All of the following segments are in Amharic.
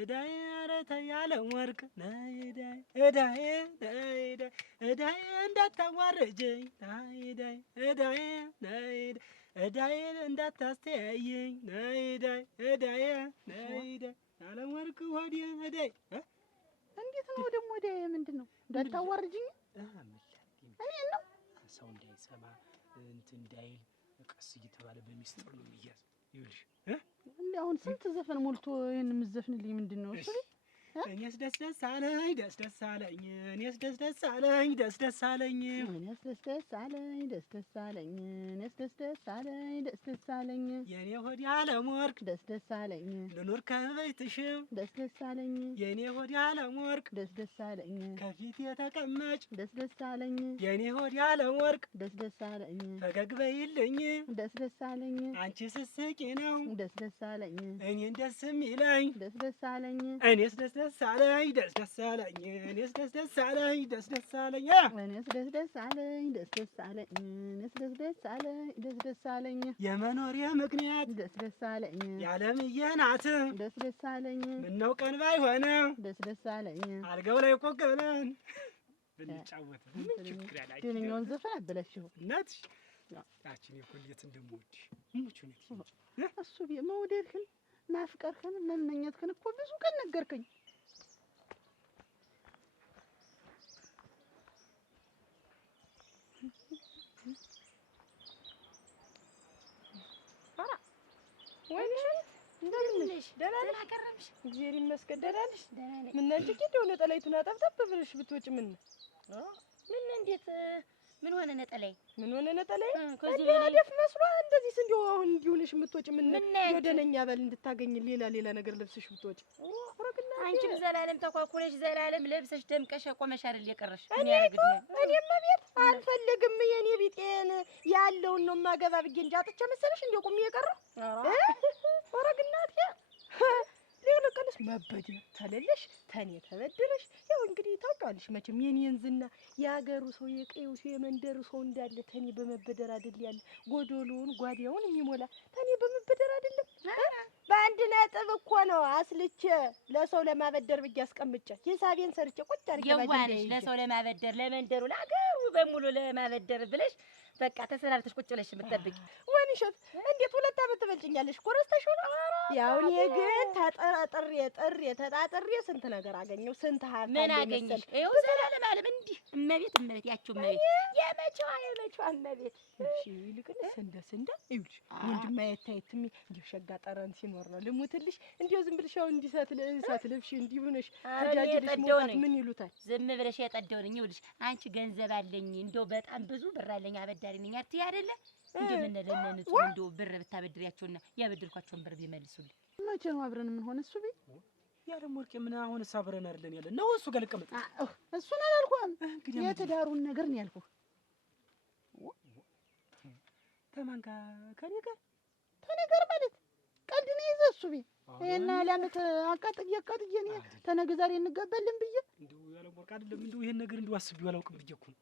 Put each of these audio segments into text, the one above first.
እዳዬ ኧረ ተይ ያለም ወርቅ ነይ እዳዬ እዳዬ እንዳታዋርጅኝ ነይ እዳዬ እንዳታስተያየኝ ነይ እዳዬ ያለም ወርቅ ሆዴ እዳዬ እንዴት ነው ደግሞ እዳዬ ምንድን ነው? እንዳታዋርጅኝ እኔ ነው ሰው እንዳይሰማ እንትን እንዳይል ቀስ እየተባለ በሚስጥር ነው የሚያዝ። ይኸውልሽ እንዴ አሁን ስንት ዘፈን ሞልቶ ይሄን የምትዘፍንልኝ ምንድን ነው እሱ? እኔስ ደስ አለኝ ደስ አለኝ እኔስ ደስ አለኝ ደስ አለኝ እኔስ ደስ አለኝ ደስ አለኝ እኔስ ደስ አለኝ ደስ አለኝ የኔ ሆድ ያለም ወርቅ ደስ አለኝ ልኑር ከቤትሽም ደስ አለኝ የኔ ሆድ ያለም ወርቅ ደስ አለኝ ከፊት የተቀመጭ ደስ አለኝ የኔ ሆድ ያለም ወርቅ ደስ አለኝ ፈገግ በይልኝ ደስ አለኝ አንቺ ስትስቂ ነው ደስ አለኝ እኔን ደስ የሚለኝ ደስ አለኝ እኔስ ደስ አለኝ ደስ አለኝ እኔስ ደስ አለኝ ደስ አለኝ እኔስ ደስ አለኝ ደስ አለኝ እኔስ ደስ አለኝ ደስ አለኝ የመኖሪያ ምክንያት ደስ አለኝ የዓለምዬ ናት ደስ አለኝ ምነው ቀን ባይሆነ ደስ አለኝ አልጋው ላይ ቆቀለን ብንጫወት ምን ችግር አላችሁ? የእኛውን ዘፈን አበላሽው እናትሽ ያችን የኮሌት እንደምወድሽ ሙቹ ነች እሱ መውደድህን ማፍቀርህን መመኘትህን እኮ ብዙ ቀን ነገርከኝ። ወይኔ እንደምን ነሽ? ደህና ነሽ? አቀረብሽ? እግዚአብሔር ይመስገን ደህና ነሽ? ምን አንቺ እንደው ነጠላይቱን አጠብጠብ ብለሽ ብትወጪ ምን ምን እንዴት ምን ሆነ ነጠላይ? ምን ሆነ ነጠላይ? ከዚህ በላይ ደፍ መስሏ እንደዚህ እንደው አሁን እንዲሁ ነሽ የምትወጪ ምን ወደነኛ በል እንድታገኝ ሌላ ነገር ለብሰሽ ብትወጪ አንቺም ዘላለም ተኳኩለሽ ዘላለም ለብሰሽ ደምቀሽ ቆመሽ አይደል የቀረሽ? ምን ያረግልኝ? እኔማ ቤት አልፈልግም የኔ ቢጤን ያለውን ነው ማገባ ብዬ እንጂ አጥቼ መሰለሽ እንደው ቁም የቀረው ወረግናት ሌሎቀልሽ መበደር ተለለሽ ተኔ ተበደረሽ ያው እንግዲህ ታውቃለሽ መቼም የኔን ዝና ያገሩ ሰው የቀዩ ሰው የመንደሩ ሰው እንዳለ ተኔ በመበደር አይደል ያለ ጎዶሎውን ጓዲያውን የሚሞላ ተኔ በመበደር አይደለም በአንድ ነጥብ እኮ ነው አስልቼ ለሰው ለማበደር ብዬ አስቀምጬ ሂሳቤን ሰርቼ ቁጭ አድርጌ ባጀሽ ለሰው ለማበደር ለመንደሩ ለአገሩ በሙሉ ለማበደር ብለሽ በቃ ተሰናብተሽ ቁጭ ብለሽ የምትጠብቂ ወንሸት እንዴት 2 ዓመት ትበልጭኛለሽ? ኮረስተሽ ሆነ ያው እኔ ግን ተጣጥሬ ስንት ነገር አገኘው ስንት ሀብት ምን አገኘሽ? ይኸው ዘላለም ዓለም እንዲህ እመቤት ያቺው እመቤት የመቼዋ እመቤት እሺ ይልቅንስ እንደ ይኸውልሽ ወንድም አይታይትም እንዲሁ ሸጋ ጠረን ሲኖር ነው ልሙትልሽ እንዲሁ ዝም ብለሽ አሁን እንዲሳት ልብሽ እንዲህ ብለሽ ተጃጅልሽ ሞት ምን ይሉታል? ዝም ብለሽ የጠደውኝ ይኸውልሽ አንቺ ገንዘብ አለኝ እንደው በጣም ብዙ ብር አለኝ አበዳሪ ነኝ አትይ አይደለ? እንደው ምን ለነንቱ እንደው ብር ብታበድሪያቸውና ያበድርኳቸውን ብር ቢመልሱልኝ መቼ ነው አብረን ምን ሆነ እሱ ቤት ያለም ወርቄ ምን አሁን አብረን አይደለን ያለ ነው እሱ ጋር ልቀመጥ እሱን አላልኩም የትዳሩን ነገር ነው ያልኩህ ከማን ጋር ከኔ ጋር ማለት ቀልድ ነው ይዘህ እሱ ቤት እና ለምት አቃጥዬ እኔ ተነገ ዛሬ እንጋባለን ብዬ እንደው ያለም ወርቅ አይደለም እንደው ይሄን ነገር እንደው አስቤው አላውቅም ብዬ እኮ ነው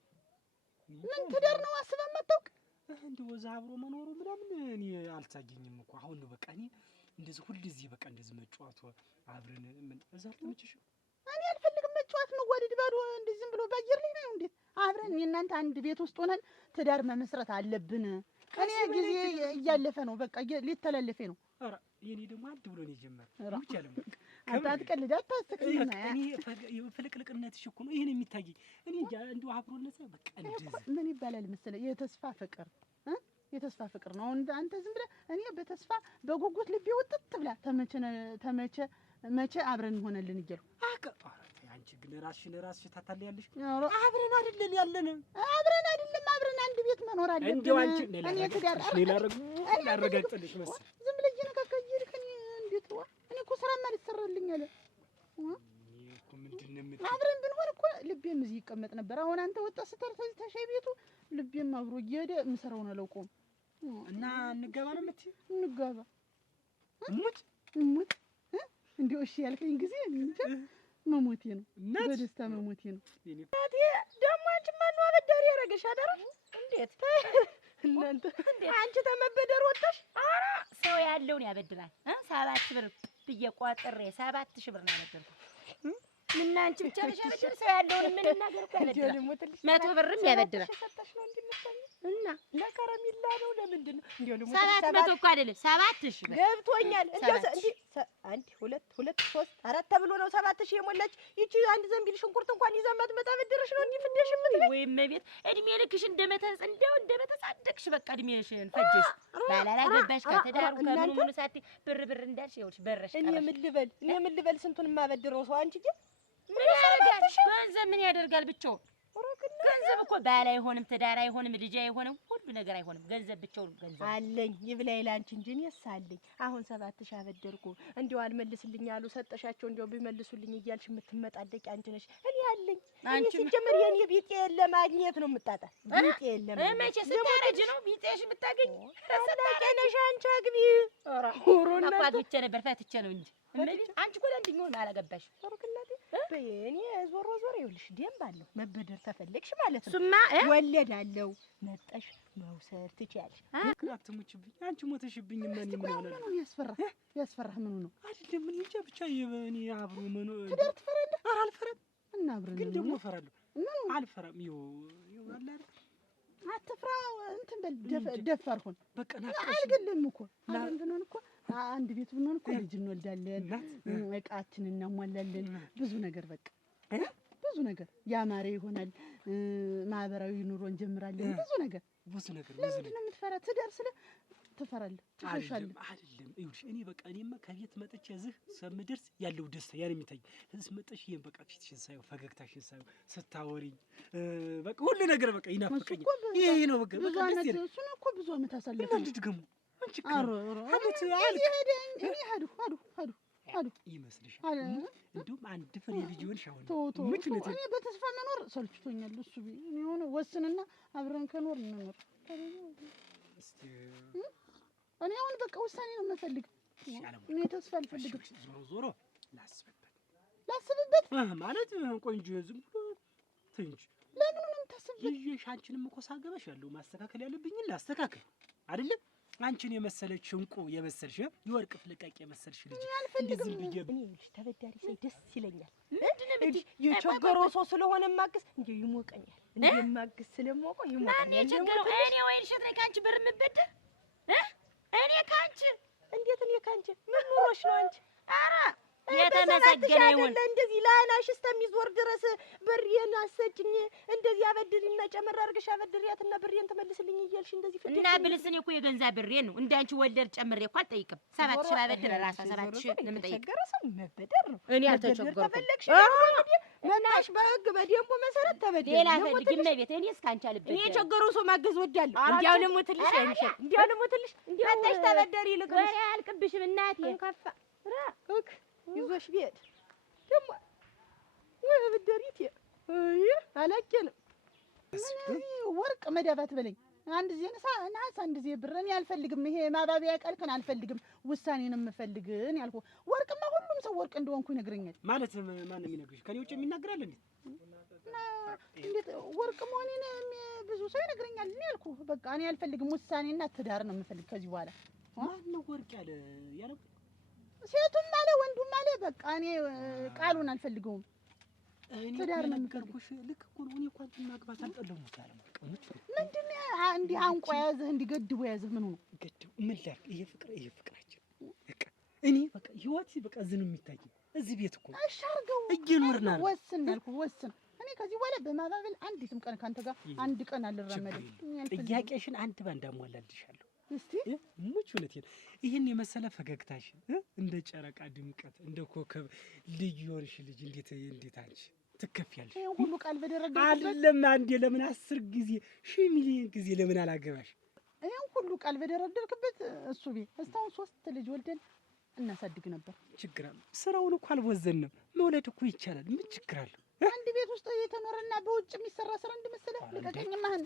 ምን ትዳር ነው አስበህ የማታውቅ እንደው እዛ አብሮ መኖሩ ምናምን እኔ አልታገኝም እኮ አሁን ነው በቃ እኔ እንደዚህ ሁሉ እዚህ በቃ እንደዚህ መጫወቱ አብረን ምን እዛ አልተመቸሽም? እኔ አልፈልግም መጫወት መዋደድ ባዶ እንደዚህ ዝም ብሎ ባየር ላይ ነው እንዴት አብረን እናንተ አንድ ቤት ውስጥ ሆነን ትዳር መመስረት አለብን። እኔ ጊዜ እያለፈ ነው በቃ ሊተላለፈ ነው። ኧረ የኔ ደግሞ አንድ ብሎ ነው የጀመረው ይቻላል በቃ አትቀልድ አታስቀኝ እኔ ፍልቅልቅነትሽ እኮ ነው ይሄን የሚታየኝ እኔ እንደው አብሮነት በቃ እንደዚህ ምን ይባላል መሰለህ የተስፋ ፍቅር ነው። አንተ ዝም ብለህ እኔ በተስፋ በጉጉት ልቤ ወጥት ብላ መቼ አብረን እንሆናለን እያልኩ አንቺ ግን ራስሽ ታታለያለሽ። አብረን አይደለም ያለን አብረን አንድ ቤት መኖር አለብን። እንደው አንቺ ላረጋግጥልሽ መሰለኝ ዝም ብለህ እየነካካኝ እኔ እንዴት እኔ እኮ ስራ ማለት ሰራልኝ አለ እኮ ምንድነው የምትይው? አብረን ብንሆን እኮ ልቤም እዚህ ይቀመጥ ነበር። አሁን አንተ ወጣ ስትል ተሻይ ቤቱ ልቤም አብሮ እየሄደ የምሰራውን አላውቀውም። እና እንገባ ነው የምትይው? እንገባ ሙት እንደው እሺ ያልከኝ ጊዜ እንጃ መሞቴ ነው በደስታ መሞቴ ነው። እናቴ ደግሞ አንቺ ማን አበዳሪ ያረገሽ አደረሽ? እንዴት እናንተ አንቺ ተመበደር ወጣሽ? ኧረ ሰው ያለውን ያበድራል 7 ብር ብዬ ቆጥሬ 7000 ብር ነው ያበደርኩት። ምን አንቺ ብቻ ነሽ ያበደር ሰው ያለውን ምን እናገር እኮ ያበድራል። 100 ብርም ያበድራል እና ለከረሚላ ነው ለምንድን ነው እንዴው ደግሞ 700 እኮ አይደለም 7000 ብር ገብቶኛል። እንዴው እንዴ 1 2 2 3 4 ተብሎ ነው 7000 የሞላች። ይቺ አንድ ዘንቢል ሽንኩርት እንኳን ይዛ ማትመጣ ብድርሽ ነው እንዴ ፍደሽ ምን ወይም መቤት እድሜ ልክሽ እንደመተሳደቅሽ በቃ እድሜሽን ፈጀሽ ባላላገባሽ ከተዳሩ ከምኑ ምኑ ሳቲ ብር እንዳልሽ ይኸውልሽ በረሽ ቀረሽ። እኔ ምን ልበል ስንቱን የማበድረው ሰው አንቺ ምን ያደርጋል? ገንዘብ ምን ያደርጋል? ብቻውን ገንዘብ እኮ ባል አይሆንም፣ ትዳር አይሆንም፣ ልጅ አይሆንም፣ ሁሉ ነገር አይሆንም። ገንዘብ ብቻውን ገንዘብ አለኝ ይብላኝ ላንቺ እንጂ እኔስ አለኝ። አሁን 7000 አበደርኩ እንዴው አልመልስልኝ አሉ ሰጠሻቸው እንዴው ቢመልሱልኝ እያልሽ የምትመጣደቂ አንቺ ነሽ። እኔ አለኝ እኔ ሲጀምር የኔ ቢጤ ለማግኘት ነው የምጣጣ ቢጤ ለማግኘት መቼ ስታረጅ ነው ቢጤሽ የምታገኝ? ሰላቀነሽ አንቺ አግቢ ኦሮና አባትቼ ነበር ፈትቼ ነው እንጂ አንቺ እኮ ለአንደኛው አላገባሽ ሶርክላቴ በእኔ ዞሮ ይኸውልሽ ደምብ አለው መበደር ተፈለግሽ ማለት ነው። ሱማ ወለድ አለው መጠሽ መውሰድ ትችያለሽ። አትሙችብኝ አንቺ ሞተሽብኝ ምን ሆነ ነው ያስፈራህ ምኑ ነው አይደለም ምን እንጃ ብቻ የኔ አብሮ ምን ትዳር ትፈራለህ? ኧረ አልፈራም እና አብረን ግን ደግሞ እፈራለሁ አልፈራም ይኸው አለ አይደል አትፍራ እንትን በል ደፋር ሁን በቃ አይገልም እኮ አብረን ብንሆን እኮ አንድ ቤት ብንሆን እኮ ልጅ እንወልዳለን፣ እቃችንን እናሟላለን፣ ብዙ ነገር በቃ ብዙ ነገር ያማረ ይሆናል። ማህበራዊ ኑሮ እንጀምራለን። ብዙ ነገር ለምንድን ነው የምትፈራ? ትዳር ስለ ትፈራለህ ትሸሻለህ? አይደለም ይኸውልሽ እኔ በቃ እኔማ ከቤት መጥቼ እዚህ ሰምደርስ ያለው ደስታ ያን የሚታይ እዚህ መጥቼ ይሄን በቃ ፊትሽን ሳየው ፈገግታሽን ሳየው ስታወሪኝ በቃ ሁሉ ነገር በቃ ይናፍቀኛል። ይሄ ነው በቃ ብዙ አመት እሱን እኮ ብዙ አመት አሳለፈ ልድገሙ አንቺ አመት ሄዱ ይመስልሻል? እንደውም አንድ ፍሬ ልጅ ሆንሽ አሁን እኔ በተስፋ መኖር ሰልችቶኛል። እሱ እኔ ሆነ ወስንና አብረን ከኖር እንኖር። እኔ አሁን በቃ ውሳኔ ነው የምፈልግ። እኔ ተስፋ አልፈልግም። ዞሮ ላስብበት ማለት ቆንጆ ዝም ብሎ ትንሽ ለምን ነው የምታስብበት? ይዤሽ አንቺንም እኮ ሳገባሽ ያለው ማስተካከል ያለብኝን ላስተካከል አይደለም። አንቺን የመሰለች እንቁ የመሰልሽ የወርቅ ፍልቃቂ የመሰልሽ ልጅ እንደዚህ ብዬ እኔ ልጅ ተበዳሪ ሳይ ደስ ይለኛል። የቸገረው ሰው ስለሆነ ማግስ እንዴ ይሞቀኛል። እንዴ ማግስ ስለሞቀው ይሞቀኛል። እኔ ቸገረው እኔ ወይ ልሽት ላይ ካንቺ ብር የምበደር እኔ ካንቺ እንዴት እኔ ካንቺ ምን ኑሮሽ ነው አንቺ? ኧረ የተመሰገነ ይሁን እንደዚህ ላናሽ እስከሚዞር ድረስ ብሬን አሰጭኝ እንደዚህ አበድሪና ጨመር አድርገሽ አበድሪያትና ብሬን ትመልስልኝ እያልሽ እንደዚህ ፍዴ እና ብልስ እኔ እኮ የገንዘብ ብሬን ነው እንዳንቺ ወለድ ጨምሬ እኮ አልጠይቅም። 7000 ባበድር ራሷ 7000 ነው የምጠይቅ። ገረሰው መበደር ነው እኔ አልተቸገርኩም። ተፈለግሽ መናሽ በህግ በደንቡ መሰረት ተበደር ሌላ ፈልግም ቤት እኔ እስካንቺ አልበደር እኔ የቸገረው ሰው ማገዝ ወዳለሁ። እንዲያው ልሙትልሽ አይምሽል እንዲያው ልሙትልሽ እንዲያው መጣሽ ተበደሪ ይልቅ ወሬ አልቅብሽም እናቴ እንከፋ እክ ይዞሽ ቤት ደሞ ወይ ብደሪት አላከለም ምን ወርቅ መዳባት በለኝ አንድ ጊዜ ነሐስ አንድ ጊዜ ብር እኔ አልፈልግም። ይሄ ማባቢያ ቀልከን አልፈልግም። ውሳኔን የምፈልግን ያልኩ ወርቅማ ሁሉም ሰው ወርቅ እንደሆንኩ ይነግረኛል። ማለት ማን ነው የሚነግርሽ? ከኔ ውጭ የሚናገራል እንዴ? እንዴት ወርቅ መሆኔን ብዙ ሰው ይነግረኛል። እኔ ያልኩ በቃ እኔ አልፈልግም። ውሳኔና ትዳር ነው የምፈልግ ከዚህ በኋላ። ማን ነው ወርቅ ያለው? ሴቱም አለ ወንዱም አለ በቃ እኔ ቃሉን አልፈልገውም። ትዳር ነው የምፈልግሽ። ልክ እኮ ነው። እኔ እኮ አንቺን ማግባት አልጠለሁም ታለ ማቀሙት ምንድን ነው እንዲህ አንቆ ያዘህ እንዲገድቡ ያዘህ ምን ሆነ? ገድቡ ምን ላድርግ? ይሄ ፍቅራችን በቃ እኔ በቃ ህይወት በቃ እዚህ ነው የሚታይ። እዚህ ቤት እኮ እሺ አድርገው እየኖርና ወስን ያልኩህ ወስን። እኔ ከዚህ በኋላ በማባበል አንዲትም ቀን ካንተ ጋር አንድ ቀን አልራመድም። ጥያቄሽን አንድ ባንድ አሟላልሻለሁ። እስቲ ሙች እውነቴን ይሄን የመሰለ ፈገግታሽን እንደ ጨረቃ ድምቀት እንደ ኮከብ ልዩ የሆንሽ ልጅ እንዴት አንቺ ትከፍያለሽ? ይሄን ሁሉ ቃል በደረደርኩበት አይደለም አንዴ ለምን 10 ጊዜ 1000 ሚሊዮን ጊዜ ለምን አላገባሽ? ይሄን ሁሉ ቃል በደረደርኩበት እሱ ቤት እስካሁን 3 ልጅ ወልደን እናሳድግ ነበር። ችግር አለ? ስራውን እኮ አልወዘንም። መውለድ እኮ ይቻላል። ምን ችግር አለ? አንድ ቤት ውስጥ የተኖረና በውጭ የሚሰራ ስራ እንደመሰለ ልቀቀኝማህን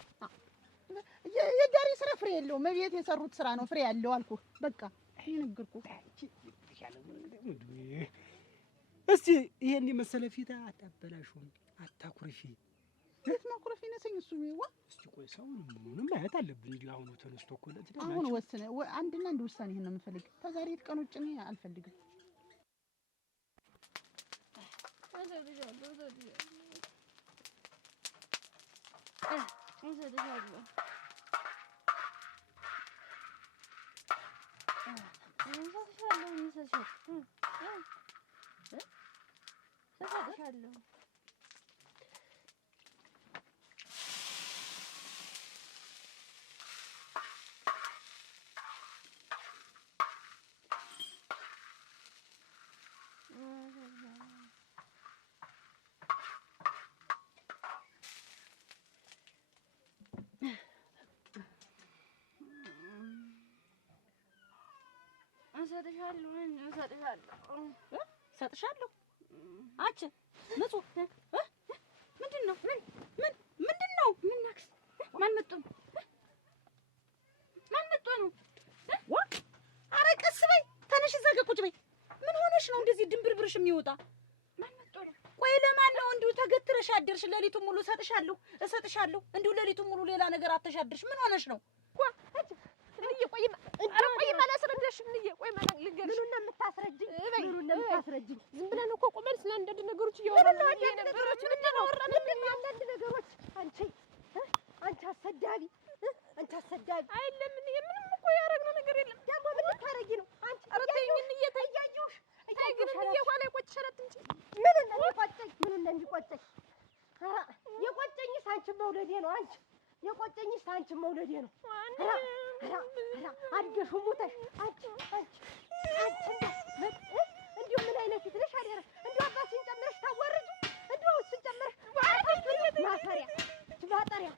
የዳሪ ስራ ፍሬ የለውም። መቤት የሰሩት ስራ ነው ፍሬ ያለው አልኩህ። በቃ ይነግርኩህ። እስቲ ይሄን የመሰለ ፊት አታበላሽው፣ አታኩርፊ። የት ማኩረፊ ነሰኝ እሱ ይዋ። እስቲ ቆይ ሰው ምንም ማየት አለብን። እንዴ አሁን ተነስቶ እኮ ለትዳር አሁን ወስነ አንድና አንድ ውሳኔ ይሄን ነው የምፈልግ። ከዛሬ ቀን ውጭ እኔ አልፈልግም። እሰጥሻለሁ። አንቺ ንጹህ ምንድን ነው? ምንድን ነው? ማን መጥቶ ነው? ማን መጥቶ ነው? ኧረ ቀስ በይ፣ ተነሽ፣ እዛ ጋ ቁጭ በይ። ምን ሆነሽ ነው እንደዚህ ድንብርብርሽ የሚወጣ? ማን መጥቶ ነው? ቆይ ለማን ነው እንዲሁ ተገትረሽ አደርሽ? ሌሊቱን ሙሉ እሰጥሻለሁ። እንዲሁ ሌሊቱን ሙሉ ሌላ ነገር አተሻደርሽ። ምን ሆነሽ ነው? ቆይማ ላስረዳሽም። ቆይማ ልንገርሽ። ምኑን ነው የምታስረጅኝ? ዝም ብለን እኮ ቆመን ስለ አንዳንድ ነገሮች እያወራን ነው። አንዳንድ ነገሮች አንቺ አሰዳቢ አይደለም። ምንም እኮ ያደረግነው ነገር የለም። ደግሞ ምን ልታረጊ ነው አንቺ? ኧረ ተይኝ እያየሁሽ ግን ኋላ ይቆጭሻል እንጂ ምኑን ነው የሚቆጨኝ? የቆጨኝስ አንቺን መውለዴ ነው። አንቺን መውለዴ ነው። አድገሽ ሙተሽ አንቺ እንዲሁ ምን አይነት ፊት ነሽ? አደረ እንዲሁ አባትሽን ጨምረሽ ታዋርጂ፣ እንዲሁ እሱን ጨምረሽ ማጠሪያ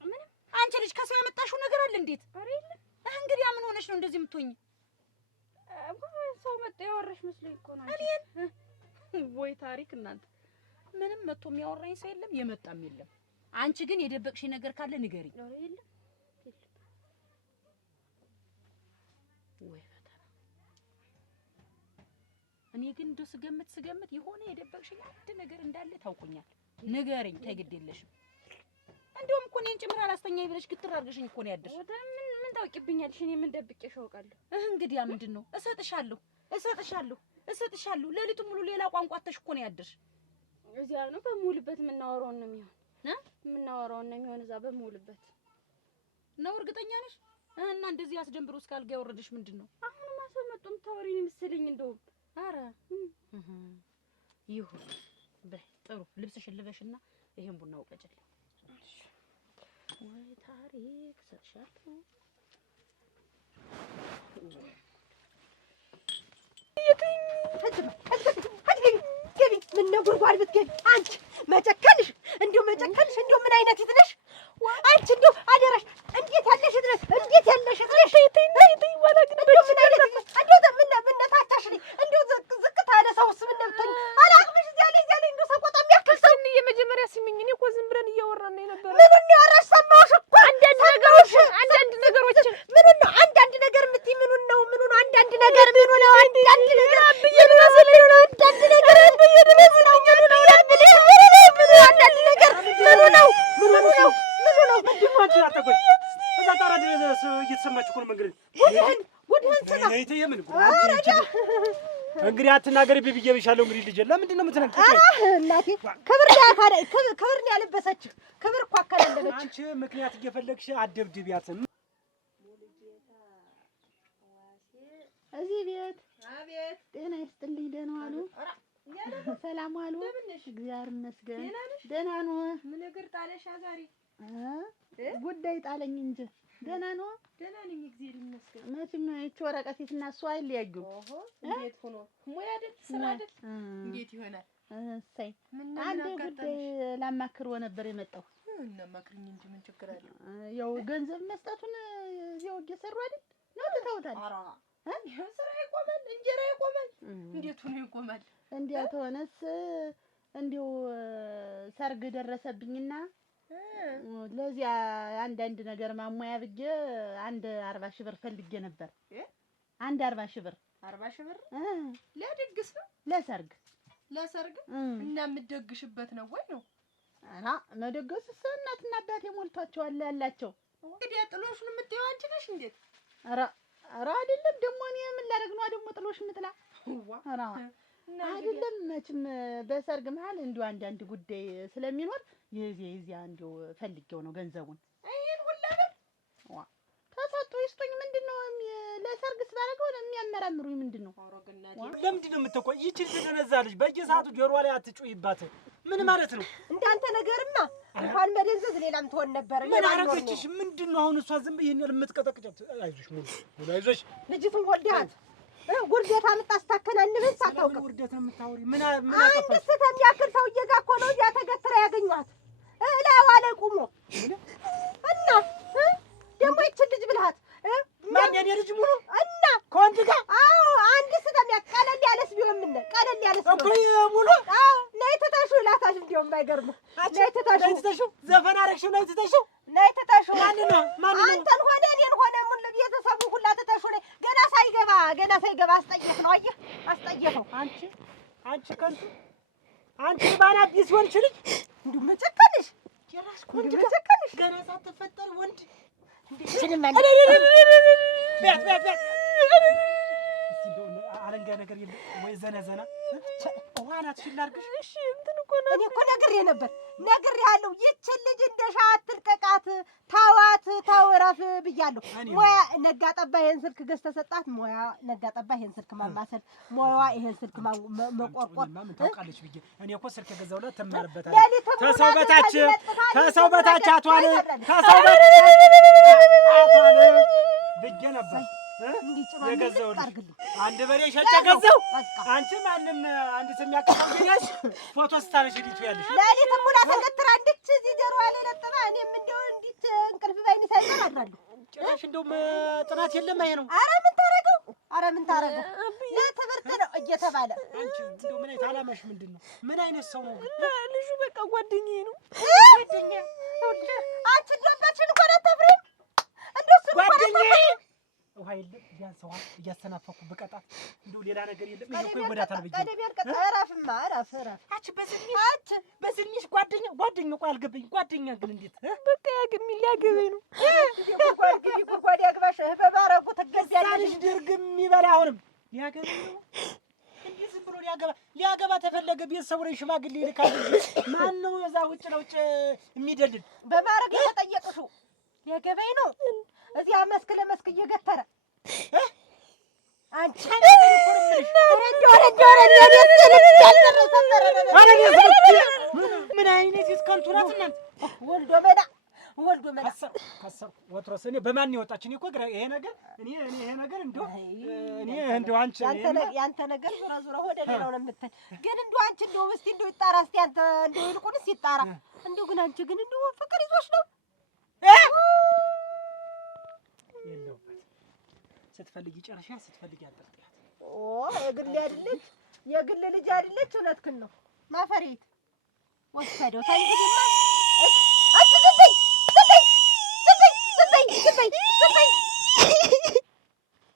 ምንም አንቺ ልጅ ከሰው ያመጣሽው ነገር አለ? እንዴት እንግዲህ ምን ሆነሽ ነው እንደዚህ የምትሆኝ? ሰው መጣ ያወራሽ መስሎኝ እኮ ነው። እኔን ወይ ታሪክ እናንተ። ምንም መጥቶ የሚያወራኝ ሰው የለም፣ የመጣም የለም። አንቺ ግን የደበቅሽ ነገር ካለ ንገሪኝ። የለም ወይ ፈተና። እኔ ግን እንደው ስገምት የሆነ የደበቅሽ አንድ ነገር እንዳለ ታውቁኛል። ንገሪኝ፣ ተግድ የለሽም። እንደውም እኮ እኔን ጭምር አላስተኛኝ ብለሽ ግትር አድርገሽኝ እኮ ነው ያደርሽ። ምን ታውቂብኛለሽ? እኔ ምን ደብቄሽ አውቃለሁ? እንግዲያ ምንድን ነው? እሰጥሻለሁ። ሌሊቱን ሙሉ ሌላ ቋንቋ አተሽ እኮ ነው ያደርሽ። እዚያ ነው በሙሉበት የምናወራውን ነው የሚሆን እዛ በሙሉበት ነው። እርግጠኛ ነሽ? እና እንደዚህ አስደንብሮ እስካልጋ ያወረደሽ ምንድን ነው? አሁንማ ሰው መጥቶ የምታወሪኝ መሰለኝ። እንደውም ኧረ ይሁን በይ። ጥሩ ልብስሽን ልበሽና ይሄን ቡና ውቀጭልኝ። ወይ ታሪክ እሰጥሻለሁ። ምን ነው ጉድጓድ ብትገቢ አንቺ መጨከንሽ እንዲሁ ምን አይነት ይትነሽ አንቺ? እንዲሁ አደራሽ እንዴት ያለሽ ይትነሽ ምን ታቻሽ እንዲሁ ዝቅ ታለ ሰውስ ምን ነብቶኝ አላቅምሽ። እዚያ ላይ እንዲሁ ሰቆጣ የሚያክል ሰው የመጀመሪያ ስሚኝ። እኔ እኮ ዝም ብለን እያወራን ነው የነበረው። ምኑን ነው ያወራሽ? ሰማሁሽ እኮ አንዳንድ ነገሮችን ምኑን ነው አንዳንድ ነገር የምትይ? ምኑ ነው አንዳንድ ነገር? እንግዲህ አትናገሪ ብዬሽ ብሻለሁ። እንግዲህ ልጄ ለምንድን ነው የምትነግሪኝ? እናቴ ክብር ነው ያለበሰች ክብር እኮ አካለለች። አንቺ ምክንያት እየፈለግሽ አደብድቢያት። እዚህ ቤት አቤት፣ ጤና ይስጥልኝ። ደህና ዋሉ? ሰላም ዋሉ? እግዚአብሔር ይመስገን። ደህና ነው። ምን እግር ጣለሽ ዛሬ? ጉዳይ ጣለኝ እንጂ ደህና ነው። ደህና ነኝ እግዚአብሔር ይመስገን። መቼም ይህች ወረቀቴትና እሱ አይለያዩም። እንዴት ሆኖ ሙያ አይደል ስራ አይደል? እንዴት ይሆናል? እሰይ አንድ ጉዳይ ላማክርዎ ነበር የመጣሁ። እናማክርኝ እንጂ ምን ችግር አለ? ያው ገንዘብ መስጠቱን እዚያው እየሰሩ አይደል ነው ትተውታል? ስራ ይቆማል፣ እንጀራ ይቆማል። እንዴት ሆኖ ይቆማል? እንዴት ሆነስ እንዲሁ ሰርግ ደረሰብኝና ለዚያ አንዳንድ ነገር ማሟያ ብዬ አንድ 40 ሺህ ብር ፈልጌ ነበር። አንድ 40 ሺህ ብር 40 ሺህ ብር ለድግስ ነው? ለሰርግ እና የምትደግሽበት ነው ወይ ነው? አና መደገስስ እናትና አባቴ ሞልቷቸዋል ያላቸው። እንግዲህ ጥሎሽን የምትይው አንቺ ነሽ እንዴት? ኧረ አይደለም ደግሞ እኔ ምን ላደርግ ነው ደግሞ ጥሎሽ የምጥላ? ኧረ አይደለም መቼም በሰርግ መሀል እንዲሁ አንዳንድ ጉዳይ ስለሚኖር የዚያ እንዲሁ ፈልጌው ነው ገንዘቡን። ይሄን ሁላ ብር ተሰጥቶ ይስጡኝ። ምንድነው ለሰርግ ስላደረገው የሚያመራምሩኝ ምንድነው? ለምንድን ነው የምትቆይ? ይቺ ትነዛለች በየሰዓቱ ጆሮዋ ላይ አትጩይባት። ምን ማለት ነው? እንዳንተ ነገርማ እንኳን መደንዘዝ ሌላም ትሆን ነበር። ምን አረገችሽ? ምንድነው አሁን እሷ ዝም ብዬ ነው የምትቀጠቅጫት? አይዞሽ ሙሉ አይዞሽ። ልጅቱን ወልደሃት ጉርዴታ የምታስታከናንብን ሳታውቅም ውርደት ነው የምታወሪ? ምን አንድ ስተት የሚያክል ሰውዬ ጋር እኮ ነው እያተገተረ ያገኘኋት እላዋ ላይ ቁሞ እና ደግሞ ይችን ልጅ ብልሃት ማን የኔ ልጅ ሙሉ እና ከወንድ ጋር? አዎ አንድ ስተት ቀለል ያለስ ቢሆን ምን ቀለል ያለስ እኮ ሙሉ ነይ ትተሽው እላታሽ። እንደውም የማይገርምህ ነይ ትተሽው ዘፈን አደረግሽው። ነይ ትተሽው ነይ ትተሽው ማንነው አንተን ሆነ እኔን ሆነ ምን ቤተሰቡ ሁላ ትተሽው ነይ። ገና ሳይገባ አስጠየፍ ነው። አየህ አስጠየፈው። አንቺ ከንቱ አንቺ ባናት ቢሆንሽ ልጅ እንዲሁ መጨከንሽ የራስ እንዲሁ መጨከንሽ ገና ሳትፈጠር ወንድ ስለማን አለንጋ ነገር የለም ወይ? ዘነዘና ዋናት ሽላርግሽ። እሺ እንትን እኮ ነው። እኔ እኮ ነግሬሃለሁ። ይችን ልጅ እንደሻ አትልቀቃት፣ ታዋት፣ ታወራፍ ብያለሁ። ሙያ ነጋ ጠባ ይሄን ስልክ ገዝተህ ሰጣት። ሙያ ነጋ ጠባ ይሄን ስልክ ማማሰል፣ ሙያዋ ይሄን ስልክ መቆርቆር ምን ታውቃለች ብዬ እኔ እኮ ስልክ ገዛውላት ትማርበታለች። ከሰው በታች አቷል ብዬ ነበር የገዛሁልሽ። አንድ በሬ ሸጬ ገዛው። አንቺ ማንም አንድ የሚያቀፈው ገያሽ ፎቶ ስታነሽ ልጅ ያለሽ ለሊት ሙላ ተገትራ እንድች እዚህ ጀርባ ላይ ለጥባ እኔም እንደው እንዲት እንቅልፍ ባይኔ ሳይቀር አድራለሁ። ጭራሽ እንደውም ጥናት የለም። ይሄ ነው። ኧረ ምን ታረገው ለትምህርት ነው እየተባለ አንቺ እንደው ምን አይነት አላማሽ ምንድን ነው? ምን አይነት ሰው ነው? ልጁ በቃ ጓደኛዬ ነው። አንቺ ዶባችን እኮ አታፍሪም? እንደሱ ጓደኛዬ ውሃ የለም ቢያንስ ውሃ እያስተናፈኩ ብቀጣት እንደው ሌላ ነገር የለም። ይሄ እኮ ይጎዳታል ብዬ አንቺ በስልሚሽ ጓደኛ ቆይ አልገባኝ። ጓደኛ ግን እንዴት በቃ ሊያገበኝ ነው። ጉድጓድ ያግባሽ በማረጉ ትገዛለሽ። ድርግም የሚበላ አሁንም ሊያገበኝ ነው። እንዴት ዝም ብሎ ሊያገባ ተፈለገ? ቤተሰቡ ላይ ሽማግሌ ይልካል። ማን ነው እዛ ውጭ ለውጭ የሚደልል? በማረግ የተጠየቅሽው ሊያገበኝ ነው። እዚያ መስክ ለመስክ እየገተረ አንቺ ምን አይነት ከንቱ ናት እናንተ! ወልዶ መዳ ከሰርኩ ወትሮስ እኔ በማን ይወጣች? እኔ እኮ ይሄ ነገር እንደው አንቺ ያንተ ነገር ዙራ ወደ ሌላው ነው የምትል። ግን እንደው አንቺ እንደው እስኪ እንደው ይጣራ እስኪ አንተ እንደው ይልቁንስ ይጣራ። እንደው ግን አንቺ ግን እንደው ፍቅር ይዞሽ ነው የለውበት። ስትፈልጊ ጨርሻ፣ ስትፈልጊ አጠርጥያት። የግል ልጅ አይደለች። እውነትህን ነው። ማፈሪት ወሰደው ታንግዲማ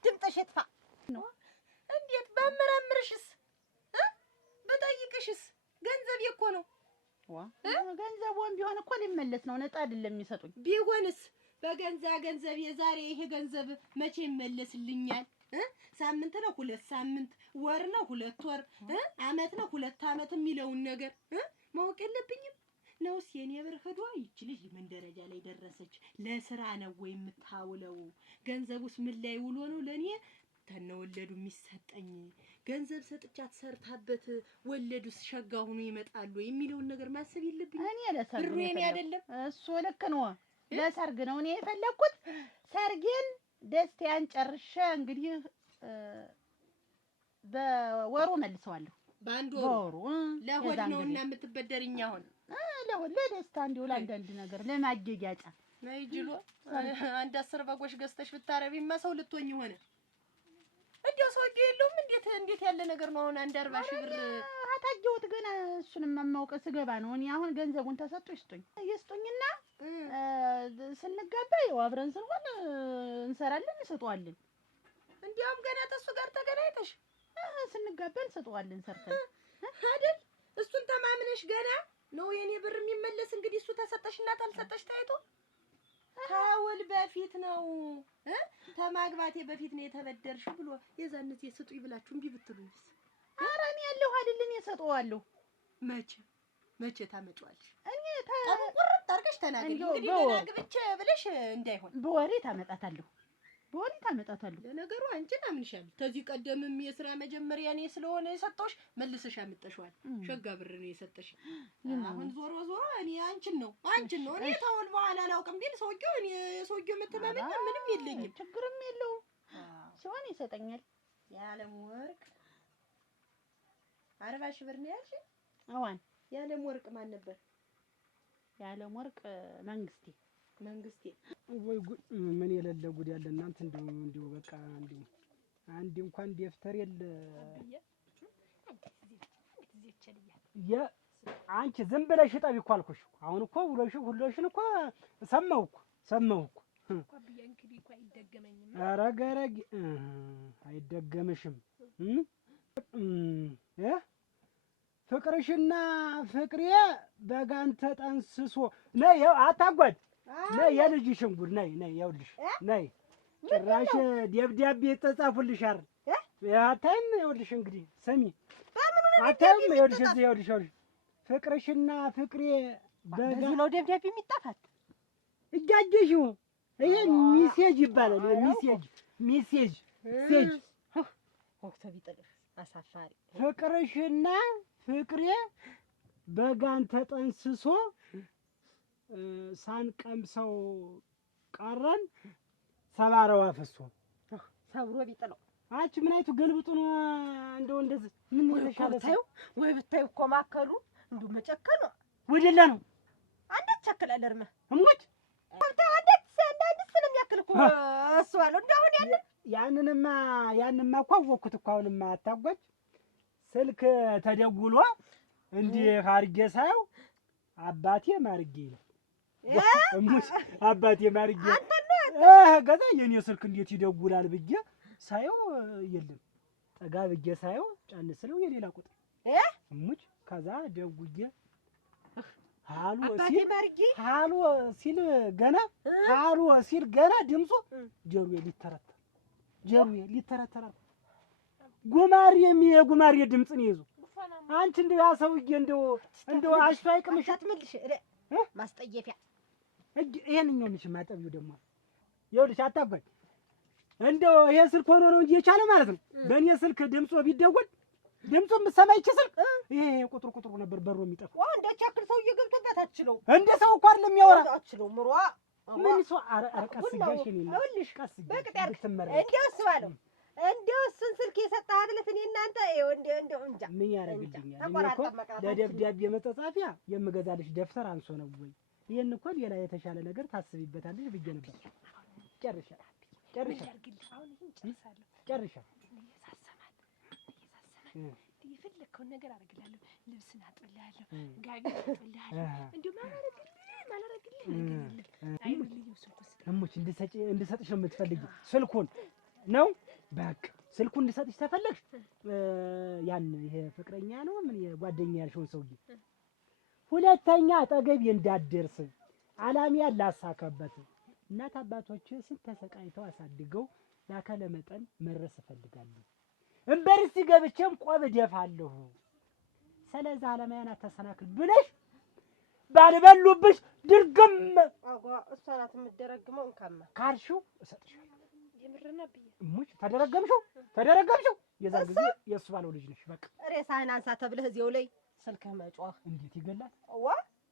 ድምፅሽ ይጥፋ። እንዴት ባመራምርሽስ በጠይቅሽስ ገንዘብ እኮ ነው። ገንዘቡን ቢሆን እኮ ሊመለስ ነው። ነፃ አይደለም የሚሰጡኝ። ቢሆንስ ገንዘብ የዛሬ ይሄ ገንዘብ መቼ ይመለስልኛል? ሳምንት ነው 2 ሳምንት፣ ወር ነው 2 ወር፣ አመት ነው 2 አመት የሚለውን ነገር ማወቅ የለብኝም? ነውስ የኔ ብር ሄዶ ይች ልጅ ምን ደረጃ ላይ ደረሰች? ለስራ ነው ወይ የምታውለው? ገንዘቡስ ምን ላይ ውሎ ነው ለኔ ተነወለዱ የሚሰጠኝ? ገንዘብ ሰጥቻት ሰርታበት ወለዱስ ሸጋ ሆኖ ይመጣሉ የሚለውን ነገር ማሰብ የለብኝም? እኔ ለሰርግ ብሩ የኔ አይደለም። እሱ ልክ ነው። ለሰርግ ነው እኔ የፈለኩት። ሰርጌን ደስታያን ጨርሼ እንግዲህ በወሩ መልሰዋለሁ። በአንድ ወሩ ለሆድ ነውና የምትበደርኝ አሁን ለደስታ እንዲሁ ለአንዳንድ ነገር ለማጌጫጫ ነይ ጅሎ አንድ 10 በጎች ገዝተሽ ብታረቢማ ሰው ልትሆኝ ሆነ። እንደው ሰውዬ የለውም። እንዴት ያለ ነገር ነው አሁን? አንድ 40 ሺህ ብር አታጀውት ገና እሱንም የማውቀ ስገባ ነው። እኔ አሁን ገንዘቡን ተሰጥቶ ይስጡኝና ስንጋባ ያው አብረን ስንሆን እንሰራለን፣ እንሰጠዋለን። እንዲያውም ገና ተሱ ጋር ተገናኝተሽ ስንጋባ እንሰጠዋለን ሰርተን አይደል? እሱን ተማምነሽ ገና ነው የኔ ብር የሚመለስ? እንግዲህ እሱ ተሰጠሽና ታልሰጠሽ ታይቶ ከውል በፊት ነው ተማግባቴ በፊት ነው የተበደርሽው ብሎ የዛን ጊዜ ስጡኝ ብላችሁ እምቢ ብትሉኝስ? ኧረ እኔ ያለሁ አይደል እኔ እሰጠዋለሁ። መቼ ታመጪዋለሽ? እኔ ቁርጥ አድርገሽ ተናገሪ። እንግዲህ ገና ግብቼ ብለሽ እንዳይሆን በወሬ ታመጣታለሁ። ለነገሩ አንቺን አምንሻለሁ። ከዚህ ቀደምም የሥራ መጀመሪያ እኔ ስለሆነ የሰጠሁሽ መልሰሽ አምጥተሽዋል። ሸጋ ብር ነው የሰጠሽ። አሁን ዞሮ እኔ አንቺን ነው እኔ ተወል በኋላ አላውቅም። ግን የሰውዬው መተማመኛ ምንም የለኝም። ችግርም የለውም ሲሆን ይሰጠኛል። የዓለም ወርቅ 40 ሺህ ብር ነው ያልሽ? አዋን የዓለም ወርቅ ማን ነበር? የዓለም ወርቅ መንግስቴ ወይ ጉድ! ምን የሌለ ጉድ ያለ እናንተ እንዲሁ በቃ አንድ እንኳን ደፍተር የለ። አንቺ ዝም ብለሽ ጠቢ እኮ አልኩሽ። አሁን እኮ ሁለሽን እኮ ሰማሁ እኮ ኧረ ገረግ አይደገምሽም። ፍቅርሽና ፍቅሬ በጋን ተጠንስሶ ነይ አታጓድ ነይ የልጅሽን ጉድ ነይ ይኸውልሽ ነይ ጭራሽ ደብዳቤ ተጻፉልሻል። አታይም? ይኸውልሽ እንግዲህ ስሚ አታይም? ይኸውልሽ ፍቅርሽና ፍቅሬ በዚህ ነው ደብዳቤ የሚጣፋት እጃጀሽው ይሄ ሚሴጅ ይባላል። ሚሴጅ ወቅቱ ቢጥልሽ አሳፋሪ ፍቅርሽና ፍቅሬ በጋን ተጠንስሶ ሳንቀምሰው ቀረን ሰባራው አፈሶ ሰብሮ ቢጥለው። አንቺ ምን አይቱ ገልብጡ ነው እንደው እንደዚህ ምን ይተሻለ ታዩ ወይ ብታዩ እኮ ማከሉ እንደው መጨከኑ ወደላ ነው አንዳች ቸከለ ለርመ እሞች ታው አንዳች ስለሚያክል እኮ እሱ አለው እንደው ያንንማ እኮ አወኩት እኮ አሁንማ አታጓጅ ስልክ ተደውሎ እንዲህ አርጌ ሳይው አባቴ ማርጌ ነው እሙሽ አባቴ ማርጌ ገዛ የኔ ስልክ እንዴት ይደውላል ብዬ ሳይው የለም ጠጋ ብዬ ሳይው ጫን ስለው የሌላ ቁጥር እሙሽ ከዛ ደውዬ ሃሎ ሲል ገና ድምፁ ጆሮዬ ሊተረተር ጉማሬ ድምፅ ነው ይዞ አንቺ እንደው ያ ሰውዬ እንደው አሽቶ አይቅምሽ አትመልሽ ማስጠየፊያ ይሄንኛው ልጅ ማጠቢው ደግሞ ይኸውልሽ አታጓኝ እንደው ይሄ ስልክ ሆኖ ነው እንጂ የቻለ ማለት ነው። በእኔ ስልክ ድምፁ ቢደወል ድምፁን ብትሰማ ይቺ ስልክ ይሄ ቁጥሩ ነበር በሮ የሚጠፋው። እንደ ቻክል ሰውዬ ገብቶበት አትችለው እንደ ሰው እኮ አይደለም የሚያወራ አትችለው ምሯ ምን ሰው ቀስ ጋሽን ይልሽ በቅጠር እንደው ስባለው እንደው እሱን ስልክ የሰጣሃት ዕለት እኔ እናንተ እንደው እንጃ ምን ያደርግልኛል? እኔ እኮ ለደብዳቤ መጻጻፊያ የምገዛልሽ ደብተር አንሶ ነው ወይ? ይሄን እኮ ሌላ የተሻለ ነገር ታስቢበታለሽ ብዬ ነበር። ጨርሻ የፈለከውን ነገር አደርግልሃለሁ። ልብስን አጥብልሃለሁ፣ ጋቢ አጥብልሃለሁ። እንዲሁ እሙች እንድሰጥሽ ነው የምትፈልጊው? ስልኩን ነው በቃ ስልኩን እንድሰጥሽ ተፈለግሽ? ይሄ ፍቅረኛ ነው ምን የጓደኛ ያልሽውን ሰውዬ ሁለተኛ አጠገቤ እንዳትደርስ አላሚያን ላሳካበት። እናት አባቶች ስንት ተሰቃይተው አሳድገው ለአካለ መጠን መድረስ እፈልጋለሁ። ዩኒቨርሲቲ ገብቼም ቆብ እደፋለሁ። ስለዚህ አለማያን አታሰናክል ብለሽ ባልበሉብሽ ድርግም እሷ ናት የምትደረግመው። እንካማ ካልሽው እሰጥሻለሁ። የምርና ብዬ እሙች ተደረገምሽው የዛ ጊዜ የእሱ ባለው ልጅ ነሽ። በቃ ሬሳህን አንሳ ተብለህ እዚያው ላይ ስልክህ መጮህ እንዴት ይገላል?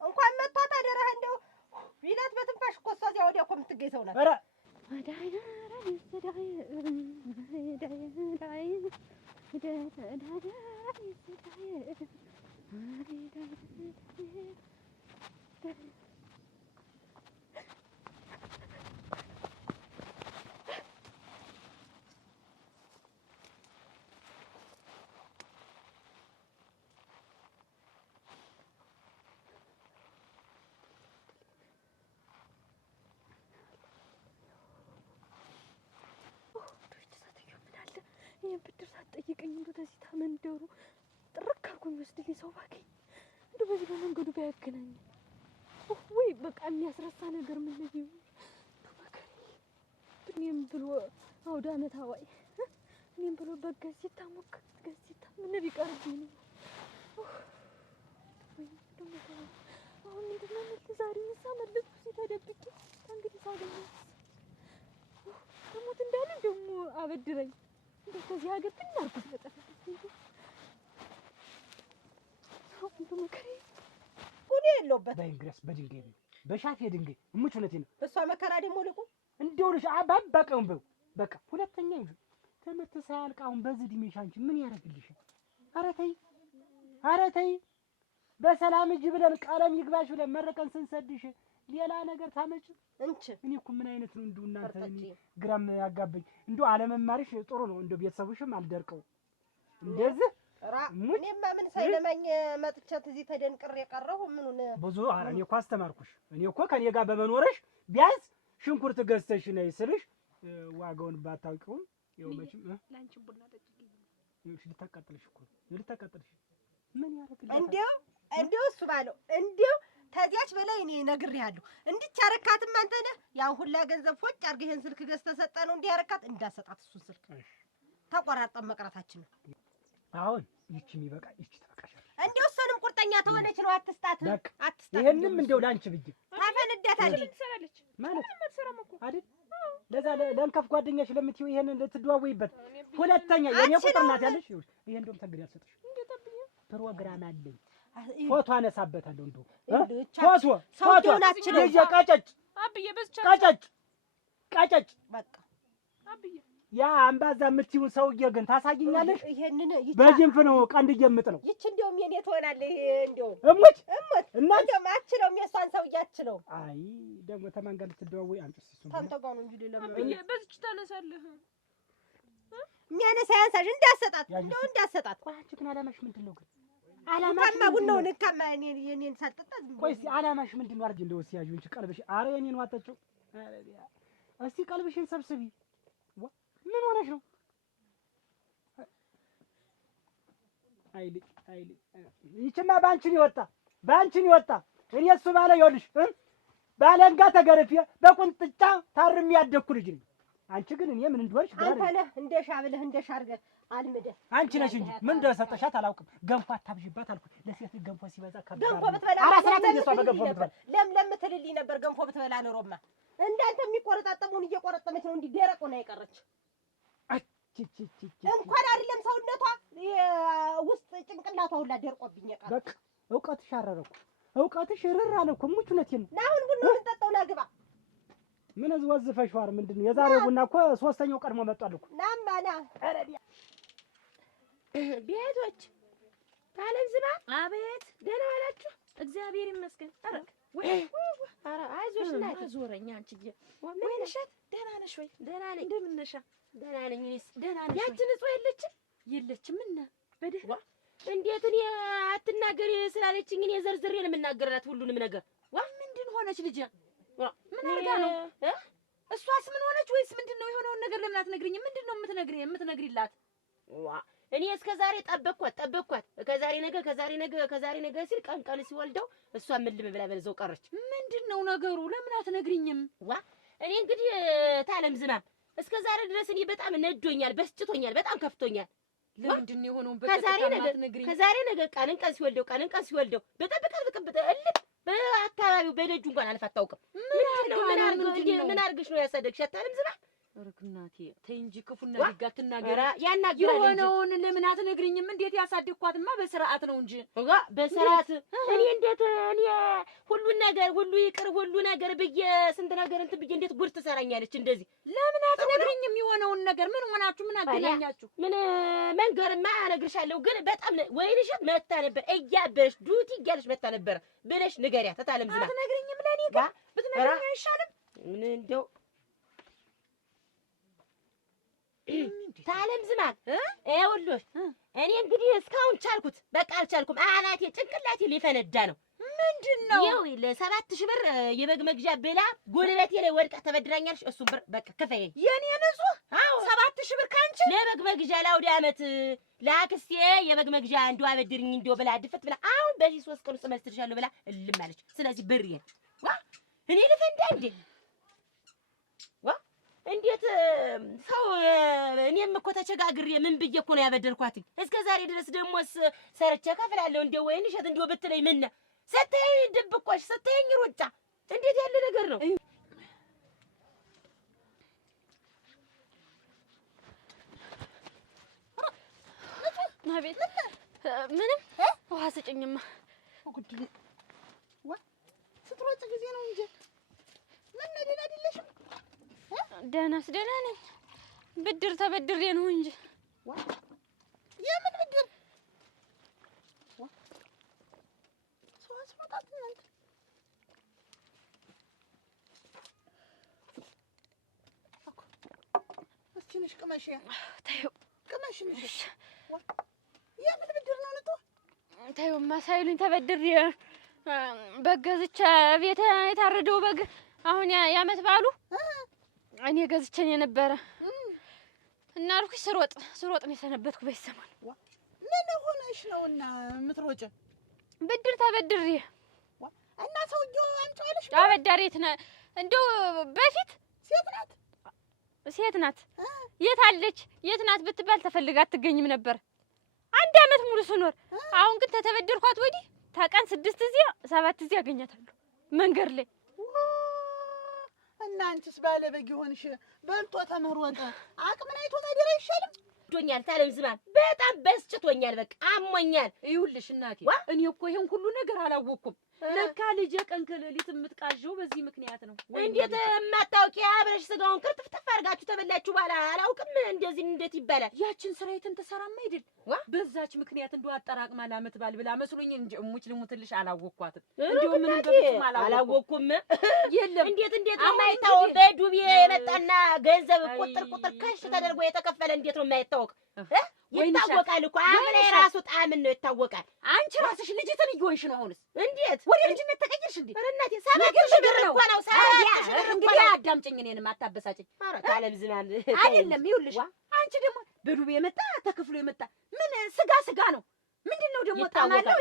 እንኳን መጥቷት አደረህ እንደው ቢላት በትንፋሽ እኮ እሷ እዚያ ወዲያ እኮ የምትገኝ ሰው ናት። ይሄን ብድር ሳትጠይቀኝ እንደው ተዚህ ታመንደሩ ጥርቅ አድርጎ የሚወስድልኝ ሰው ባገኝ እንደው በዚህ በመንገዱ ባያገናኝ ወይ በቃ የሚያስረሳ ነገር ምን ነው ተመከሪ እኔም ብሎ አውደ ዓመት አዋይ እኔም ብሎ በገሲታ ሞክ ገሲታ ምን ቢቀርብኝ ነው ወይ ደግሞ አሁን ምንድነው ዛሬ መሳመልኩ ሲተደብቂ እንግዲህ ሳገኘው ደሞት እንዳለ ደግሞ አበድረኝ እንዴ ከዚህ ሀገር ትናርኩት በጠፋኝ አሁን ተመከሪ ሁኔ የለውበት በእንግሊዝ በድንጋይ ነው በሻፌ ድንጋይ እሙች እውነቴን ነው። እሷ መከራ ደግሞ ልቁ እንደው ልጅ አባባቀውን በው በቃ ሁለተኛ ይዙ ትምህርት ሳያልቅ አሁን በዚህ እድሜሽ አንቺ ምን ያደርግልሻል? ኧረ ተይ በሰላም እጅ ብለን ቀለም ይግባሽ ብለን መረቀን ስንሰድሽ ሌላ ነገር ታመጭ እንቺ እኔ እኮ ምን አይነት ነው እንደው እናንተ ግራም ያጋበኝ እንደው አለመማርሽ ጥሩ ነው። እንደው ቤተሰቡሽም አልደርቀው እንደዚህ እኔማ ምን ሳይለማኝ መጥቻት እዚህ ተደንቅሬ የቀረሁ ምኑን ብዙ እኔ እኮ አስተማርኩሽ። እኔ እኮ ከኔ ጋር በመኖርሽ ቢያንስ ሽንኩርት ገዝተሽ ነይ ስልሽ ዋጋውን ባታውቂውም ይኸው መቼም ላንቺ ቡና ጠጪልኝ ልታቃጥልሽ እኮ ልታቃጥልሽ ምን ያደርግልሻል? እንዲያው እሱ ባለው እንዲያው ከዚያች በላይ እኔ ነግሬሃለሁ። እንድች ያረካትም አንተ ነህ። ያን ሁላ ገንዘብ ፎጭ አድርገህ ይሄን ስልክ ገዝተህ ሰጠህ ነው እንዲህ ያረካት። እንዳሰጣት እሱን ስልክ ተቆራርጠን መቅረታችን ነው። አሁን ይቺ የሚበቃ ይቺ ትበቃሻለች። እንዲያው እሷንም ቁርጠኛ ተሆነች ነው አትስጣት። ይሄንም እንደው ላንቺ ብዬ ታፈንዳታለች ትሰራለች ማለት አትሰራም እኮ አይደል? ለዛ ለእንከፍ ጓደኛሽ ለምትይው ይሄንን ልትደዋወይበት። ሁለተኛ የኔ ቁጥር ናት ያለሽ። ይሄ እንደውም ተንግዲህ አልሰጥሽ። ፕሮግራም አለኝ ፎቶ አነሳበታለሁ። እንደው ፎቶ ልጅ ቀጨጭ አብዬ በዝቻ ቀጨጭ በቃ አብዬ ያ አምባዛ የምትይውን ሰውዬ ግን ታሳጊኛለሽ? ይሄንን በጅንፍ ነው ቀንድ እየምጥለው። ይቺ እንደውም የኔ ትሆናለህ። እንደውም እሙት እና እንደውም አትችለውም የእሷን ሰውዬ አትችለውም። አይ ደግሞ ተማን ጋር ልትደዋወይ አንቺስ እሱ ታንተ ጋር ነው እንጂ ለምን አብዬ በዝች ታነሳለህ? የሚያነሳ ያንሳሽ እንዳሰጣት እንደው እንዳሰጣት። ቆይ አንቺ ግን አላማሽ ምንድን ነው ግን? አላማሽ ቡናውን እንካማ የኔን ሳልጠጣ ቆይ እስኪ አላማሽ ምንድን ነው? አርጅ እንደው ሲያዩ እንጂ ቀልብሽ ኧረ የኔን ዋጠችው። እስቲ ቀልብሽን ሰብስቢ። ምን ሆነሽ ነው? አይል ይችማ ባንቺን ይወጣ እኔ እሱ ባለ ይኸውልሽ ባለንጋ ተገርፌ በቁንጥጫ ታርሜ ያደግኩ ልጅ ነኝ። አንቺ ግን እኔ ምን እንደሆንሽ አንተ ነህ እንደሻ ብለህ እንደሻ አድርገህ አልምደህ አንቺ ነሽ እንጂ ምን እንደሰጠሻት አላውቅም። ገንፎ አታብዥባት አልኩ። ለሴት ገንፎ ሲበዛ ገንፎ ብትበላ ለምለም ትልልኝ ነበር። ገንፎ ብትበላ ኖሮማ እንዳንተ የሚቆረጣጠሙን እየቆረጠመች ነው እንዲህ ደረቅ ሆና የቀረች። እንኳን አይደለም ሰውነቷ ውስጥ ጭንቅላቷ ሁላ ደርቆብኝ የቀረ። በቃ እውቀትሽ አረረኩ። እውቀትሽ ርር አለ እኮ ሙቹ ነቴን ነው። አሁን ቡና ልንጠጣው ና ግባ። ምን ወዝፈሽዋል? ምንድን ነው የዛሬው ቡና እኮ ሶስተኛው ቀድሞ መጥቷል እኮ። ናማ ና ቤቶች ታለም ዝባ። አቤት ደህና ዋላችሁ? እግዚአብሔር ይመስገን። አረክ ወይ ኧረ አይዞሽ እናቴ። አዞረኛ አንቺዬ። ወይ ነሻት? ደህና ነሽ ወይ? ደህና ነኝ። እንደምን ነሽ? ደህና ነኝ። እኔስ ደህና ነሽ? ያቺ ንጹህ የለችም እና በደህና እንዴት እኔ አትናገሪ ስላለችኝ እኔ ዘርዝሬ ነው የምናገርላት ሁሉንም ነገር። ምንድን ሆነች ልጅ? ምን አድርጋ ነው? እሷስ ምን ሆነች? ወይስ ምንድን ነው የሆነውን ነገር ለምን አትነግሪኝም? ምንድን ነው የምትነግሪላት? እኔ እስከ ዛሬ ጠበቅኳት ከዛሬ ነገ ሲል ቀን ሲወልደው እሷ ምን ልም ብላ በዛው ቀረች። ምንድን ነው ነገሩ? ለምን አትነግሪኝም? እኔ እንግዲህ ታለም ዝናብ እስከ ዛሬ ድረስ እኔ በጣም ነዶኛል፣ በስጭቶኛል፣ በጣም ከፍቶኛል። ለምንድን ነው የሆነውን ከዛሬ ነገ ቀን ሲወልደው በጠብቀት እልም በአካባቢው በደጁ እንኳን አልፋታውቅም። ምን አድርገሽ ነው ያሳደግሽ ታለም ዝናብ? እናቴ ተይ እንጂ ክፉና ልጋ ትናገራ ያናግራል። የሆነውን ለምን አትነግሪኝም? እንዴት ያሳደግኳትማ በስርዓት ነው እንጂ በስርዓት እኔ እንዴት እኔ ሁሉ ይቅር ሁሉ ነገር ብዬ ስንት ነገር እንትን ብዬ እንዴት ጉድ ትሰራኛለች እንደዚህ? ለምን አትነግሪኝም? የሆነውን ነገር ምን ሆናችሁ? ምን አገናኛችሁ? ምን መንገርማ እነግርሻለሁ፣ ግን በጣም ወይንሽት መታ ነበር እያበረሽ ዱቲ እያለሽ መታ ነበር ብለሽ ንገሪያት። ታለም ዝናብ አትነግሪኝም? ለኔ ጋር ብትነግሪኝ አይሻልም? ምን እንደው ታለም ዝናብ ይኸውልሽ እኔ እንግዲህ እስካሁን ቻልኩት፣ በቃ አልቻልኩም። አናቴ ጭንቅላቴ ሊፈነዳ ነው። ምንድን ነው? ይኸው ለ7,000 ብር የበግ መግዣ ብላ ጉልበቴ ላይ ወድቃ ተበድራኛለሽ። እሱን ብር በቃ ክፈይኝ። የኔ ንጹህ 7 4000 ብር ካንቺ ለበግ መግዣ ለአውደ ዓመት ለአክስቴ የበግ መግዣ እንደው አበድርኝ እንደው ብላ ድፍት ብላ አሁን በዚህ 3 ቀን ውስጥ መልስልሻለሁ ብላ እልም አለች። ስለዚህ ብር የለም። ዋ እኔ ልፈንዳ እንዴ? ዋ እንዴት ሰው እኔም እኮ ተቸጋግሬ ምን ብዬ እኮ ነው ያበደርኳት። እስከ ዛሬ ድረስ ደሞስ ሰርቼ ከፍላለሁ እንደው ወይን እሸት እንደው ብትለኝ ምን ሰተኝ ድብቆሽ ሰተኝ ሩጫ እንዴት ያለ ነገር ነው? አቤት ምንም ውሃ ስጭኝማ። ጉድል ዋ ስትሮጥ ጊዜ ነው እንጂ ምን ደህና አይደለሽም? ደህናስ ደህና ነኝ። ብድር ተበድሬ ነው እንጂ። ዋ የምን ብድር? ዋ ሰው አስመጣት እናንተ እስኪ ነሽ ቅመሽ ተይው ቅመሽ ነሽ። ዋ የምን ብድር ነው ልቶ? ተይውማ ሳይሉኝ ተበድሬ በግ ገዝቼ ቤት የታረደው በግ አሁን የዓመት በዓሉ እኔ ገዝቼኝ የነበረ እና አልኩሽ ስሮጥ ነው የሰነበትኩ። በይሰማል ምን ሆነሽ ነውና የምትሮጭ? ብድር ተበድሬ እና ሰውዬው አምጪዋለሽ? አበዳሪት ነ እንደው በፊት ሴት ናት። የት አለች የት ናት ብትባል ተፈልጋ አትገኝም ነበር 1 ዓመት ሙሉ ስኖር። አሁን ግን ተተበደርኳት ወዲህ ታቀን 6 ጊዜ 7 ጊዜ አገኛታለሁ መንገድ ላይ። እና አንቺስ ባለበግ ሆንሽ በልቶ ተመሮጠ አቅምን አይቶ ማደር አይሻልም? ዶኛል ታለም ዝማን በጣም በስጭቶኛል። በቃ አሞኛል። ይኸውልሽ እናቴ እኔ እኮ ይሄን ሁሉ ነገር አላወቅኩም። ለካ ልጅ ቀን ከሌሊት የምትቃዠው በዚህ ምክንያት ነው። እንዴት የማታውቂ አብረሽ ስጋውን ቅርጥፍጥፍ አድርጋችሁ ተበላችሁ በኋላ አላውቅም። እንደዚህ እንዴት ይባላል? ያችን ስራይትን ተሰራማ አይደል? በዛች ምክንያት እንደው አጠራቅማ ለዓመት በዓል ብላ መስሎኝ እንጂ እሙች ልሙትልሽ አላወቅኳትም። እንደው ምንም በፍጹም አላወቅኩም። የለም እንዴት ነው የማይታወቅ? በዱቤ የመጣና ገንዘብ ቁጥር ካሽ ተደርጎ የተከፈለ እንዴት ነው የማይታወቅ? ይታወቃል እኮ አሁን የራሱ ጣዕምን ነው ይታወቃል። አንቺ ራስሽ ልጅትን እየሆንሽ ነው። አሁንስ እንዴት ወደ ልጅነት ተቀየርሽ እንዴ? እናቴ 7000 ብር እኮ ነው። 7000 ብር እንግዲህ አዳምጪኝ፣ እኔንም አታበሳጭኝ። ኧረ ታለም ዝናል አይደለም። ይኸውልሽ አንቺ ደግሞ በዱቤ የመጣ ተከፍሎ የመጣ ምን ስጋ ነው። ምንድነው ደግሞ ጣማለው?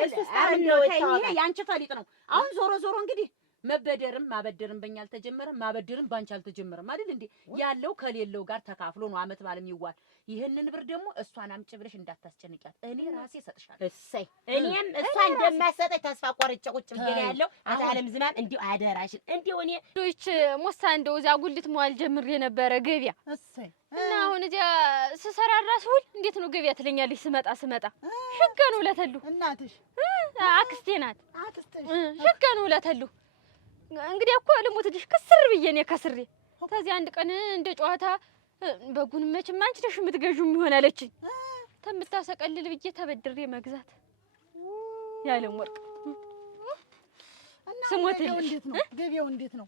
ይሄ ያንቺ ፈሊጥ ነው። አሁን ዞሮ እንግዲህ መበደርም ማበደርም በእኛ አልተጀመረም፣ ማበደርም ባንቺ አልተጀመረም አይደል እንዴ? ያለው ከሌለው ጋር ተካፍሎ ነው ዓመት በዓል የሚዋል። ይሄንን ብር ደግሞ እሷን አምጪ ብለሽ እንዳታስጨንቂያት፣ እኔ ራሴ እሰጥሻለሁ። እሰይ እኔም እሷ እንደማሰጠኝ ተስፋ ቆርጬ ቁጭ ብዬ ነው ያለው። አቶ ዓለም ዝናን እንዲሁ አደራሽን እንዲሁ እኔ ዶች ሞሳ እንደው እዚያ ጉልት መዋል ጀምሬ ነበረ ገቢያ። እሰይ እና አሁን እዚያ ስሰራ ራስ ሁል እንዴት ነው ገቢያ ትለኛለሽ? ስመጣ ሽጋ ነው ለተሉ እናትሽ አክስቴ ናት። አክስትሽ ሽጋ ነው ለተሉ እንግዲህ እኮ ልሞትልሽ ከስር ብዬ ነው ከስሬ። ከዚህ አንድ ቀን እንደ ጨዋታ በጉን መቼም አንቺ ነሽ የምትገዢው የሚሆን አለችኝ። ተምታሰቀልል ብዬ ተበድሬ መግዛት ያለም ወርቅ ስሞትልሽ። ገቢያው እንዴት ነው?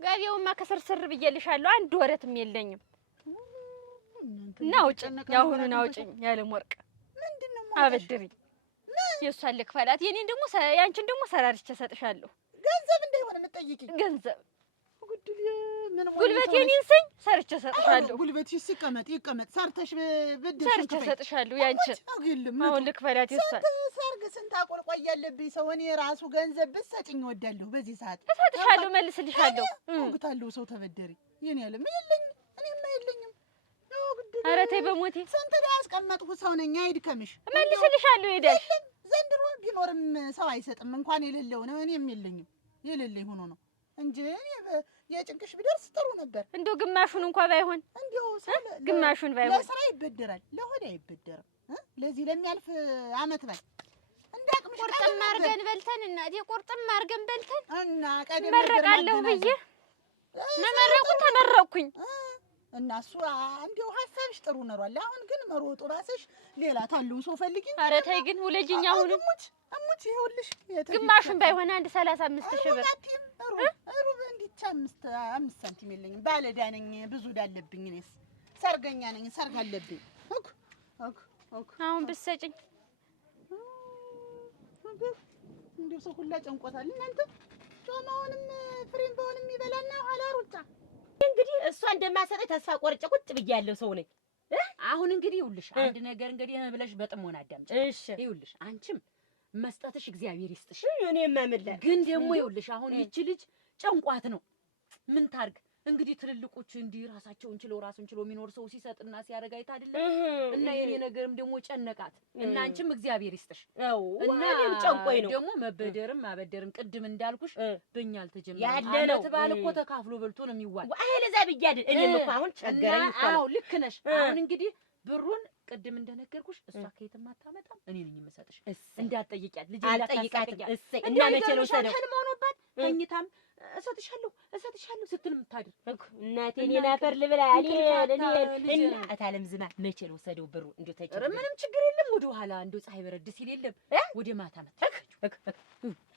ገቢያውማ ከስርስር ብዬልሻለሁ። አንድ ወረትም የለኝም። እና አውጭኝ ያሁኑን አውጭኝ ያለም ወርቅ ምንድነው? አበድሪኝ። የእሷን ልክፈላት፣ የኔን ደግሞ ያንቺን ደግሞ ሰራርቼ እሰጥሻለሁ። ገንዘብ እንዳይሆን የምትጠይቂኝ ገንዘብ ጉድል ምን ጉልበት የኔን ስኝ ሰርቼ እሰጥሻለሁ። ጉልበትሽ ይቀመጥ ሰርተሽ ብድር ሰርቼ እሰጥሻለሁ። ያንቺን አሁን ልክፈላት። የእሷን ሰርግ ስንት አቆልቋይ ያለብኝ ሰው እኔ ራሱ ገንዘብ ብትሰጭኝ እወዳለሁ። በዚህ ሰዓት እሰጥሻለሁ፣ መልስልሻለሁ። ወግታለሁ። ሰው ተበደሪ የኔ ያለ ምን የለኝም፣ እኔማ የለኝም። ኧረ ተይ በሞቴ ስንት ላይ ያስቀመጥኩ ሰው ነኝ። አይድከምሽ፣ መልስልሻለሁ። ሄደሽ ዘንድሮ ቢኖርም ሰው አይሰጥም። እንኳን የሌለው ነው። እኔም የሌለኝ ሆኖ ነው እንጂ እኔ የጭንቅሽ ቢደርስ ጥሩ ነበር። እንደው ግማሹን እንኳን ባይሆን ግማሹን ባይሆን ለስራ ይበደራል፣ ለሆድ አይበደርም። ለዚህ ለሚያልፍ ዓመት በል እንዳቅምሽ ቁርጥም አድርገን በልተን እናቴ ቁርጥም አድርገን በልተን እና ቀደም መረቃለሁ ብዬ መመረቁን ተመረቅኩኝ። እና እሱ እንዲያው ሀሳብሽ ጥሩ ነሯል። አሁን ግን መሮጡ ራስሽ ሌላ ታለው ሰው ፈልጊ። ኧረ ተይ ግን ውለጅኝ። አሁን እሙች ይኸውልሽ ግማሹን ባይሆን አንድ 35,000 ብር ሩብ እንዲቻ 5 ሳንቲም የለኝም። ባለዕዳ ነኝ፣ ብዙ ዕዳ አለብኝ። እኔስ ሰርገኛ ነኝ፣ ሰርግ አለብኝ። አሁን ብትሰጪኝ እንዲሁ ሰው ሁላ ጨንቆታል። እናንተ ጮማውንም ፍሬም በሆንም ይበላና ኋላ ሩጫ። እንግዲህ እሷ እንደማሰጠኝ ተስፋ ቆርጬ ቁጭ ብያለሁ ሰው ነኝ። አሁን እንግዲህ ይኸውልሽ አንድ ነገር እንግዲህ ብለሽ በጥሞና አዳምጪ። እሺ ይኸውልሽ አንቺም መስጠትሽ እግዚአብሔር ይስጥሽ። እኔማ ምን ላይ ግን ደግሞ ይኸውልሽ አሁን ይቺ ልጅ ጨንቋት ነው። ምን ታርግ እንግዲህ ትልልቆች እንዲህ ራሳቸውን ችለው ራሱን ችለው የሚኖር ሰው ሲሰጥና ሲያረጋይት አይደለም እና የኔ ነገርም ደግሞ ጨነቃት እና አንቺም እግዚአብሔር ይስጥሽ። እና ጨንቆይ ነው ደግሞ መበደርም ማበደርም ቅድም እንዳልኩሽ በእኛ አልተጀመረም። ያለነው ተባለ እኮ ተካፍሎ በልቶ ነው የሚዋል። አይ ለዛ ብያለሁ እኔም እኮ አሁን ቸገረኝ እኮ። አዎ ልክ ነሽ። አሁን እንግዲህ ብሩን ቅድም እንደነገርኩሽ እሷ ከየትም አታመጣም። እኔ ነኝ የምሰጥሽ። እንዳትጠይቂያት ልጅ እንዳትጠይቂያት። እና መቼ ነው ሰደው ህልም ሆኖባት ተኝታም እሰጥሻለሁ ስትል የምታድር እናቴ እኔን አፈር ልብላ እና እታለም ዝማ መቼ ነው ሰደው ብሩ እንደው ተጭ ምንም ችግር የለም። ወደ ኋላ እንደው ፀሐይ በረድ ሲል የለም ወደ ማታ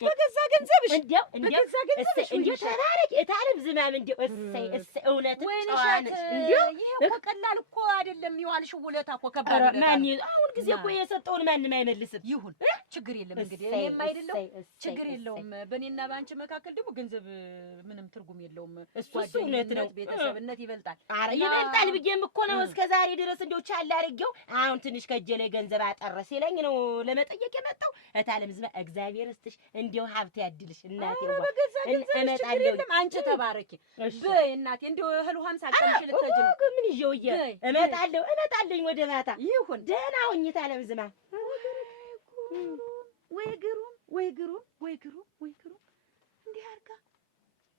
በገዛ ገንዘብሽ እንደው በገዛ ገንዘብሽ እንደው ተባረክ እታለም ዝማም እንደው እሰይ እውነት ጨዋነሽ እንደው ይሄ እኮ ቀላል እኮ አይደለም። የዋልሽው ውለታ እኮ ከባድ ነው። ማን አሁን ጊዜ እኮ የሰጠውን ማንም አይመልስም። ይሁን ችግር የለም። እንግዲህ እኔም አይደለም ችግር የለውም። በእኔና በአንቺ መካከል ደግሞ ገንዘብ ምንም ትርጉም የለውም። እሱ እውነት ነው። ቤተሰብነት ይበልጣል። ኧረ ይበልጣል ብዬም እኮ ነው እስከ ዛሬ ድረስ እንደው ቻል አድርጌው አሁን ትንሽ ከእጄ ላይ ገንዘብ አጠረ ሲለኝ ነው ለመጠየቅ የመጣው። እታለም ዝማ እግዚአብሔር ይስጥሽ እንደው ሀብት ያድልሽ እናቴ። በገዛ ገንዘብ ችግር የለም። አንቺ ተባረኪ በይ እናቴ። እንደው እህል ውሃም ሳትቀምሽ ልትሄጂ ነው። ምን ይዤው እመጣለሁ ወደ ማታ። ይሁን ደህና ሁኚ እታለም ዝማ። ወይ ግሩም እንዲህ አድርጋ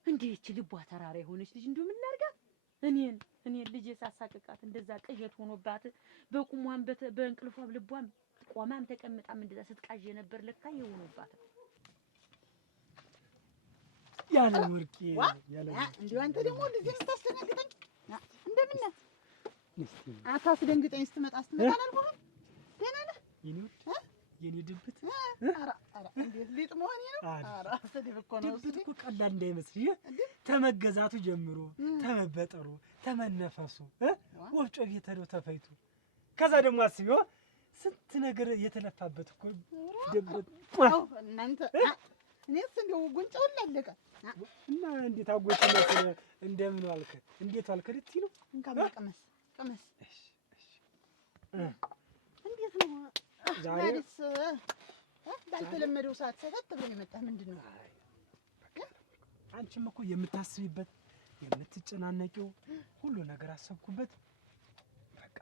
እንዲህ ይህች ልቧ ተራራ የሆነች ልጅ እንደው ምን ላድርጋት? እኔን ልጄ ሳሳቅቃት እንደዛ ቅዠት ሆኖባት በቁሟም በእንቅልፏም ልቧም ቆማም ተቀምጣም እንደዛ ስትቃዥ ነበር። ለካ የሆኖባት ያለ ወርቄ እንዲሁ አንተ ደግሞ ልጅ ስታስደነግጠኝ እንደምን ነህ? አታስደንግጠኝ። ስትመጣ አላልኩህም? ደህና ነህ? የኔ ድብት እንዴት ሊጥ መሆኔ ነው? ኧረ ስድብ እኮ ነው። ድብት እኮ ቀላል እንዳይመስልሽ። ተመገዛቱ ጀምሮ ተመበጠሩ ተመነፈሱ ወፍጮ ቤት ሄዶ ተፈይቱ ከዛ ደግሞ አስቢው ስንት ነገር የተለፋበት እኮ ድብት እናንተ እኔስ እንደው ጉንጫውን ላለቀ እና እንዴት አጎትነት እንደምን ዋልክ እንዴት ዋልክ ልትይ ነው? እንካም ቀመስ እንዴት ነው ዛሬስ? ባልተለመደው ሰዓት ሰተት ብለህ የመጣህ ምንድን ነው? አንቺም እኮ የምታስቢበት የምትጨናነቂው ሁሉ ነገር አሰብኩበት። በቃ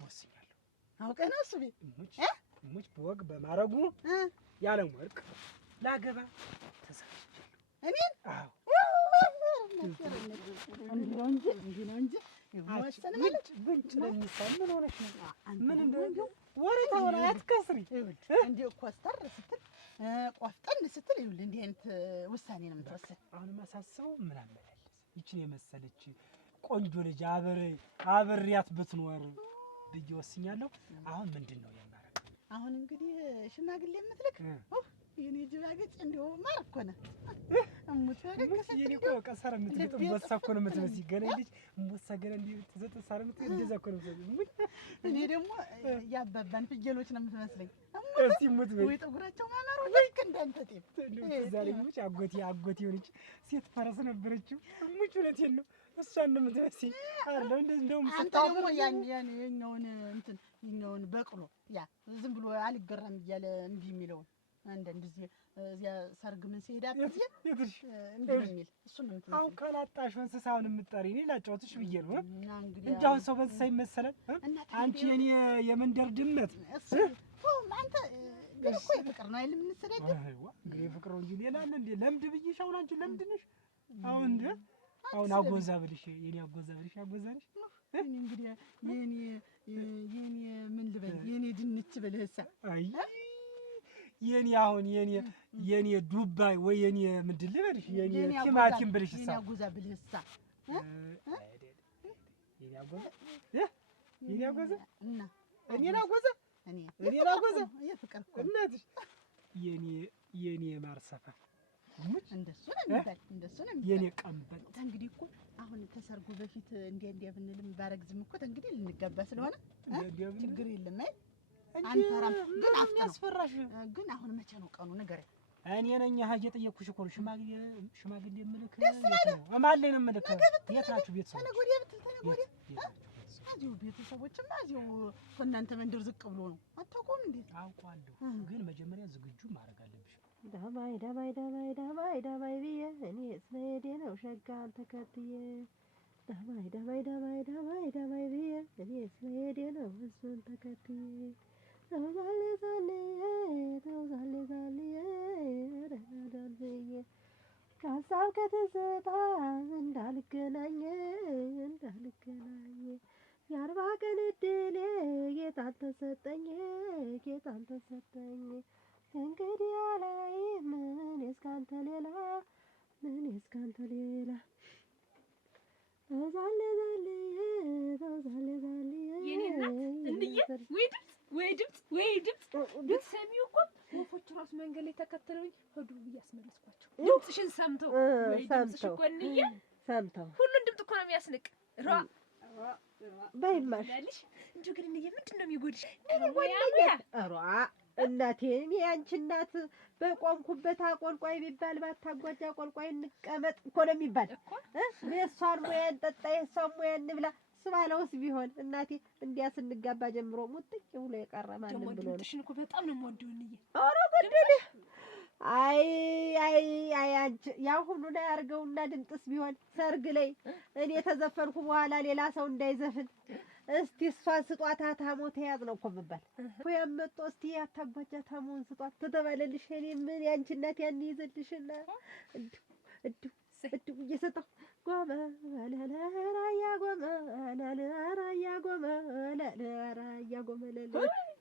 ወስኛለሁ። አውቀህ ነው እሱ ቤት እሙች በወግ በማረጉ ያለም ወርቅ ላገባ ተሳስቻለሁ። እኔን? አዎ እንዲህ ነው እንጂ ወሰን ማለት ብንጭ ለሚሳል ምን ሆነሽ ነው? ምን እንደው ወሬታ ሆነ አትከስሪ። እንዲህ ኮስተር ስትል ቆፍጠን ስትል ይኸውልህ እንዲህ አይነት ውሳኔ ነው የምትወስን። አሁን ማሳሰው ምን አመላለስ ይችን የመሰለች ቆንጆ ልጅ አብሬያት ብትኖር ብዬ ወስኛለሁ። አሁን ምንድን ነው የማረግ? አሁን እንግዲህ ሽማግሌ የምትልክ የኔ ጅባገጭ እንደው ማር እኮ ነህ። እሙት ያደከሰ የኔ እኮ ቀሰረ የምትልጥ እምቦሳ እኮ ነው የምትመስይ። ገና ልጅ እምቦሳ ገና እንዲህ ትዘጥ ሳር የምትል እንደዛ እኮ ነው የምትመስይ። እኔ ደግሞ ያባባን ፍየሎች ነው የምትመስለኝ። እስቲ ሙት በይ። ወይ ጠጉራቸው ማማሩ ልክ እንዳንተ ጤፍ ዛሬ ሙች አጎቴ የሆነች ሴት ፈረስ ነበረችው። ሙች እውነቴን ነው እሷን ነው የምትመስይ። አይደለም እንደውም አንተ ደግሞ የኛውን በቅሎ ያ ዝም ብሎ አልገራም እያለ እምቢ የሚለውን አንዳንድ ጊዜ እዚያ ሰርግ ምን ሲሄዳት ጊዜ እንደሚል እሱ ነው የምትመስለው። አሁን ካላጣሽው እንስሳውን የምትጠሪ እኔ ላጫወትሽ ብዬ ነው እንጂ አሁን ሰው በእንስሳ ይመሰላል። አንቺ የኔ የመንደር ድመት አንተ ግን እኮ የፍቅር ነው አይደል የምንሰዳደብ? እንግዲህ የፍቅር ነው እንጂ ሌላ አለ እንዴ? ለምድ ብዬሽ አሁን አንቺ ለምድ ነሽ። አሁን አጎዛ ብልሽ የኔ አጎዛ ብልሽ አጎዛልሽ እንግዲህ የኔ ምን ልበል የኔ ድንች ብልህሳ አይ የኔ አሁን የኔ ዱባይ ወይ የኔ ምንድን ልበልሽ የኔ ቲማቲም ብልሽሳ የኔ አጎዛ ብልህሳ የኔ አጎዛ እና እኔን አጎዛ እኔን አጎዛ የፍቅር እኮ እናትሽ የኔ ማር ሰፈር እንደሱ ነው የሚባል እንደሱ ነው የሚባል የኔ ቀንበል። እንግዲህ እኮ አሁን ከሰርጉ በፊት እንዲያ ብንልም ባረግዝም እኮ እንግዲህ ልንገባ ስለሆነ ችግር የለም። አንተራም ግን አፍራሽ ግን አሁን መቼ ነው ቀኑ ንገረኝ። እኔ ነኝ እየጠየኩሽ እኮ ነው። ሽማግሌ የምልክ ማን ላይ ነው የምልክ? የት ናችሁ ቤተሰቦች? እዚሁ ቤተሰቦችማ እዚሁ ከእናንተ መንደር ዝቅ ብሎ ነው። አታውቀውም እንዴ? አውቀዋለሁ፣ ግን መጀመሪያ ዝግጁ ማድረግ አለብሽ። ዳባይ ዳባይ ዳባይ ዳባይ ዳባይ ብዬ እኔ ስሄዴ ነው ሸጋን ተከትዬ ዳባይ ዳባይ ዳባይ ዳባይ ዳባይ ብዬ እኔ ስሄዴ ነው እሱን ተከትዬ ተውዛሌ ዛልዬ ተውዛሌ ዛልዬ ረዳን ብዬ ከሀሳብ ከትዝታ እንዳልገናኝ የአርባ ቀን እድሌ ጌታን ተሰጠኝ እንግዲህ አላይም እኔስ ካንተ ሌላ ተውዛሌ ዛልዬ የኔ እናት እንዬ ወይ ድምፅ ብትሰሚው እኮ ወፎቹ ራሱ መንገድ ላይ ተከትለውኝ ሄዱ ብዬ አስመለስኳቸው። ድምፅሽን ሰምተው ወይ ድምፅሽ እኮ እንዬ ሰምተው ሁሉን ድምፅ እኮ ነው የሚያስንቅ። በይማሽ እንጂ ግን እንዬ ምንድን ነው የሚጎድሽ? እናቴ እኔ አንቺ እናት በቆምኩበት አቆልቋይ ቢባል ባታጓጃ አቆልቋይ እንቀመጥ እኮ ነው የሚባል። የእሷን ሙያ እንጠጣ የእሷን ሙያ እንብላ ስባለውስ ቢሆን እናቴ እንዲያ ስንጋባ ጀምሮ ሙጥጭ ብሎ የቀረ ማንም ብሎ ነው። ድምፅሽን እኮ በጣም ነው የምወደው እንዬ። ኧረ ገደለ። አይ አንቺ ያው ሁሉን ያርገውና ድምፅስ ቢሆን ሰርግ ላይ እኔ ተዘፈንኩ በኋላ ሌላ ሰው እንዳይዘፍን እስቲ እሷን ስጧት ታሞ ተያዝ ነው እኮ የምባል እኮ ያመጣ እስቲ አታጓጃ ታሞን ስጧት ተተባለልሽ። እኔ ምን ያንቺ እናት ያን ይዘልሽና እዱ እየሰጠሁ ጎመ ለራያ ጎመ ለራያ ጎመ ለራያ ጎመ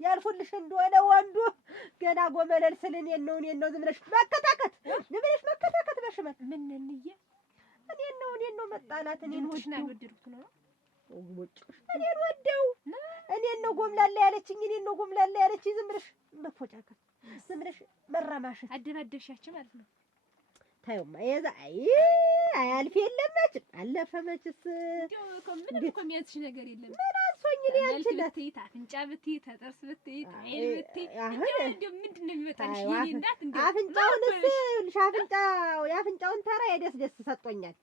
ያልፉልሽ እንደሆነ ወንዱ ገና ጎመለል ስል እኔን ነው ዝም ብለሽ መከታከት በሽመት ምን እንዬ እኔን ነው መጣላት እኔን ወድኩ ነው እኔን ወደው እኔን ነው ጎምላላ ያለችኝ ዝም ብለሽ መፎጫከት ዝም ብለሽ መራማሽት አደባደብሻቸው ማለት ነው። ታዩማ የዛ አያልፍ የለም መች አለፈ መችስ ምንም እኮ የሚያንስሽ ነገር የለም። ምን አንሶኝ እኔ አንቺ ብትይ አፍንጫ ብትይ ተጠርስ ብትይ አይል ብትይ እንደው ምንድን ነው የሚመጣልሽ? የኔ እናት እንደው አፍንጫውንስ የአፍንጫውን ተራ የደስ ሰጥቶኛል።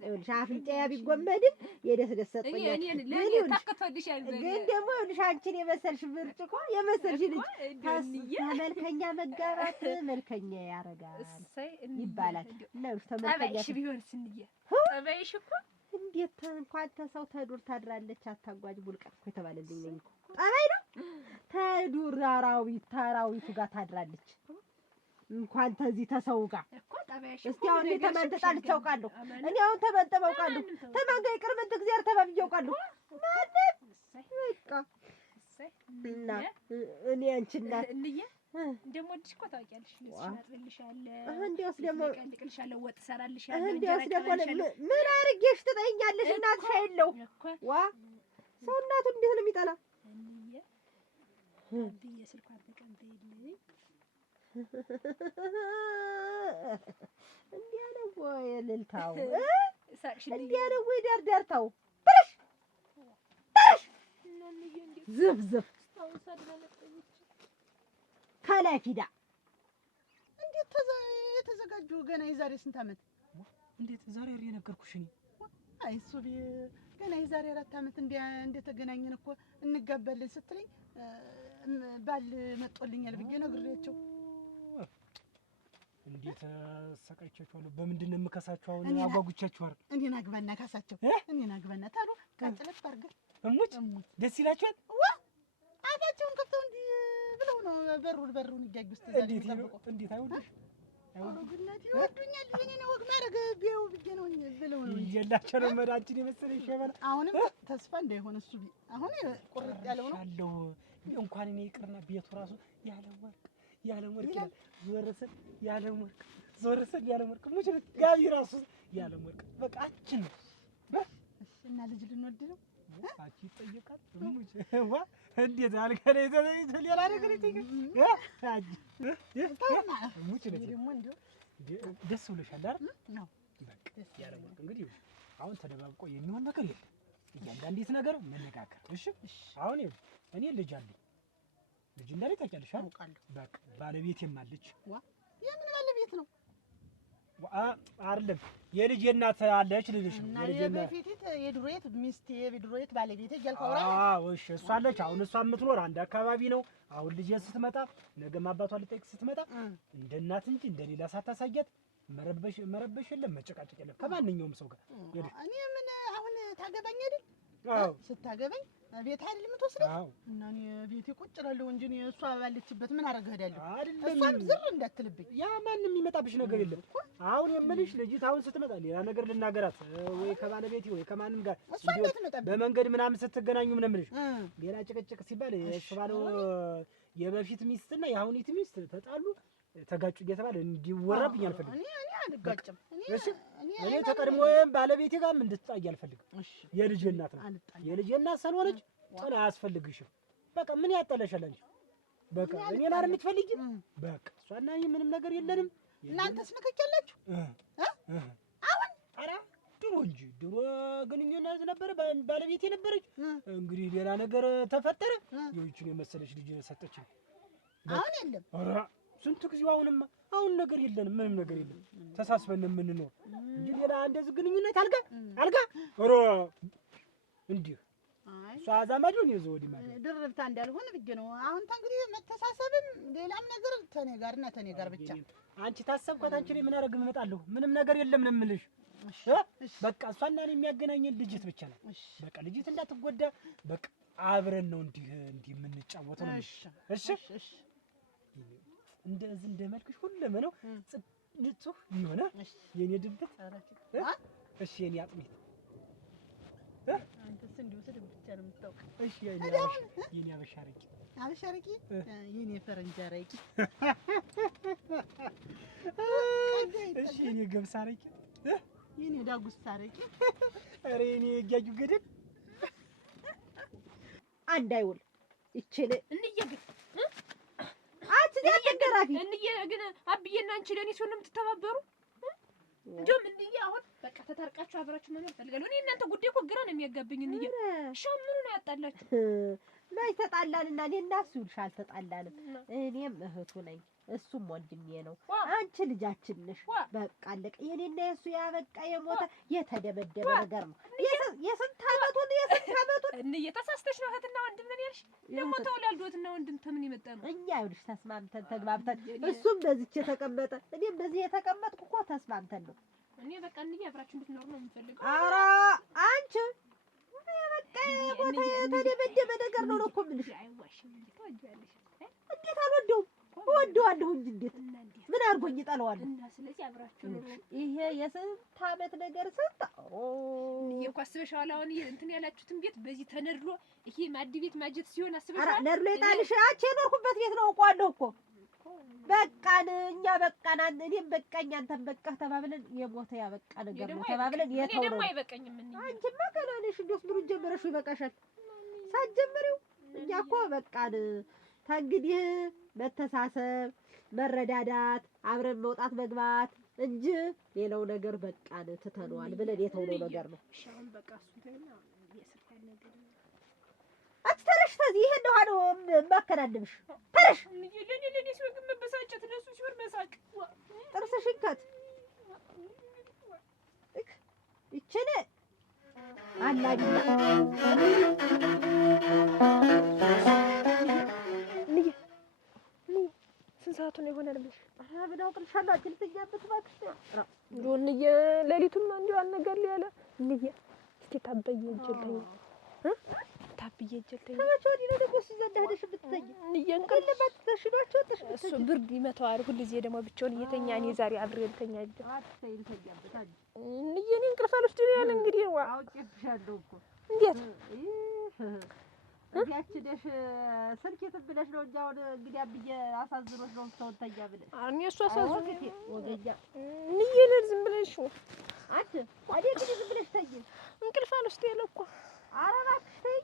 ይኸውልሽ አፍንጫ ቢጎመድም የደስ ሰጥቶኛል። ግን ደግሞ ይኸውልሽ አንቺን የመሰልሽ ብርጭቆ የመሰልሽ ልጅ መልከኛ መጋባት መልከኛ ያረጋል ይባላል። ነው ተመልከሽ ቢሆን ስንዬ ጠባይሽ እኮ እንዴት እንኳን ተሰው ተዱር ታድራለች አታጓጅ ቡልቀት እኮ የተባለልኝ ነኝ እኮ ጠባይ ነው። ተዱር አራዊቱ ጋር ታድራለች እንኳን ተዚህ ተሰው ጋር እኮ ጠባይሽ እስቲ አሁን ተመንጠጣልች አውቃለሁ። እኔ አሁን ተመንጠው አውቃለሁ። ተማንጋ ይቅርብት እግዚአብሔር ተባብዬ አውቃለሁ። ማለት በቃ እና እኔ አንቺ እናት እንዬ እንደምወድሽ እኮ ታውቂያለሽ። ልስሻጥልሻለሁ እንዴውስ ደግሞ ቀልቅልሻለሁ ወጥ ሰራልሻለሁ። እንዴውስ ደግሞ ምን አርጌሽ ትጠይኛለሽ? እናትሽ አይለው ዋ ሰው እናቱ እንዴት ነው የሚጠላ? እንዬ ብዬ ስልኳን ተቀምጠይልኝ እንዲያ ነው ወይ እልልታው? ሳቅሽ እንዲያ ነው ወይ ደርደርታው? ዝፍ ከላይ ፊዳ እንዴት የተዘጋጁ ገና የዛሬ ስንት ዓመት? እንዴት ዛሬ አሪ ነገርኩሽ እኔ። አይ እሱ ገና የዛሬ 4 ዓመት እንደተገናኘን እኮ እንጋባለን ስትለኝ ባል መጦልኛል ብዬ ነግሬያቸው። እንዴት ሰቃይቻችኋለሁ? በምንድን ነው የምከሳችሁ? አሁን አጓጉቻችሁ አይደል? እኔን አግባና ካሳቸው እኔን አግባና ታሉ ቀጥለት አድርገህ እሙች ደስ ይላችኋል? አፋቸውን ከፍተው እንዲህ ብለው ነው በሩን እያዩ ውስጥ እንዴት አይወዱሽ? ግነት ይወዱኛል። እኔን ወግ ማድረግ ቢያው ብዬ ነው ብለው ነው ይላቸው ነው መዳችን የመሰለኝ ሸበላ። አሁንም ተስፋ እንዳይሆን እሱ አሁን ቁርጥ ያለው ነው አለው። እንኳን እኔ ይቅርና ቤቱ ራሱ ያለ ወርቅ ዞር ስል ያለ ወርቅ ሙች ጋቢ ራሱ ያለ ወርቅ በቃ አችን ነው እና ልጅ ልንወድ ነው አቺ ይጠየቃል። ሙች ዋ እንዴት አልከለ ሌላ ነገር ይጠይቃል። ሙች ደግሞ እንደው ደስ ብሎሻል አይደል? ነው በቃ ያለ ወርቅ እንግዲህ አሁን ተደባብቆ የሚሆን ነገር የለም። እያንዳንዲት ነገር መነጋገር። እሺ አሁን እኔ ልጅ አለኝ። ልጅ እንዳለኝ ታውቂያለሽ? አውቃለሁ። በቃ ባለቤቴም አለች። ዋ የምን በፊት ነው አይደለም የልጄ እናት አለች ልልሽ ነው። የልጄ እናት በፊት የድሮዬት ሚስቴ የድሮዬት ባለቤቴ እያልኩ አውራ። እሺ እሷ አለች። አሁን እሷ የምትኖር አንድ አካባቢ ነው። አሁን ልጄ ስትመጣ ነገም አባቷን ልጠይቅ ስትመጣ እንደ እናት እንጂ እንደ ሌላ ሳታሳያት መረበሽ የለም መጨቃጨቅ የለም ከማንኛውም ሰው ጋር። እኔ ምን አሁን ታገባኝ አይደል? ስታገባኝ ቤት አይደል የምትወስደኝ? እና እኔ ቤቴ ቁጭ እላለሁ እንጂ እሷ ባለችበት ምን አደረገ እሄዳለሁ። እሷም ዝር እንዳትልብኝ። ያ ማንም የሚመጣብሽ ነገር የለም። አሁን የምልሽ ልጅት አሁን ስትመጣ ሌላ ነገር ልናገራት ወይ ከባለቤቴ ወይ ከማንም ጋር በመንገድ ምናምን ስትገናኙ ምን የምልሽ ሌላ ጭቅጭቅ ሲባል እሱ ባለው የበፊት ሚስትና የአሁኒት ሚስት ተጣሉ ተጋጩ እየተባለ እንዲወራብኝ አልፈልግም። እኔ አልጋጭም። እኔ ተቀድሞም ባለቤቴ ጋር እንድትጣይ አልፈልግም። የልጄ እናት ነው። የልጄ እናት ስለሆነች ጥላ አያስፈልግሽም። በቃ ምን ያጣለሻል አንቺ? በቃ እኔን አይደል የምትፈልጊ? በቃ እሷና እኔ ምንም ነገር የለንም። እናንተስ ምክክላችሁ? አሁን ኧረ ድሮ እንጂ ድሮ ግንኙነት ነበረ ባለቤቴ ነበረች። እንግዲህ ሌላ ነገር ተፈጠረ። ይህችን የመሰለች ልጅ ሰጠችኝ። አሁን የለም። ኧረ ስንት ጊዜው አሁን ነገር የለንም። ምንም ነገር የለም። ተሳስበን የምንኖር እንጂ ሌላ እንደዚህ ግንኙነት አልጋ ኧረ እንዲህ እሷ አዛማጅ ነው ይዘው ወዲህ ማለት ድርብታ እንዳልሆነ ብዬ ነው። አሁን እንግዲህ መተሳሰብም ሌላም ነገር ተኔ ጋር ብቻ አንቺ ታሰብኳት አንቺ ላይ ምን አደረግ እመጣለሁ። ምንም ነገር የለም ነው የምልሽ። በቃ እሷና እኔ የሚያገናኘን ልጅት ብቻ ነው። በቃ ልጅት እንዳትጎዳ በቃ አብረን ነው እንዲህ የምንጫወተው ነው። እሺ እንደዚህ እንደመልክሽ ሁሉም ነው ንጹህ የሆነ የኔ ድብት እሺ የኔ አጥሚት አንተስ እንዲሁ ስድብ ብቻ ነው የምታውቅ። እሺ የኔ አበሻ አረቂ የኔ ፈረንጅ አረቂ እሺ የኔ ገብስ አረቂ የኔ ዳጉሳ አረቂ ኧረ የኔ እያዩ ገደል አንድ አይውል ይችል እንየግፍ ያገራፊ እንዬ ግን አብዬና አንቺ ለኔ ሲሆን የምትተባበሩ እንደውም እንዬ አሁን በቃ ተታርቃችሁ አብራችሁ መኖር ፈልጋለሁ። እኔ እናንተ ጉዳይ እኮ ግራ ነው የሚያጋብኝ። እንዬ ሻም ምኑ ነው ያጣላችሁ? ላይ ተጣላንና እኔ እና እሱ ይልሽ አልተጣላንም። እኔም እህቱ ነኝ እሱም ወንድሜ ነው። አንቺ ልጃችን ነሽ። በቃ አለቀ። የኔና የሱ ያበቃ የሞተ የተደበደበ ነገር ነው። የስንት ዓመቱን እንዬ ተሳስተሽ ነው እህትና ወንድም ምን ያልሽ? ደግሞ ተወላልዶትና ወንድም ተምን ይመጣ ነው? እኛ ይኸውልሽ ተስማምተን ተግባብተን እሱም በዚች የተቀመጠ እኔም በዚህ የተቀመጥኩ እኮ ተስማምተን ነው። እኔ በቃ እንዬ አብራችሁ እንድትኖሩ ነው የምፈልገው። ኧረ አንቺ በቃ የሞተ የተደበደበ ነገር ነው እኮ የምልሽ። አይዋሽም እንዴ ታውቂያለሽ? እንዴት አልወደውም? እወደዋለሁ እንጂ እንዴት ምን አድርጎኝ እጠለዋለሁ? እና ስለዚህ አብራችሁ ኑሩ። ይሄ የስንት ዓመት ነገር ስንት ይሄ እኮ አስበሽዋል? አሁን እንትን ያላችሁትን ቤት በዚህ ተነድሎ ይሄ ማድ ቤት ማጀት ሲሆን አስበሽዋል? ነድሎ የጣልሽ አንቺ የኖርኩበት ቤት ነው አውቀዋለሁ እኮ። በቃን እኛ በቃን፣ እኔም በቃኝ አንተም በቃህ ተባብለን የሞተ ያበቃ ነገር ነው ተባብለን የተው ነው። ደግሞ አይበቃኝም። ምን አንቺማ ገና ነሽ። እንደውስ ብሩ ጀመረሽው ይበቃሻል። ሳትጀምሪው እኛ እኮ በቃን። ከእንግዲህ መተሳሰብ፣ መረዳዳት፣ አብረን መውጣት መግባት እንጂ ሌላው ነገር በቃን ትተነዋል ብለን የተውነው ነገር ነው። ሻውን በቃ እሱ ለና የስልካን ነገር አትተረሽ ተዚህ ይሄ ነው አለው ማከናንብሽ ተረሽ ለኔ ሲሆን ግን መበሳጨት ለሱ ሲሆን መሳቅ ጥርስሽን ከት ይችል አላዲና ስንት ሰዓቱ ነው ይሆናል ብለሽ? ኧረ ምን አውቅልሻለሁ። አንቺ ልትኛበት እባክሽ። እንደው እንዬ ሌሊቱን እንዲሁ አልነገር ያለ እንዬ እስኪ ታበየ እጅልተኝ ታብዬ እጅልተኝ ከመቼ ወዲህ ነው ደግሞ እሱ ዘንድ ሄደሽ የምትተኝ? እንዬ እንቅልፍ ተሽሏቸው እሱ ብርድ ይመታዋል ሁልጊዜ ደግሞ ብቻውን እየተኛ እኔ ዛሬ አብሬ ልተኛ አይደል? አትተኝ ልተኛበት አይደል? እንዬ እኔ እንቅልፍ አልወስድ ያለ እንግዲህ ዋ አውቄብሻለሁ እኮ እንዴት እዚያች ደሽ ስልኬት ብለሽ ነው እንጂ አሁን እንግዲህ አብዬ አሳዝኖሽ ነው ተወተኛ ብለሽ እኔ እሱ አሳዝኖኝ ወገኛ እንዬ ዝም ብለሽ አንተ ወዴ እንግዲህ ዝም ብለሽ ተኝ። እንቅልፍ አልወስድ ያለ እኮ ኧረ እባክሽ ተይ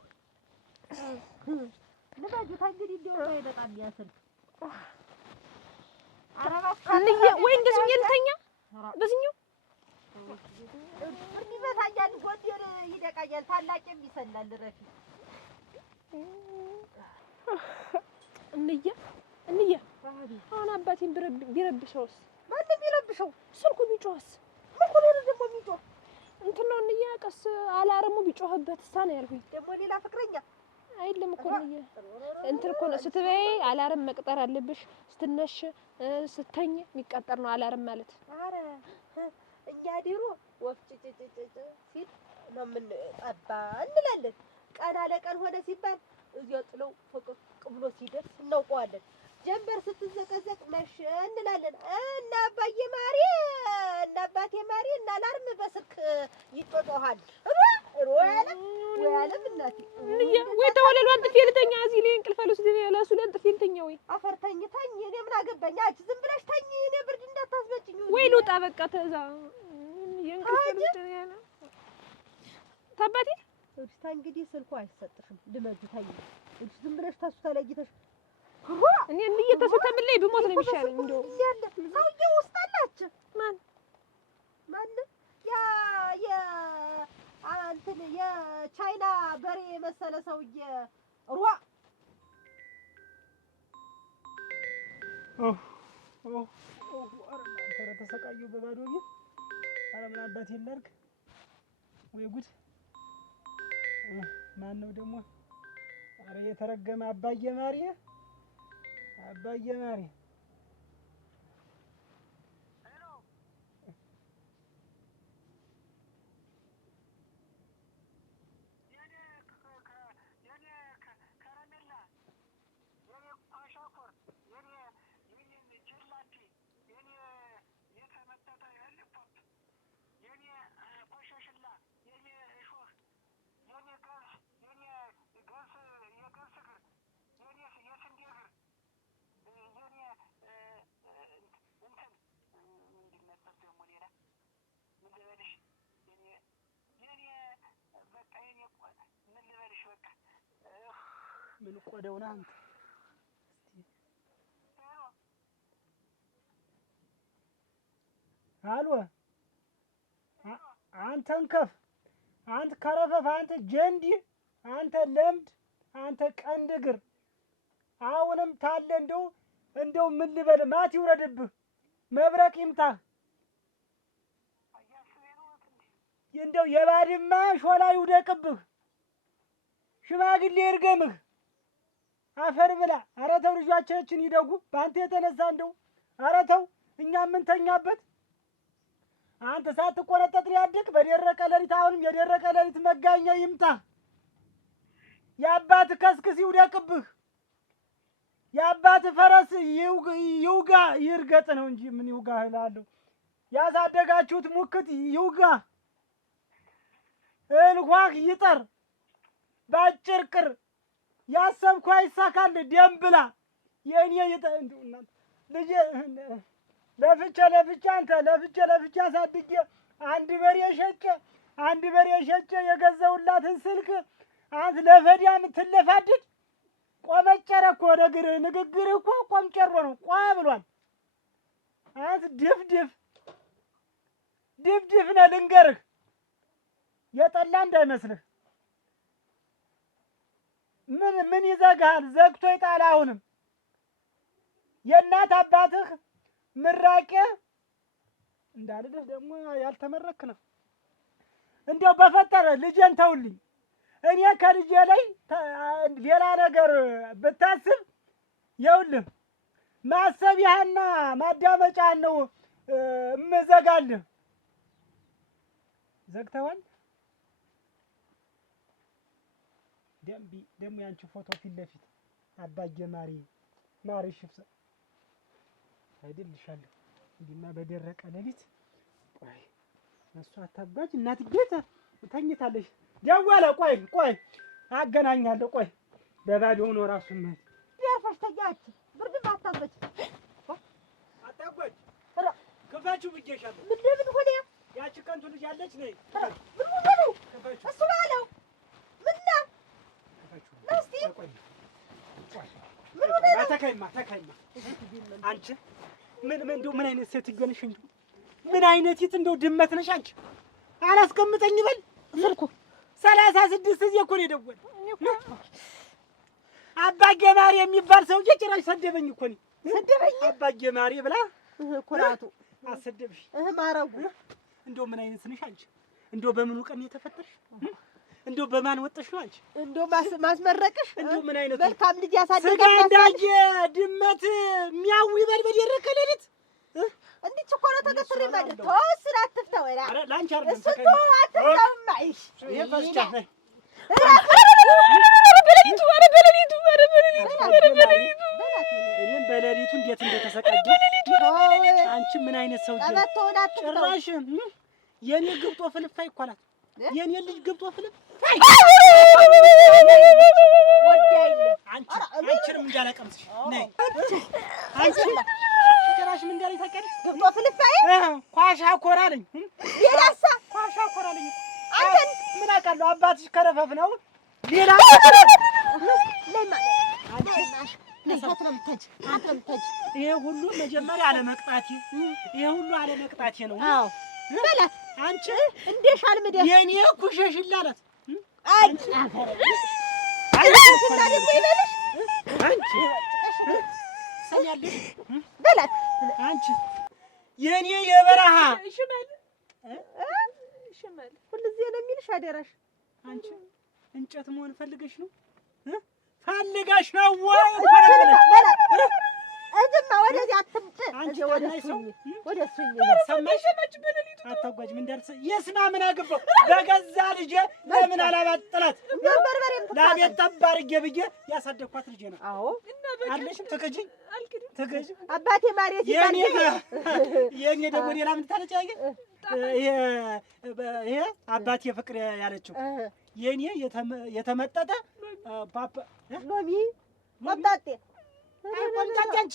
ልበጁ እንግዲህ እንደው አይበጣም ያ ስልክ። ኧረ እባክሽ እንዬ ወይ እንደዚህ ልተኛ በዚህኛው ይመታኛል፣ ጎንዴር ይደቃኛል፣ ታላቅም ይሰላል። ረፊ እንዬ አሁን አባቴን ቢረብሸውስ? ማንም ቢረብሸው ስልኩ ቢጮህስ? ምን ሆኖ ነው ደግሞ የሚጮህ? እንትን ነው እንያ ቀስ አላረሙ ቢጮህበት እሳ ነው ያልኩኝ። ደግሞ ሌላ ፍቅረኛ አይደለም እኮ ነው እንትን እኮ ነው ስትበይ አላረም መቅጠር አለብሽ። ስትነሽ ስተኝ የሚቀጠር ነው አላረም ማለት። ኧረ እኛ ድሮ ወፍ ጭጭጭጭ ሲል ነው የምንጠባ እንላለን። ቀን አለቀን ሆነ ሲባል እዚያ ጥለው ፈቀቅ ብሎ ሲደርስ እናውቀዋለን። ጀንበር ስትዘቀዘቅ መሸ እንላለን። እና አባዬ ማሪ እና አባቴ ማሪ እና አላርም በስልክ ይጮጮሃል። ወያለም እናቴ ወይ ተወለሉ አንጥፌ ልተኛ እዚህ ላይ እንቅልፍ አልወስድም ያላሱ ላይ አንጥፌ ልተኛ ወይ አፈር ተኝ ተኝ። እኔ ምን አገባኝ? አንቺ ዝም ብለሽ ተኝ። እኔ ብርድ እንዳታስበጭኝ ወይ ልውጣ በቃ ተዛ የእንቅልፍ ልውጣ ያለ ታባቴ እርታ እንግዲህ ስልኩ አይሰጥሽም። ልመዱ ተኝ። ዝም ብለሽ ታሱ ተለይተሽ እኔ እየተሰተምን ላይ ብሞት ነው የሚሻለኝ። እንደው ያለ ሰውዬው ውስጥ አላች ማን እንትን የቻይና በሬ የመሰለ ሰውዬ ሯ ኧረ ተሰቃየሁ በባዶ ቤት። ኧረ ምን አባቴ ላድርግ? ወይ ጉድ! ማን ነው ደግሞ? ኧረ የተረገመ አባዬ ማሪ አባዬ ማሪ ምን ቆደው ነህ አንተ? አሎ አንተን ከፍ አንተ ከረፈፍ አንተ ጀንዲ አንተ ለምድ አንተ ቀንድ እግር አሁንም ታለ እንደው ምን ልበል ማት ይውረድብህ መብረቅ ይምታህ እንደው የባድማ ሾላ ይውደቅብህ ሽማግሌ ይርገምህ አፈር ብላ። ኧረ ተው ልጆቻችን ይደጉ በአንተ የተነሳ እንደው ኧረ ተው እኛ ምን ተኛበት? አንተ ሳትቆነጠጥ ያድቅ በደረቀ ሌሊት አሁንም የደረቀ ሌሊት መጋኛ ይምታህ። የአባት ከስክስ ይውደቅብህ። የአባት ፈረስ ይውጋ ይርገጥ ነው እንጂ ምን ይውጋ እላለሁ። ያሳደጋችሁት ሙክት ይውጋ። እንኳን ይጠር ባጭር ቅር ያሰብኩ አይሳካል ደም ብላ የኔ ልጄ ለፍቼ አንተ ለፍቼ አሳድጌ አንድ በሬ ሸጬ የገዛሁላትን ስልክ አንተ ለፈዲያም ትለፋድድ ቆመጨረ እኮ ንግግር እኮ ቆምጨሮ ነው ቋ ብሏል። አንተ ድፍድፍ ነህ ልንገርህ የጠላ እንዳይመስልህ። ምን ይዘጋሃል? ዘግቶ ይጣል። አሁንም የእናት አባትህ ምራቄ እንዳልልህ ደግሞ ያልተመረክ ነው። እንዲያው በፈጠረ ልጄን ተውልኝ። እኔ ከልጄ ላይ ሌላ ነገር ብታስብ ይኸውልህ ማሰቢያህና ማዳመጫህን ነው እምዘጋልህ። ዘግተዋል። ደግሞ ያንቺ ፎቶ ፊት ለፊት አባዬ ማሪ ሽፍሰ አይደልሻለሁ። እንዲማ በደረቀ ሌሊት ቆይ እሷ አታጓጅ እናትዬ ተኝታለሽ። ደወለ ቆይ አገናኛለሁ። ቆይ በባዶ ሆኖ ራሱን ማለት ያርፈሽ ተኛች። ብርድም አታበች አታጓጅ ክፈችው ብዬሻለሁ። ምን ሆነ? ያቺ ቀንቱ ልጅ አለች ነይ ምን ሆነ ነው እሱ ባለው ምንና እስቲ ምን ሆነ ነው? ተከይማ አንቺ ምን አይነት ሴትዮ ነሽ? ምን አይነት ይት ድመት ነሽ አንቺ? አላስቀምጠኝ በል ስልኩ 36 ጊዜ እኮ ነው የደወለው። አባዬ ማሪ የሚባል ሰውዬ ጭራሽ ሰደበኝ እኮ ነው። ሰደበኝ አባዬ ማሪ ብላ ኩራቱ አሰደብሽ ማረጉ እንደው ምን አይነት ነሽ አንቺ? እንደው በምኑ ቀን የተፈጠርሽ? እንደው በማን ወጥሽ ነው አንቺ? እንደው ማስመረቅሽ እንደው ምን አይነት መልካም ልጅ ያሳደገ ስጋ እንዳየ ድመት ሚያዊ በልበል የረከለልት እንዴት እኮ ነው ተከትሬ ማለት ተወስራ አትፍታ ወራ አረ ላንቺ አይደለም እሱ ተው አትፍታው ማይሽ የፈስቻ ነይ እኔም በሌሊቱ እንዴት እንደተሰቃየ አንቺ ምን አይነት ሰው ጭራሽ የኔ ግብጦ ፍልፋይ እኮ አላት። የኔ ልጅ ግብጦ ፍልፋይ አንቺንም እንዳላቀምስሽ ነይ አንቺ ጭራሽ ምን እንዳለኝ ታውቂያለሽ? ግብጦ ፍልፋይ ኳሻ ኮራለኝ ሌላሳ ኳሻ ኮራለኝ። አንተን ምን አውቃለሁ አባትሽ ከረፈፍ ነው ሌላ ይሄ ሁሉ መጀመሪያ አለመቅጣቴ ነው። አዎ በላት አንቺ እንደ ሻልምደ የኔ ኩሸሽላ ናት። አንቺ አንቺ ሰሚያለሽ በላት አንቺ የኔ የበረሃ ሽመል ሁልጊዜ ነው የሚልሽ አደራሽ። አንቺ እንጨት መሆን ፈልገሽ ነው ፈልገሽ ነው ወይ? እዝማ ወደዚህ አትምጭ። አንቺ ወደሱ ሰማሽ? አታጓጅም እንዳልሰ የስማ ምን አገባው? በገዛ ልጄ ለምን አላባጥላት? ለቤት ጠብ አድርጌ ብዬ ያሳደግኳት ልጄ ነው። አዎ አለሽ ትከጂኝ አባቴ ማሬት የኔ ደግሞ ሌላ ምን ታለጫየ? ይሄ አባቴ ፍቅር ያለችው የኔ የተመጠጠ ፓፓ ሎሚ ወጣጤ ወጣጤ አንቺ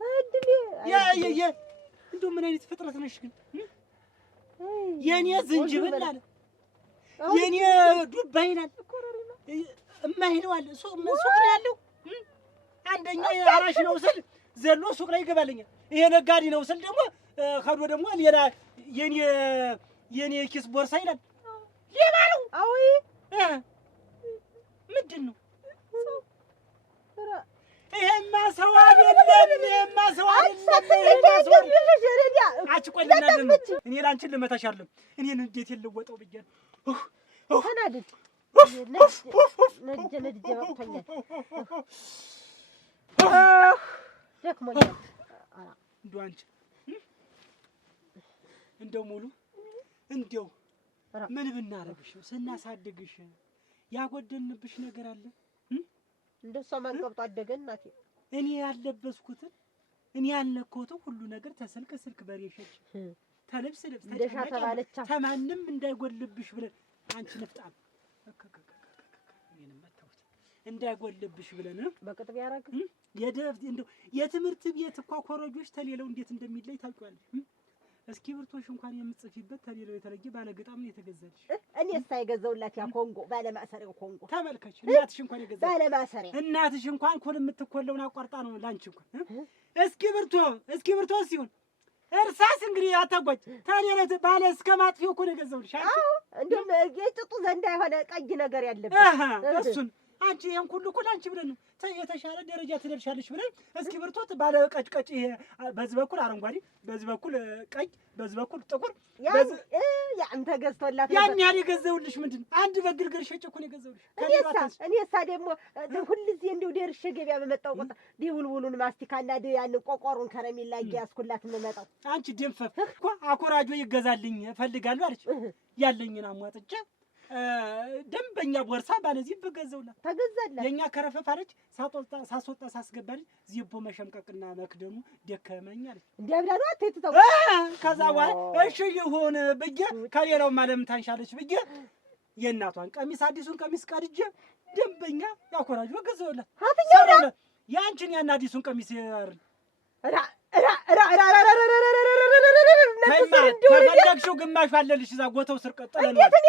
እድሌ እንደው ምን አይነት ፍጥረት ነሽ ግን? የኔ ዝንጅብል አለ የኔ ዱባ ይላል እማይለው አለ ሱቅ ነው ያለው። አንደኛ አራሽ ነው ስል ዘሎ ሱቅ ላይ ይገባልኛል። ይሄ ነጋዴ ነው ስል ደግሞ ኸዶ ደግሞ ሌላ የኔ ኪስ ቦርሳ ይላል ሌባ ነው። አይ ምንድን ነው ይሄማ? ሰው አይደለም። ይሄማ ሰው አይደለም። አንቺ ቆይ ልናደም እኔ ላንቺን ልመታሽ አይደለም እኔን እንዴት የለወጠው ብያለሁ። ተናደድ ነጅ ወጥቶኛል ደክሞኛል። እንደው አንቺ እንደው ሙሉ እንደው ምን ብናረግሽ ነው ስናሳድግሽ ያጎደልንብሽ ነገር አለ? እንደሷ ማንቀብጦ አደገ እናቴ። እኔ ያለበስኩትን እኔ ያልነካሁትን ሁሉ ነገር ተስልክ በሬሸች ተልብስ ልብስ እንደሻተባለቻ ተማንም እንዳይጎልብሽ ብለን አንቺ ንፍጣም እኔንም መታወት እንዳይጎልብሽ ብለን በቅጥብ ያረግ እንደው የትምህርት ቤት እኮ ኮረጆች ተሌለው እንዴት እንደሚለይ ታውቂዋለሽ? እስኪብርቶሽ እንኳን የምጽፊበት ተሌለው የተለየ ባለገጣም ነው የተገዛልሽ። እኔ ሳይገዛውላት ያ ኮንጎ ባለማሰሪያው ኮንጎ ተመልከች። እናትሽ እንኳን የገዛች ባለማሰሪያ እናትሽ እንኳን ኮል የምትኮለውን አቋርጣ ነው ላንቺ እንኳን እስኪብርቶ ሲሆን እርሳስ እንግዲህ አታጓጭ ታኔለት ባለ እስከ ማጥፊው እኮ ነው የገዛውልሽ። አዎ እንደውም የጭጡ ዘንዳ የሆነ ቀይ ነገር ያለበት እሱን አንቺ ይሄን ሁሉ እኮ ላንቺ ብለን ነው የተሻለ ደረጃ ትደርሻለሽ ብለን እስኪብርቶት ባለ ቀጭቀጭ ይሄ በዚህ በኩል አረንጓዴ በዚህ በኩል ቀይ በዚህ በኩል ጥቁር ያን ተገዝቶላት ያን ያህል የገዛውልሽ ምንድን አንድ በግልግል ሸጭ እኮ ነው የገዛውልሽ። እኔሳ ደግሞ ሁልጊዜ እንደው ደርሼ ገበያ በመጣው ቁጥር ዲውልውሉን ማስቲካና ያን ቆቆሩን ከረሜላ እያስኩላት የምመጣው አንቺ ደንፈፍ እኮ አኮራጆ ይገዛልኝ እፈልጋለሁ አለች። ያለኝን አሟጥጬ ደንበኛ ቦርሳ ባለዚህ በገዛውላት ተገዛላት። የኛ ከረፈፍ አለች ሳስወጣ ሳስገባልኝ ዚቦ መሸምቀቅና መክደኑ ደከመኝ አለች። እንደብዳሉ አትተው ከዛ በኋላ እሺ ይሁን ብዬ ከሌላው ማለም ታንሻለች ብዬ የእናቷን ቀሚስ አዲሱን ቀሚስ ቀድጄ ደንበኛ ያኮራጆ ገዛውላት። አትኛው ያንቺን ያን አዲሱን ቀሚስ ያር ተፈለግሽው ግማሽ አለልሽ እዛ ጎተው ስር ቀጠለ ነው። እንዴት እኔ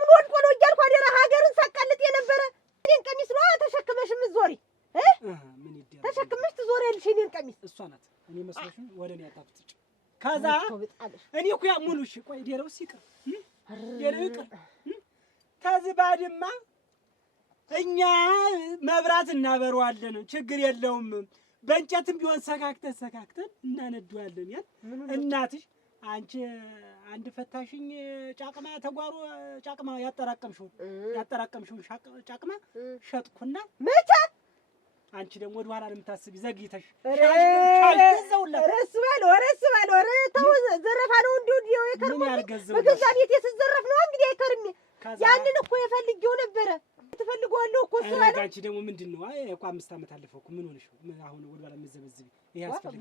ምን ወድቆ ነው እያልኩ አደራ ሀገርን ሳቃልጥ የነበረ እኔን ቀሚስ ነው ተሸክመሽ የምትዞሪ ምን ይደረግ ተሸክመሽ ትዞሪያለሽ እኔን ቀሚስ። እሷ ናት እኔ መስሎሽ ወደ እኔ አጣፍጥጭ ከዛ እኔ እኮ ያሙሉሽ ቆይ ዴረውስ ይቅር ዴረው ይቅር ተዝባድማ እኛ መብራት እናበረዋለን ችግር የለውም በእንጨትም ቢሆን ሰካክተን እናነደዋለን። ያን እናትሽ አንቺ አንድ ፈታሽኝ ጫቅማ ተጓሮ ጫቅማ ያጠራቀምሽውን ጫቅማ ሸጥኩና መቼ አንቺ ደግሞ ወደ ኋላ ነው የምታስቢ ዘግይተሽ ረስ ባል ወረ ተው ዘረፋ ነው እንዲሁ የከርሞ በገዛ ቤት የስዘረፍ ነው እንግዲህ አይከርም። ያንን እኮ የፈልጌው ነበረ ትፈልገዋለሁ እኮ እሱ አለ። አንቺ ደግሞ ምንድነው? አይ እኮ 5 ዓመት አለፈው እኮ ምን ሆነሽ አሁን ወደ ኋላ የምትዘበዝቢ? ይሄ አስፈልግ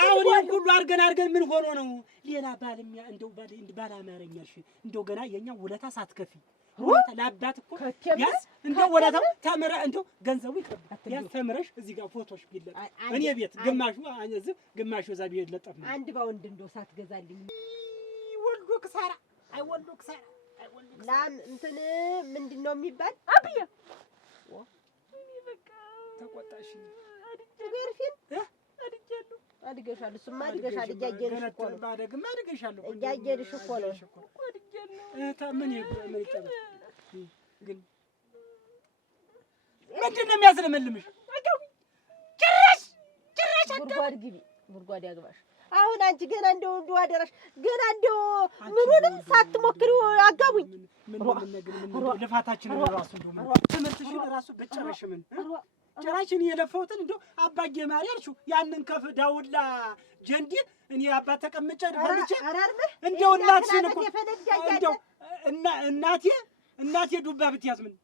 አሁን ይሄን ሁሉ አድርገን ምን ሆኖ ነው ሌላ ባልም እንደው ባል አማረኛልሽ እንደው ገና የኛ ውለታ ሳትከፊ ወለታ ለአባት እኮ ቢያንስ እንደው ወለታው ተምረ እንደው ገንዘቡ ይቀርብ ቢያንስ ተምረሽ እዚህ ጋር ፎቶሽ ቢለጥ እኔ ቤት ግማሹ እዛ ቤት ለጠፍ ነው አንድ ባውንድ እንደው ሳትገዛልኝ ወልዶ ክሳራ አይ ወልዶ ክሳራ ላም እንትን ምንድነው የሚባል አብዬ እኔ በቃ ተቆጣሽ ገርፊን አድገሻል እሱማ አድገሻል እያየንሽ እኮ ነው ባደግማ አድገሻለሁ እያየንሽ እኮ ነው ምን ይጠበቅ ግን ምንድን ነው የሚያስለመልምሽ? ጭራሽ ጉድጓድ ግቢ ጉድጓድ ያግባሽ። አሁን አንቺ ገና እንደው አደራሽ ገና እንደው ምኑንም ሳትሞክሪው አጋቡኝ። ምን ልፋታችንን ራሱ እንደው ትምህርትሽን ራሱ በጨረሽ ምን ጭራሽን የለፈውትን እንደው አባጌ ማሪ አልሽው ያንን ከፍ ዳውላ ጀንዲ እኔ አባት ተቀምጬ ፈልጬ እንደው እናትሽን እኮ እንደው እናቴ ዱባ ብትያዝ ምን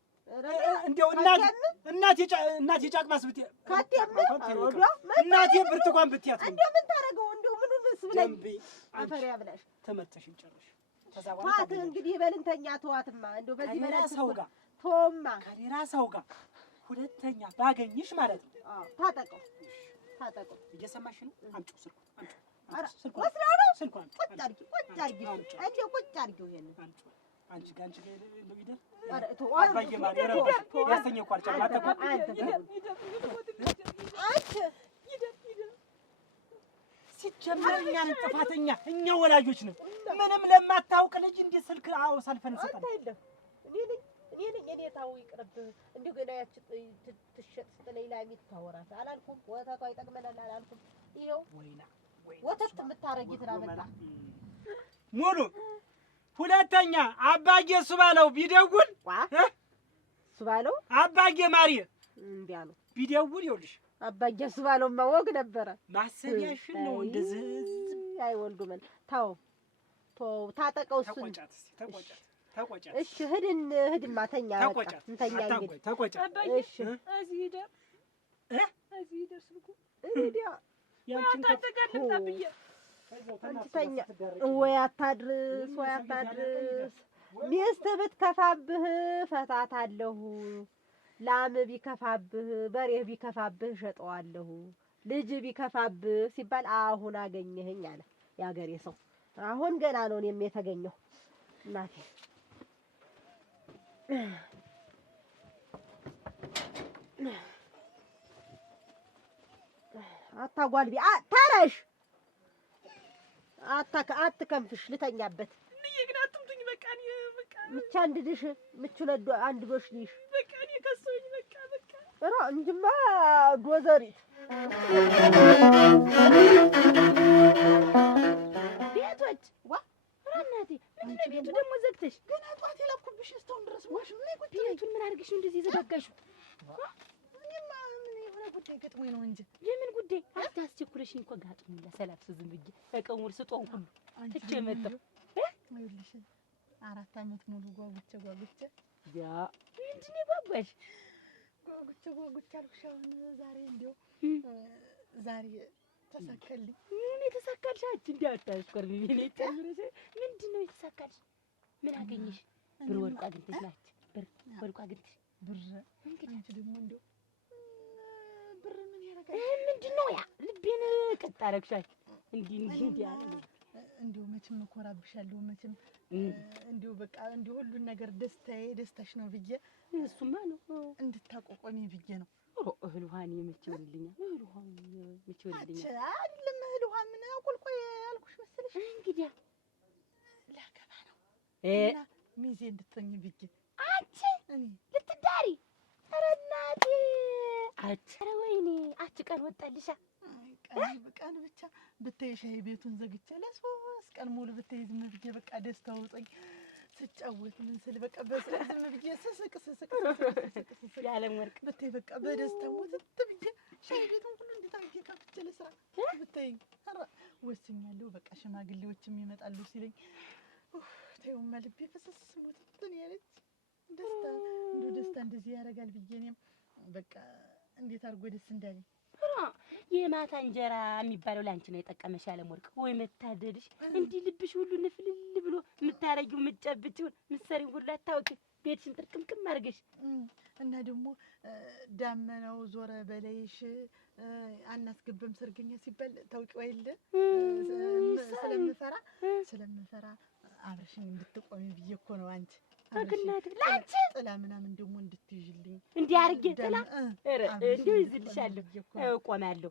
እንደው እናቴ ጫቅማስ ብትያዝ እናቴ ብርቱካን ብትያዝ እንደው ምን ታረገው እንደው ምኑን ስብለኝ አፈሪያ ብላሽ ተመርተሽን ጨረሽ። ተዋት እንግዲህ በልንተኛ ተዋትማ እንደው በዚህ በላ ሰው ጋር ቶማ ከሌላ ሰው ጋር ሁለተኛ ባገኝሽ ማለት ነው። ታጠቀው እየሰማሽ ነው? አምጪው ስልኩ ስልኩን ቁጭ አድርጊ እንደው ቁጭ አድርጊው ይሄን አንቺ ጋር እንደው ይደር አባዬ ማሪ ያስተኛው እኮ አልቻለም። ሲጀመር እኛ ነን ጥፋተኛ፣ እኛ ወላጆች ነን። ምንም ለማታውቅ ልጅ እንዴት ስልክ ሳልፈን እንሰጣለን? እኔ ታው ይቅርብ እንዲሁ ገና ያቺ ትሸጥ ስትለኝ ላሚት ታወራት አላልኩም? ወተቷ ይጠቅመናል አላልኩም? ይኸው ወተት የምታረጊት አመጣ ሙሉ ሁለተኛ አባዬ እሱ ባለው ቢደውል እሱ ባለው አባዬ ማሪ እንዲያ ነው ቢደውል ይኸውልሽ አባዬ እሱ ባለው ማወቅ ነበረ። ማሰቢያሽን ነው እንደዚህ አይወልዱ ምን ታው ታጠቀው እሱን ተቆጫት እሺ ሂድማ ተኛ በቃ እንተኛ እንግዲህ ተቆጫት እሺ እዚህ ሄደር ስልኩ እንግዲህ ያንቺን ተገለጣብዬ አንተኛ ወይ አታድርስ ሚስት ብትከፋብህ ፈታታለሁ፣ ላም ቢከፋብህ በሬህ ቢከፋብህ ሸጠዋለሁ፣ ልጅ ቢከፋብህ ሲባል አሁን አገኘኸኝ አለ ያገሬ ሰው። አሁን ገና ነው እኔም የተገኘው እናቴ አታጓልቢ ተረሽ አትከንፍሽ ልተኛበት እኔ ግን አትምቱኝ በቃ ምቻ አንድልሽ ምቹ ለዶ አንድ ዶሽ ልሽ በቃ እኔ ከሰውኝ በቃ ራ እንጅማ ዶዘሪት ቤቶች እናቴ ምንድነው ቤቱ ደግሞ ዘግተሽ ገና ጧት የላኩብሽ እስካሁን ድረስ ዋሽ ምን ይቁጥ ቤቱን ምን አድርግሽ ነው እንደዚህ ዘጋጋሽው? እኔማ ምን የሆነ ጉዳይ ገጥሞኝ ነው እንጂ የምን ጉዳይ አታስቸኩለሽኝ እኮ ጋጥሞኝ ለሰላም ዝም ብዬ በቀሙር ስጦን ሁሉ ትቼ መጣሁ። ይኸውልሽ 4 ዓመት ሙሉ ጓጉቼ ያ ምንድን ጓጓሽ? ጓጉቼ አልኩሽ። አሁን ዛሬ እንደው ዛሬ ተሳካልኝ። ምን የተሳካልሽ? አንቺ እንዳታስቆርቢ ቢኔ ተምረሽ ምንድነው የተሳካልሽ? ምን አገኘሽ? ብር ወርቅ አግኝተሽ ናች? ብር ወርቅ አግኝተሽ ብር እንግዲህ አንቺ ደግሞ እንደው ብር ምን ያረጋል? ምንድነው ያ ልቤን ቀጥ አደረግሻል። እንዲህ ያለ እንደው መቼም እኮራብሻለሁ መቼም እንደው በቃ እንደው ሁሉን ነገር ደስታሽ ነው ብዬ እሱማ ነው እንድታቆቆሚ ብዬ ነው። እህል ውሃን የምትችልልኛል እህል ውሃን የምትችልልኛል አይደለም እህል ውሃ ምን አቆልቆይ ያልኩሽ መሰለሽ? እንግዲህ ላገባ ነው እና ሚዜ እንድትሆኝ ብዬ አንቺ ልትዳሪ? ኧረ እናቴ ኧረ ወይኔ ቀን ወጣልሻ? ቀን ብቻ ብታይ ሻይ ቤቱን ዘግቼ ለሶስት ቀን ሙሉ ብታይ ዝም ብዬ በቃ ደስታ ውጦኝ ስጫወት ምን ስል በቃ ዝም ብዬ ስስቅ የዓለም ወርቅ ብታይ በቃ በደስታ ሙትት ብዬ ሻይ ቤቱን ሁሉ እንዴት አድርጌ ከፍቼ ልስራ ብታይ ወስኛለሁ። በቃ ሽማግሌዎችም ይመጣሉ ሲለኝ ተይውማ ልቤ ፍስስ ሙትት ነው ያለች። ደስታ እንደዚህ ያደርጋል ብዬ እኔም በቃ እንዴት አድርጎ ደስ እንዳለኝ። የማታ እንጀራ የሚባለው ላንቺ ነው የጠቀመሽ የዓለም ወርቅ። ወይ መታደልሽ! እንዲህ ልብሽ ሁሉ ንፍልል ብሎ የምታረጊው የምትጨብጪውን ምትሰሪው ሁሉ አታውቂ። ቤትሽን ጥርቅምቅም አድርገሽ እና ደግሞ ዳመናው ዞረ በላይሽ አናስገባም ሰርገኛ ሲባል ታውቂው አይደለ? ስለምፈራ አብረሽኝ እንድትቆሚ ብዬ እኮ ነው አንቺ ላንቺ ጥላ ምናምን ደግሞ እንድትይዥልኝ እንዲህ አድርጌ ጥላ እንዲሁ ይዝልሻለሁ እቆማለሁ።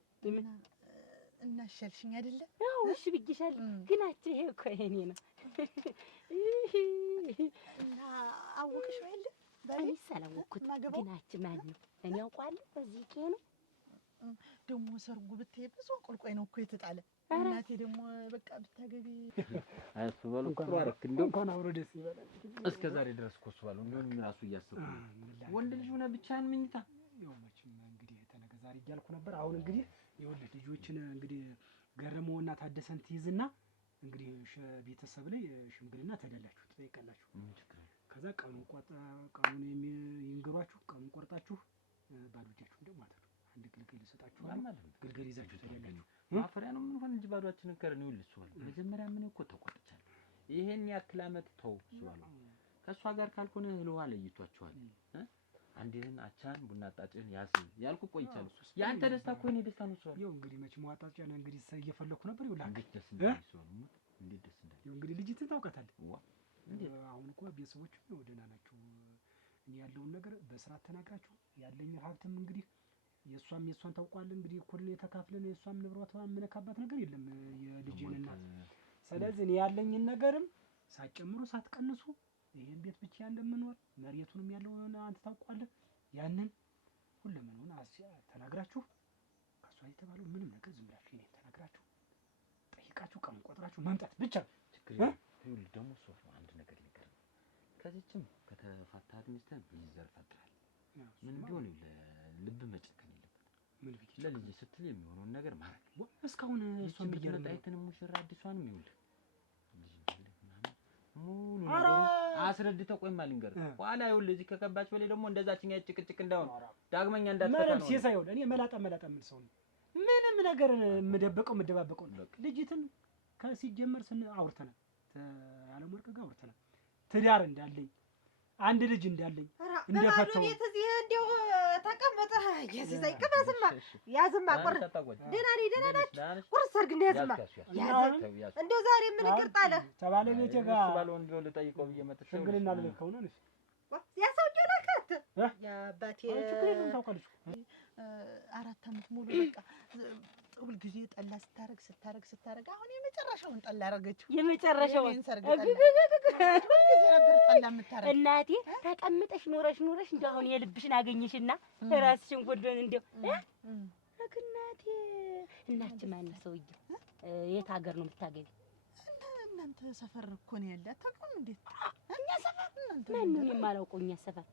እናሻልሽኝ አይደለ? አዎ እሺ ብዬሻለሁ። ግን አንቺ ይሄ እኮ የእኔ ነው እና አወቅሽው አይደለ? እኔስ አላወቅኩትም። ግን አንቺ ማን ነው? እኔ አውቀዋለሁ። በዚህ ቄ ነው ደግሞ ሰርጉ ብትይ ብዙ ቁልቋይ ነው እኮ የተጣለ። እናቴ ደግሞ በቃ ብታገቢ እሱ ባሉ ጥሩ አደረክ። እንደው እንኳን አብሮ ደስ ይበላል። እስከ ዛሬ ድረስ እኮ እሱ ባሉ እንደውም እራሱ እያሰብኩ ወንድ ልጅ ሆነ ብቻህን መኝታ ያው መቼም እንግዲህ ተነገ ዛሬ እያልኩ ነበር። አሁን እንግዲህ ይኸውልህ ልጆችን እንግዲህ ገረመውና ታደሰን ትይዝና እንግዲህ ቤተሰብ ላይ ሽምግልና ተደላችሁ ትጠይቃላችሁ። ከዛ ቀኑን ይንገሯችሁ። ቀኑን ቆርጣችሁ ባዶ እጃችሁን ደግሞ ማለት ነው አንድ ግልገል ይሰጣችኋል ማለት ነው። ግልገል ይዛችሁ ትሄዳላችሁ። ማፈሪያ ነው ምን ሆነ እንጂ ባዶአችንን ከረን ይውል እሱ ባሉ መጀመሪያ ምን እኮ ተቆጥቻለሁ። ይሄን ያክል አመት ተው እሱ ባሉ ከሷ ጋር ካልሆነ ህልዋ ለይቷቸዋል። አንዴን አቻን ቡና አጣጭን ያስ ያልኩ ቆይቻለሁ። ያንተ ደስታ እኮ እኔ ደስታ ነው እሱ ባሉ። ይኸው እንግዲህ መቼ ማጣጫና እንግዲህ እየፈለኩ ነበር። ይኸውልህ እንዴት ደስ እንዳለኝ እሱ ባሉ እንዴት ደስ እንዳለኝ። ይኸው እንግዲህ ልጅትን ታውቃታለህ። እንዴት አሁን እኮ ቤተሰቦቹ ነው ደህና ናቸው። እኔ ያለውን ነገር በስርዓት ተናግራችሁ ያለኝ ሀብትም እንግዲህ የሷን ታውቋለህ እንግዲህ እኩል ተካፍለን የሷም ንብረቷን የምነካባት ነገር የለም የልጅን እናት። ስለዚህ እኔ ያለኝን ነገርም ሳትጨምሩ ሳትቀንሱ ይሄን ቤት ብቻ እንደምኖር መሬቱንም ያለውን አንተ ታውቋለህ። ያንን ሁሉንም ተናግራችሁ ከሷ የተባለው ምንም ነገር ዝም ብላችሁ እኔ ተናግራችሁ ጠይቃችሁ ቀን ቆጥራችሁ መምጣት ብቻ ችግር ይሁን። ደግሞ ሶፍ አንድ ነገር ልንገርህ፣ ከዚህችም ከተፋታህ ሚስትህ ይዘር ፈጥራል። ምን ቢሆን ልብ መጨከን የለበትም። ምን ቢክ ለልጅ ስትል የሚሆነውን ነገር ማድረግ እስካሁን እሷን ብየረ ጣይተን ሙሽራ አዲሷንም ይውል ሙሉ አስረድተው ቆይማ ልንገርህ። ኋላ ይኸውልህ እዚህ ከገባች በላይ ደግሞ እንደዛችኛ ጭቅጭቅ እንዳይሆን ዳግመኛ እንዳትፈታ ነው። ሲሳይሆን እኔ መላጣ ምን ሰው ነው ምንም ነገር የምደባበቀው ልጅትን ከሲጀመር አውርተናል። ዓለም ወርቅ ጋር አውርተናል። ትዳር እንዳለኝ አንድ ልጅ እንዳለኝ እንደፈተው ቤት እዚህ እንደው ተቀመጠ ያዝዛይ ከበስማ ያዝማ ቆር ደህና ነኝ ቁርስ ሰርግ እንደያዝማ ያዝ እንደው ዛሬ ምን ይቅርጣለ ተባለቤቴ ጋር ባለው እንደው ልጠይቀው ብዬ መጥቼ ሽምግልና ልልከው ነው ነሽ ያ ሰውዬው ለከት ያ አባቴ ታውቃለሽ 4 አመት ሙሉ በቃ ሁል ጊዜ ጠላ ስታረግ አሁን የመጨረሻውን ጠላ አረገችው። የመጨረሻውን ሰርግ ጠላ እናቴ ተቀምጠሽ ኖረሽ እንደው አሁን የልብሽን አገኘሽና ራስሽን ጎዶን እንደው እናቴ እናች ማን ሰውዬ የት ሀገር ነው የምታገኝ? እናንተ ሰፈር እኮ ነው ያለ። አታውቁም እንዴ? እኛ ሰፈር ማንም የማላውቀው እኛ ሰፈር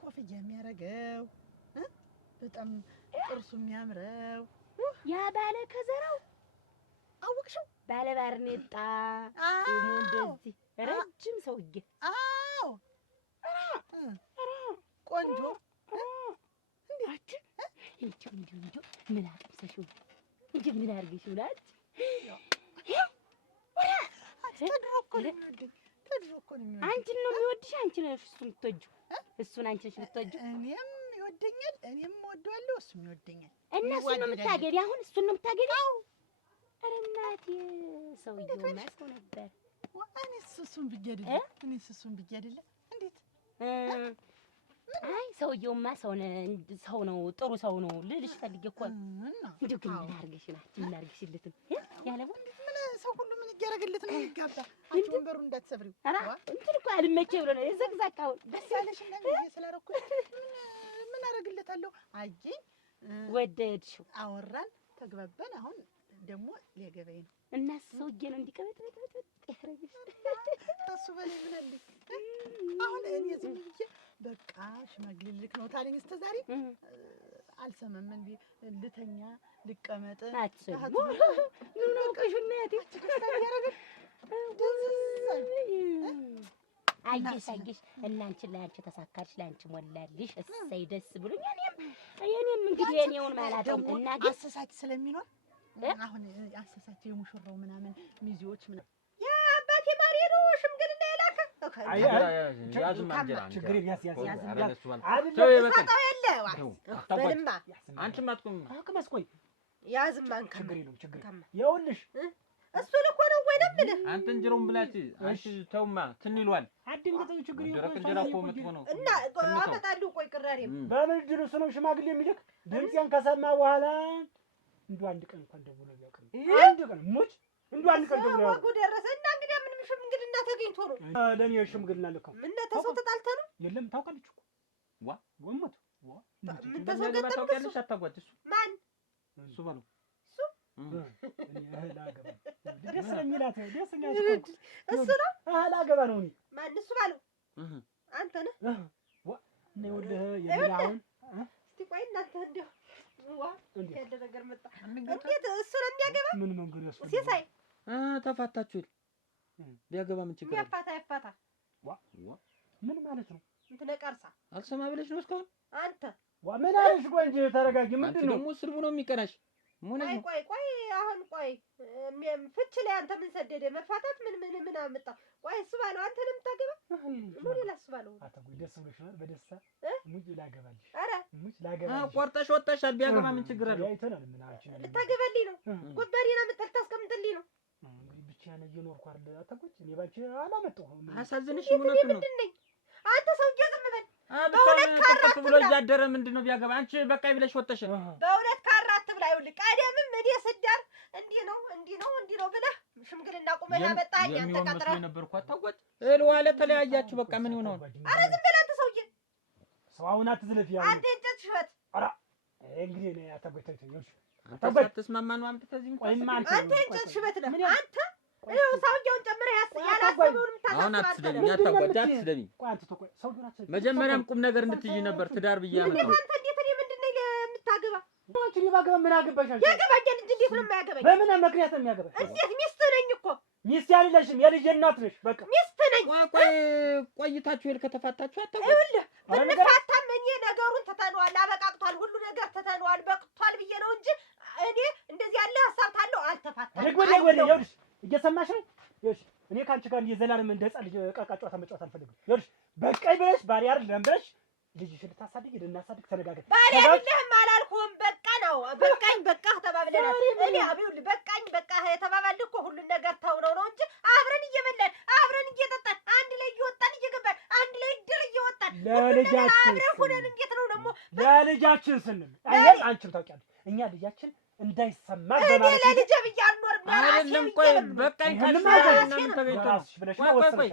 ኮፍያ የሚያረገው በጣም ጥርሱ የሚያምረው ያ ባለ ከዘራው አውቅሽው? ባለ ባርኔጣ እንደዚህ ረጅም ሰውዬ። አዎ ቆንጆ እንዴ ምን አቀምሰሽው እንዴ ምን አርገሽው ናት? ተድሮ እኮ ነው የሚወድሽ። አንቺን ነው የሚወድሽ። አንቺ ነሽ እሱን የምትወጂው። እሱን አንቺ ነሽ የምትወጂው። እኔም ይወደኛል፣ እኔም እወደዋለሁ፣ እሱም ይወደኛል። እና እሱን ነው የምታገቢ? አሁን እሱን ነው የምታገቢ? ኧረ እናቴ ሰውዬውማ ሰው ነበር። እኔስ እሱን ብዬሽ አይደለ? እንዴት? አይ ሰውዬውማ ሰው ነው፣ ጥሩ ሰው ነው ልልሽ ፈልጌ እኮ ነው። እንደው ግን ምን አድርገሽ ናት? ምን አድርገሽልት ነው ያለው? ምን ሰው ሁሉ ምን ይገረግልት ነው የሚጋባ? አንቺ ወንበሩን እንዳትሰብሪው። ኧረ እንትን እኮ አልመቼ ብሎ ነው የዘግዛቃውን ደስ ያለሽ እና ጊዜ ስላደረኩ ምን አደርግለታለሁ? አየኝ ወደድሽው? አወራን፣ ተግባባን። አሁን ደግሞ ሊያገባኝ ነው እና ሰውዬ ነው እንዲቀበጥ ያረግሽ እሱ በላይ ምን አለኝ? አሁን እኔ ዝም ብዬ በቃ ሽማግሌ ልክ ነው ታለኝ እስከ ዛሬ አልሰማም። እንዴ ልተኛ ልቀመጥ አትሰሙ ነው ቀሽና ያቲ አየሽ እናንቺ ላንቺ ተሳካልሽ ላንቺ ሞላልሽ እሰይ ደስ ብሎኝ እኔም እንግዲህ እኔውን ማላጠም እና ግን አሰሳች ስለሚኖር አሁን አሰሳች የሙሽራው ምናምን ሚዜዎች ምናምን ያ አባቴ ማሪ ነው ሽምግልና የላከ ያዝም አንጀራ ችግር ያስ በልማ አንቺም አትቆም አቅመስ ቆይ ያዝም አንካ ችግር የለውም ችግር ይኸውልሽ እሱ ልኮ ነው ወይ ደምለ አንተ እንጀራውን ብላች አንቺ ተውማ ትን ይሏል አድንገተው ችግር ደረቅ እንጀራ እኮ መጥፎ ነው እና አመጣለሁ ቆይ ቅራሬም በምን ድረስ ነው ሽማግሌ የሚልክ ድምጼን ከሰማ በኋላ እንደው አንድ ቀን እንኳን ደውሎ ያውቅም አንድ ቀን ሙጭ እንደው አንድ ቀን ደውሎ ወጉ ደረሰ እና እንግዲህ ምንም ሽምግልና ተገኝቶ ነው ለኔ ሽምግልና ልከው ምን ተሰው ተጣልተ ነው የለም ታውቃለች እኮ ዋ ወሞት ዋ ምን ተሰው ተጣልተ አታጓት እሱ ማን እሱ ባለው ደስ የሚላት እሱ ነው አላገባ ነው እኔ ማን እሱ ባለው አንተ ነህ ዋ ነው የሚላውን እስቲ ቆይ እናንተ እንደው ዋ ያለ ነገር መጣ እንዴት እሱ ነው የሚያገባ ምን መንገድ ያስፈልጋል ሲሳይ ተፋታችሁ ቢያገባ ምን ችግር ያፋታ ዋ ምን ማለት ነው እንትን ቀርሳ አልሰማ ብለሽ ነው እስካሁን አንተ ዋ ምን አለሽ ቆይ እንጂ ተረጋጊ ምንድን ነው ደግሞ ስልቡ ነው የሚቀናሽ ቆይ አሁን ቆይ ፍች ላይ አንተ ምን ሰደደ መፋታት ምን አመጣ ቆይ እሱ ባለው አንተ ነው የምታገባ ነው ሌላ እሱ ባለው አታጎይ ደስ ብሎሽ ነው በደስታ ሙጅ ላገባልሽ ኧረ ሙጅ ላገባልሽ ቆርጠሽ ወጣሻል ቢያገባ ምን ችግር አለው አይተናል ምን አንቺ ልታገባልኝ ነው ጎበሬና ምታስቀምጥልኝ ነው እንግዲህ ብቻዬን እየኖርኩ አይደል አታጎይ እኔ ባንቺ አላመጣሁም አሳዝንሽ እውነቱን ነው አንተ ሰውዬ ዝም በል በእውነት ካራት ብሎ እያደረ ምንድነው ቢያገባ አንቺ በቃ ብለሽ ወጣሽ በእውነት ካራት ብላ ይኸውልህ ቀደምም እኔ ስዳር እንዲህ ነው ብለህ ሽምግልና ቁመህ አመጣኝ አንተ ቀጥራ ነበርኩ አታውቋት እልዋለ ተለያያችሁ በቃ ምን ይሆናል ኧረ ዝም በል አንተ ሰውዬ ሰው አሁን አትዝለፊ ያው አንተ እንጨት ሽበት ኧረ እንግዲህ እኔ አታጎይ ተይተኝ አንተ ተስማማ ነው አምጥተህ እዚህ አንተ እንጨት ሽበት ነህ አንተ ይኸው ሰውዬውን ጨምረህ ያላሰበውን አትስደኝ አታስደኝ መጀመሪያም ቁም ነገር እንድትይዥ ነበር ትዳር ብዬ አመጣሁ አንተ እንዴት እኔ ምንድን ነኝ የምታገባ አንቺ ባገባ ምን አገባሽ ያገባኛል እንጂ እንዴት ነው የማያገባኝ በምን ምክንያት ነው የሚያገባሽ እንዴት ሚስት ነኝ እኮ ሚስት ያልለሽም የልጅ እናት ነሽ በቃ ሚስት ነኝ ቆይታችሁ ከተፋታችሁ አታውቁ ይኸውልህ ብንፋታም እኔ ነገሩን ትተነዋል አበቃቅቷል ሁሉ ነገር ትተነዋል በቅቷል ብዬ ነው እንጂ እኔ እንደዚህ ያለ ሀሳብ ታለው አልተፋታም ይኸውልሽ እየሰማሽ ነው ይኸውልሽ እኔ ካንቺ ጋር እየዘላለም እንደ ህፃን ልጅ ዕቃ ጨዋታ መጫወት አልፈልግም ይኸውልሽ በቃኝ ብለሽ ባሪ አይደለም ብለሽ ልጅሽን ልታሳድጊ ልናሳድግ ተነጋገር ባሪ አይደለም አላልኩም በቃ ነው በቃኝ በቃ ተባብለናል እኔ አብዩል በቃኝ በቃ የተባባልን እኮ ሁሉን ነገር ተውነው ነው እንጂ አብረን እየበላን አብረን እየጠጣን አንድ ላይ እየወጣን እየገባን አንድ ላይ ድር እየወጣን ለልጃችን አብረን ሆነን እንዴት ነው ደግሞ ለልጃችን ስንል አይደል አንቺም ታውቂያለሽ እኛ ልጃችን እንዳይሰማ በማለት ለልጄ ብዬ አልኖርም አይደለም ቆይ በቃኝ ካልሽ ምን ተገኝቶ ቆይ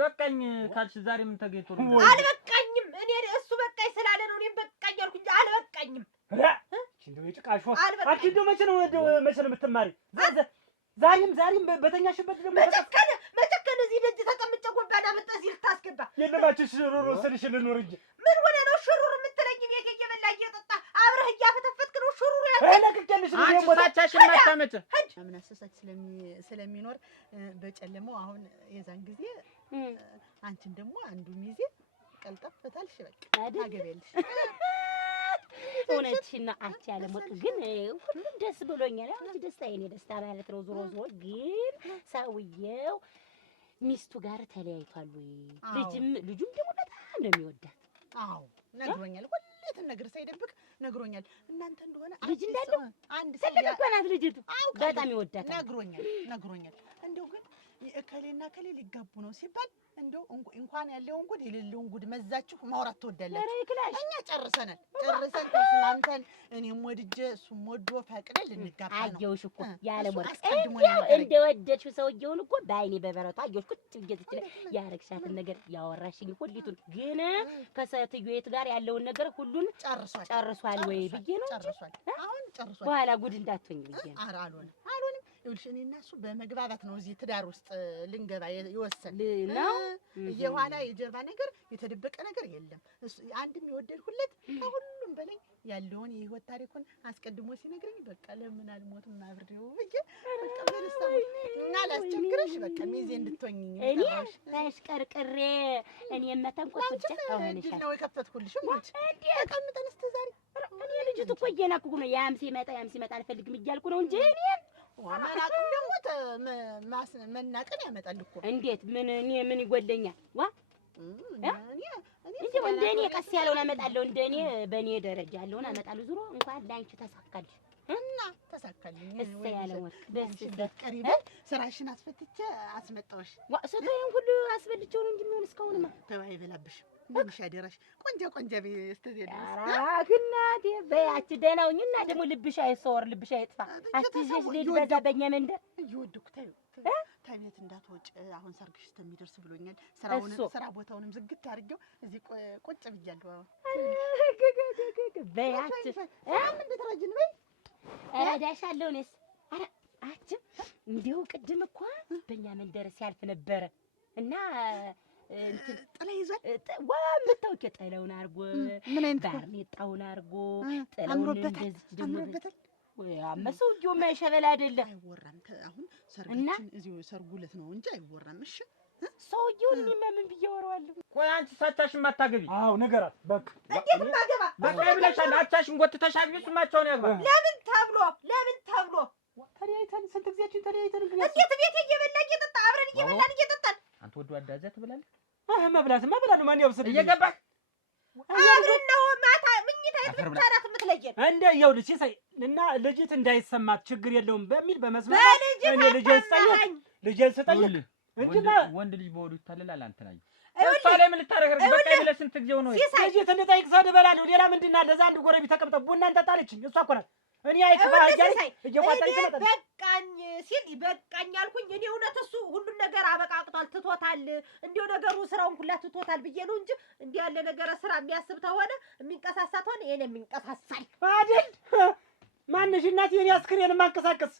በቃኝ ካልሽ ዛሬ ምን ተገኝቶ ነው አልበቃኝም እኔ እሱ በቃኝ ስላለ ነው እኔም በቃኝ አልኩ እንጂ አልበቃኝም እንደው የጭቃሽ አንቺ እንደው መቼ ነው የምትማሪ ዛሬም በተኛሽበት ደግሞ መጨከን እዚህ ደጅ ተቀምጬ ጎባና መጣ እዚህ ልታስገባ የለባችሁ ሽሩሩ ስልሽ ልኖር እንጂ ምን ሆነ ነው ሽሩር የምትለኝ ቤት እየበላ እየጠጣ አብረህ እያፈተፈትክ ነው ሽሩር ለቅቄልሽ አንቺ ማታመጭ ምን አሰሳች ስለሚኖር በጨለማው አሁን የዛን ጊዜ አንቺን ደግሞ አንዱ ሚዜ ቀልጠፍ ፈታልሽ በቃ ታገቢያለሽ እውነትሽን ነው አንቺ ያለሞት ግን ሁሉም ደስ ብሎኛል አንቺ ደስታ የኔ ደስታ ማለት ነው ዞሮ ግን ሰውዬው ሚስቱ ጋር ተለያይቷል ወይ ልጁም ደግሞ በጣም ነው የሚወዳት አዎ ነግሮኛል ሁሌትን ነገር ሳይደብቅ ነግሮኛል እናንተ እንደሆነ ልጅ እንዳለው አንድ ስለተባላት ልጅቱ በጣም ይወዳታል ነግሮኛል እንደው ግን እከሌና እከሌ ሊጋቡ ነው ሲባል እንደው እንኳን ያለውን ጉድ የሌለውን ጉድ መዛችሁ ማውራት ትወዳላችሁ። እኛ ጨርሰናል ተስማምተን እኔም ወድጄ እሱም ወዶ ፈቅደን ልንጋባ ነው። አየሁሽ እኮ ያለ ወርቅ እንደወደድሽው ሰውዬውን እኮ በዓይኔ በበረቱ አየሁሽ። ቁጭ ብዬሽ ትችል ያረግሻትን ነገር ያወራሽኝ ሁሉን ግን ከሴትዮት ጋር ያለውን ነገር ሁሉን ጨርሷል ወይ ብዬ ነው። አሁን ጨርሷል። በኋላ ጉድ እንዳትሆኝ ብዬ ነው። ኧረ አልሆነም። ይኸውልሽ እኔና እሱ በመግባባት ነው እዚህ ትዳር ውስጥ ልንገባ የወሰን ነው። የኋላ የጀርባ ነገር የተደበቀ ነገር የለም። አንድም የወደድኩለት ከሁሉም በላይ ያለውን የህይወት ታሪኩን አስቀድሞ ሲነግረኝ በቃ ለምን አልሞትም አብሬው ብዬ በቃ በደስታ እና ላስቸግረሽ በቃ ሚዜ እንድትሆኝ እኔ ታሽቀርቅሬ እኔ መተንቆጥቼ እድል ነው የከፈትኩልሽ። ሞች ተቀምጠን እስከ ዛሬ እኔ ልጅቱ እኮ እየናኩ ነው ያም ሲመጣ አልፈልግም እያልኩ ነው እንጂ እኔ መናቅም ደግሞ መናቅን ያመጣል እኮ። እንዴት ምን ይጎለኛል? ዋ እንደ እኔ ቀስ ያለውን አመጣለሁ። እንደ እኔ በእኔ ደረጃ ያለውን አመጣለሁ። ዙሮ እንኳን ለአንቺ ተሳካልሽ እና ተሳካልኝ። እሰይ ያለ ወርቅ ደስ ቀሪበል። ስራሽን አስፈትቼ አስመጣሁሽ። ሰቶይን ሁሉ አስበልቼው ነው እንጂ ምን እስካሁንማ ተባይ በላብሽ እንደምሽ ያደረሽ ቆንጆ እስከዚህ ድረስ አራግናቴ በያች ደናውኝና ደግሞ ልብሽ አይሰወር ልብሽ አይጥፋ። አትይዘሽ ልጅ በዛ በእኛ መንደር እየወደኩ ታቤት እንዳትወጭ አሁን ሰርግሽ እስከሚደርስ ብሎኛል። ስራ ቦታውንም ዝግት አድርጌው እዚህ ቁጭ ብያለሁ። በያች እንድትረጅን በይ እረዳሻለሁ። እኔስ ኧረ አችም እንዲሁ ቅድም እኮ በእኛ መንደር ሲያልፍ ነበረ እና እንትን ጥላ ይዟል። የምታውቂው ጥላውን አድርጎ ባርኔጣውን አድርጎ ጥላውን እንደዚህ አምሮበታል። ሰውዬውማ የሸበላ አይደለም። አይወራም። አሁን ሰርጋችን እዚሁ ሰርጉ ዕለት ነው እንጂ አይወራም። እሺ ሰውዬውን እኔማ ምን ብዬ አወራዋለሁ? ቆይ አንቺ ሳቻሽን ማታገቢ? አዎ ንገራት። በቃ እንዴት ማገባ? በቃ ይብለሻል። አቻሽን ጎትተሽ አግቢ፣ እሱም አቻውን ያግባ። ለምን ተብሎ ተለያይተን ስንት ጊዜያችን ተለያይተን እንዴት ቤት እየበላ እየጠጣ አብረን እየጠጣን አንተ ወዶ አዳዛ ትበላለህ? መብላት ማን ያውስድ እየገባህ አብረን ነው ማታ ምኝታ የትቻራት የምትለየን እንደ ይኸውልሽ ሲሳይ እና ልጅት እንዳይሰማት ችግር የለውም በሚል በመስማት እኔ ልጄን ስጠይቅ ወንድ ልጅ በወዱ ይታለላል። አንተ ላይ እሷ ላይ ምን ልታረጋግ? በቃ ይብለሽ ስንት ጊዜው ነው ልጅት እንጠይቅ ሰድ እበላለሁ። ሌላ ምንድን አለ? እዛ አንድ ጎረቤት ተቀምጠው ቡና እንጠጣለችኝ። እሷ እኮ ናት እኔ አይከፋ እየቋጠኝ ትመጣለች። በቃኝ ሲል በቃኝ አልኩኝ። እኔ እውነት እሱ ሁሉን ነገር አበቃቅቷል፣ ትቶታል። እንዲሁ ነገሩ ስራውን ሁላ ትቶታል ብዬ ነው እንጂ እንዲህ ያለ ነገር ስራ የሚያስብ ተሆነ የሚንቀሳሳት ሆነ እኔ የሚንቀሳሳል አይደል? ማንሽ እናት የኔ አስክሬን ማንቀሳቀስ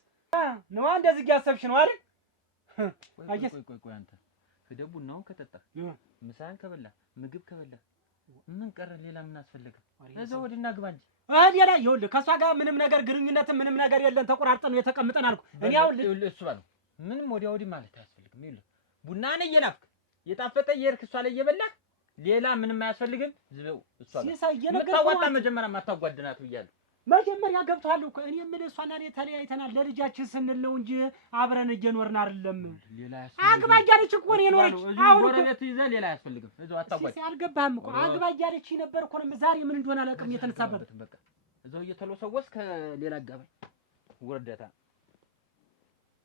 ነው እንደዚህ እያሰብሽ ነው አይደል? ቆይ አንተ ሄደህ ቡናውን ከጠጣህ ምሳህን ከበላህ ምግብ ከበላህ ምን ቀረ? ሌላ ምን አስፈለገ? እዛው ወዲና ግባ እንጂ ሌላ ይኸውልህ ከእሷ ጋር ምንም ነገር ግንኙነትም ምንም ነገር የለን። ተቆራርጠን ነው የተቀምጠን አልኩ። እኔ አሁን እሱ ባለው ምንም ወዲያ ወዲህ ማለት አያስፈልግም። ይኸውልህ ቡናህን እየናፍክ የጣፈጠ እየሄድክ እሷ ላይ እየበላህ ሌላ ምንም አያስፈልግም። ዝም እሷ የምታዋጣ መጀመሪያ ማታጓድናት ብያለሁ። መጀመሪያ ገብቶሃል እኮ እኔ የምልህ እሷና እኔ ተለያይተናል ለልጃችን ስንል ነው እንጂ አብረን እየኖርን አይደለም። አግባ እያለች እኮ ነው የኖረች። አሁን ጎረቤት ይዘህ ሌላ አያስፈልግም። እዛው አታጓድ። አልገባህም እኮ አግባ እያለች ነበር እኮ ነው። ዛሬ ምን እንደሆነ አላውቅም። የተነሳበት በቃ እዛው እየተለሰወስክ ሌላ አጋባኝ ውርደታ።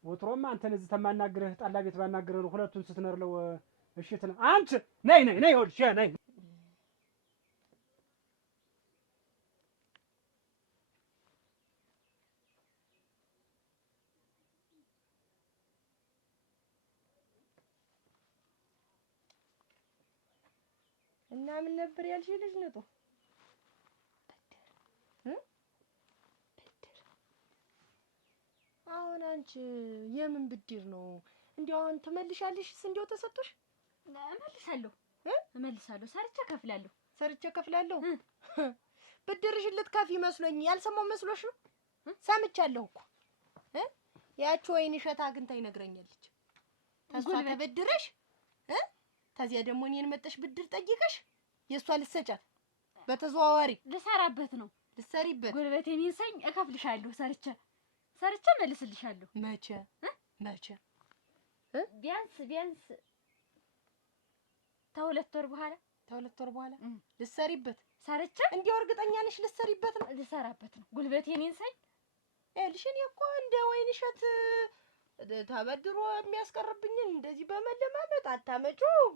ወትሮም አንተን እዚህ ተማናግረህ ጣላ ቤት ባናግረህ ሁለቱን ስትነርለው እሺ ትነ አንቺ ነይ ይኸውልሽ ነይ እና ምን ነበር ያልሽ ልጅ ነጡ? አሁን አንቺ የምን ብድር ነው? እንዲያው አሁን ትመልሻለሽስ? እንዲያው ተሰጥቶሽ? እመልሳለሁ። ሰርቼ ከፍላለሁ። ብድርሽን ልትከፊ መስሎኝ ያልሰማው መስሎሽ ነው? ሰምቻለሁ እኮ ያቺ ወይን እሸት አግኝታ ይነግረኛለች። ተሷ ተበድረሽ ከዚያ ደግሞ እኔን መጠሽ ብድር ጠይቀሽ የሷ ልትሰጫት በተዘዋዋሪ ልሰራበት ነው። ልትሰሪበት ጉልበቴን ይንሰኝ እከፍልሻለሁ። ሰርቼ መልስልሻለሁ። መቼ ቢያንስ ተሁለት ወር በኋላ ልትሰሪበት ሰርቼ እንዲያው እርግጠኛ ነሽ ልትሰሪበት ነው? ልሰራበት ነው። ጉልበቴን ይንሰኝ። ይኸውልሽ እኔ እኮ እንደ ወይን እሸት ተበድሮ የሚያስቀርብኝን እንደዚህ በመለማመጥ አታመጪውም፣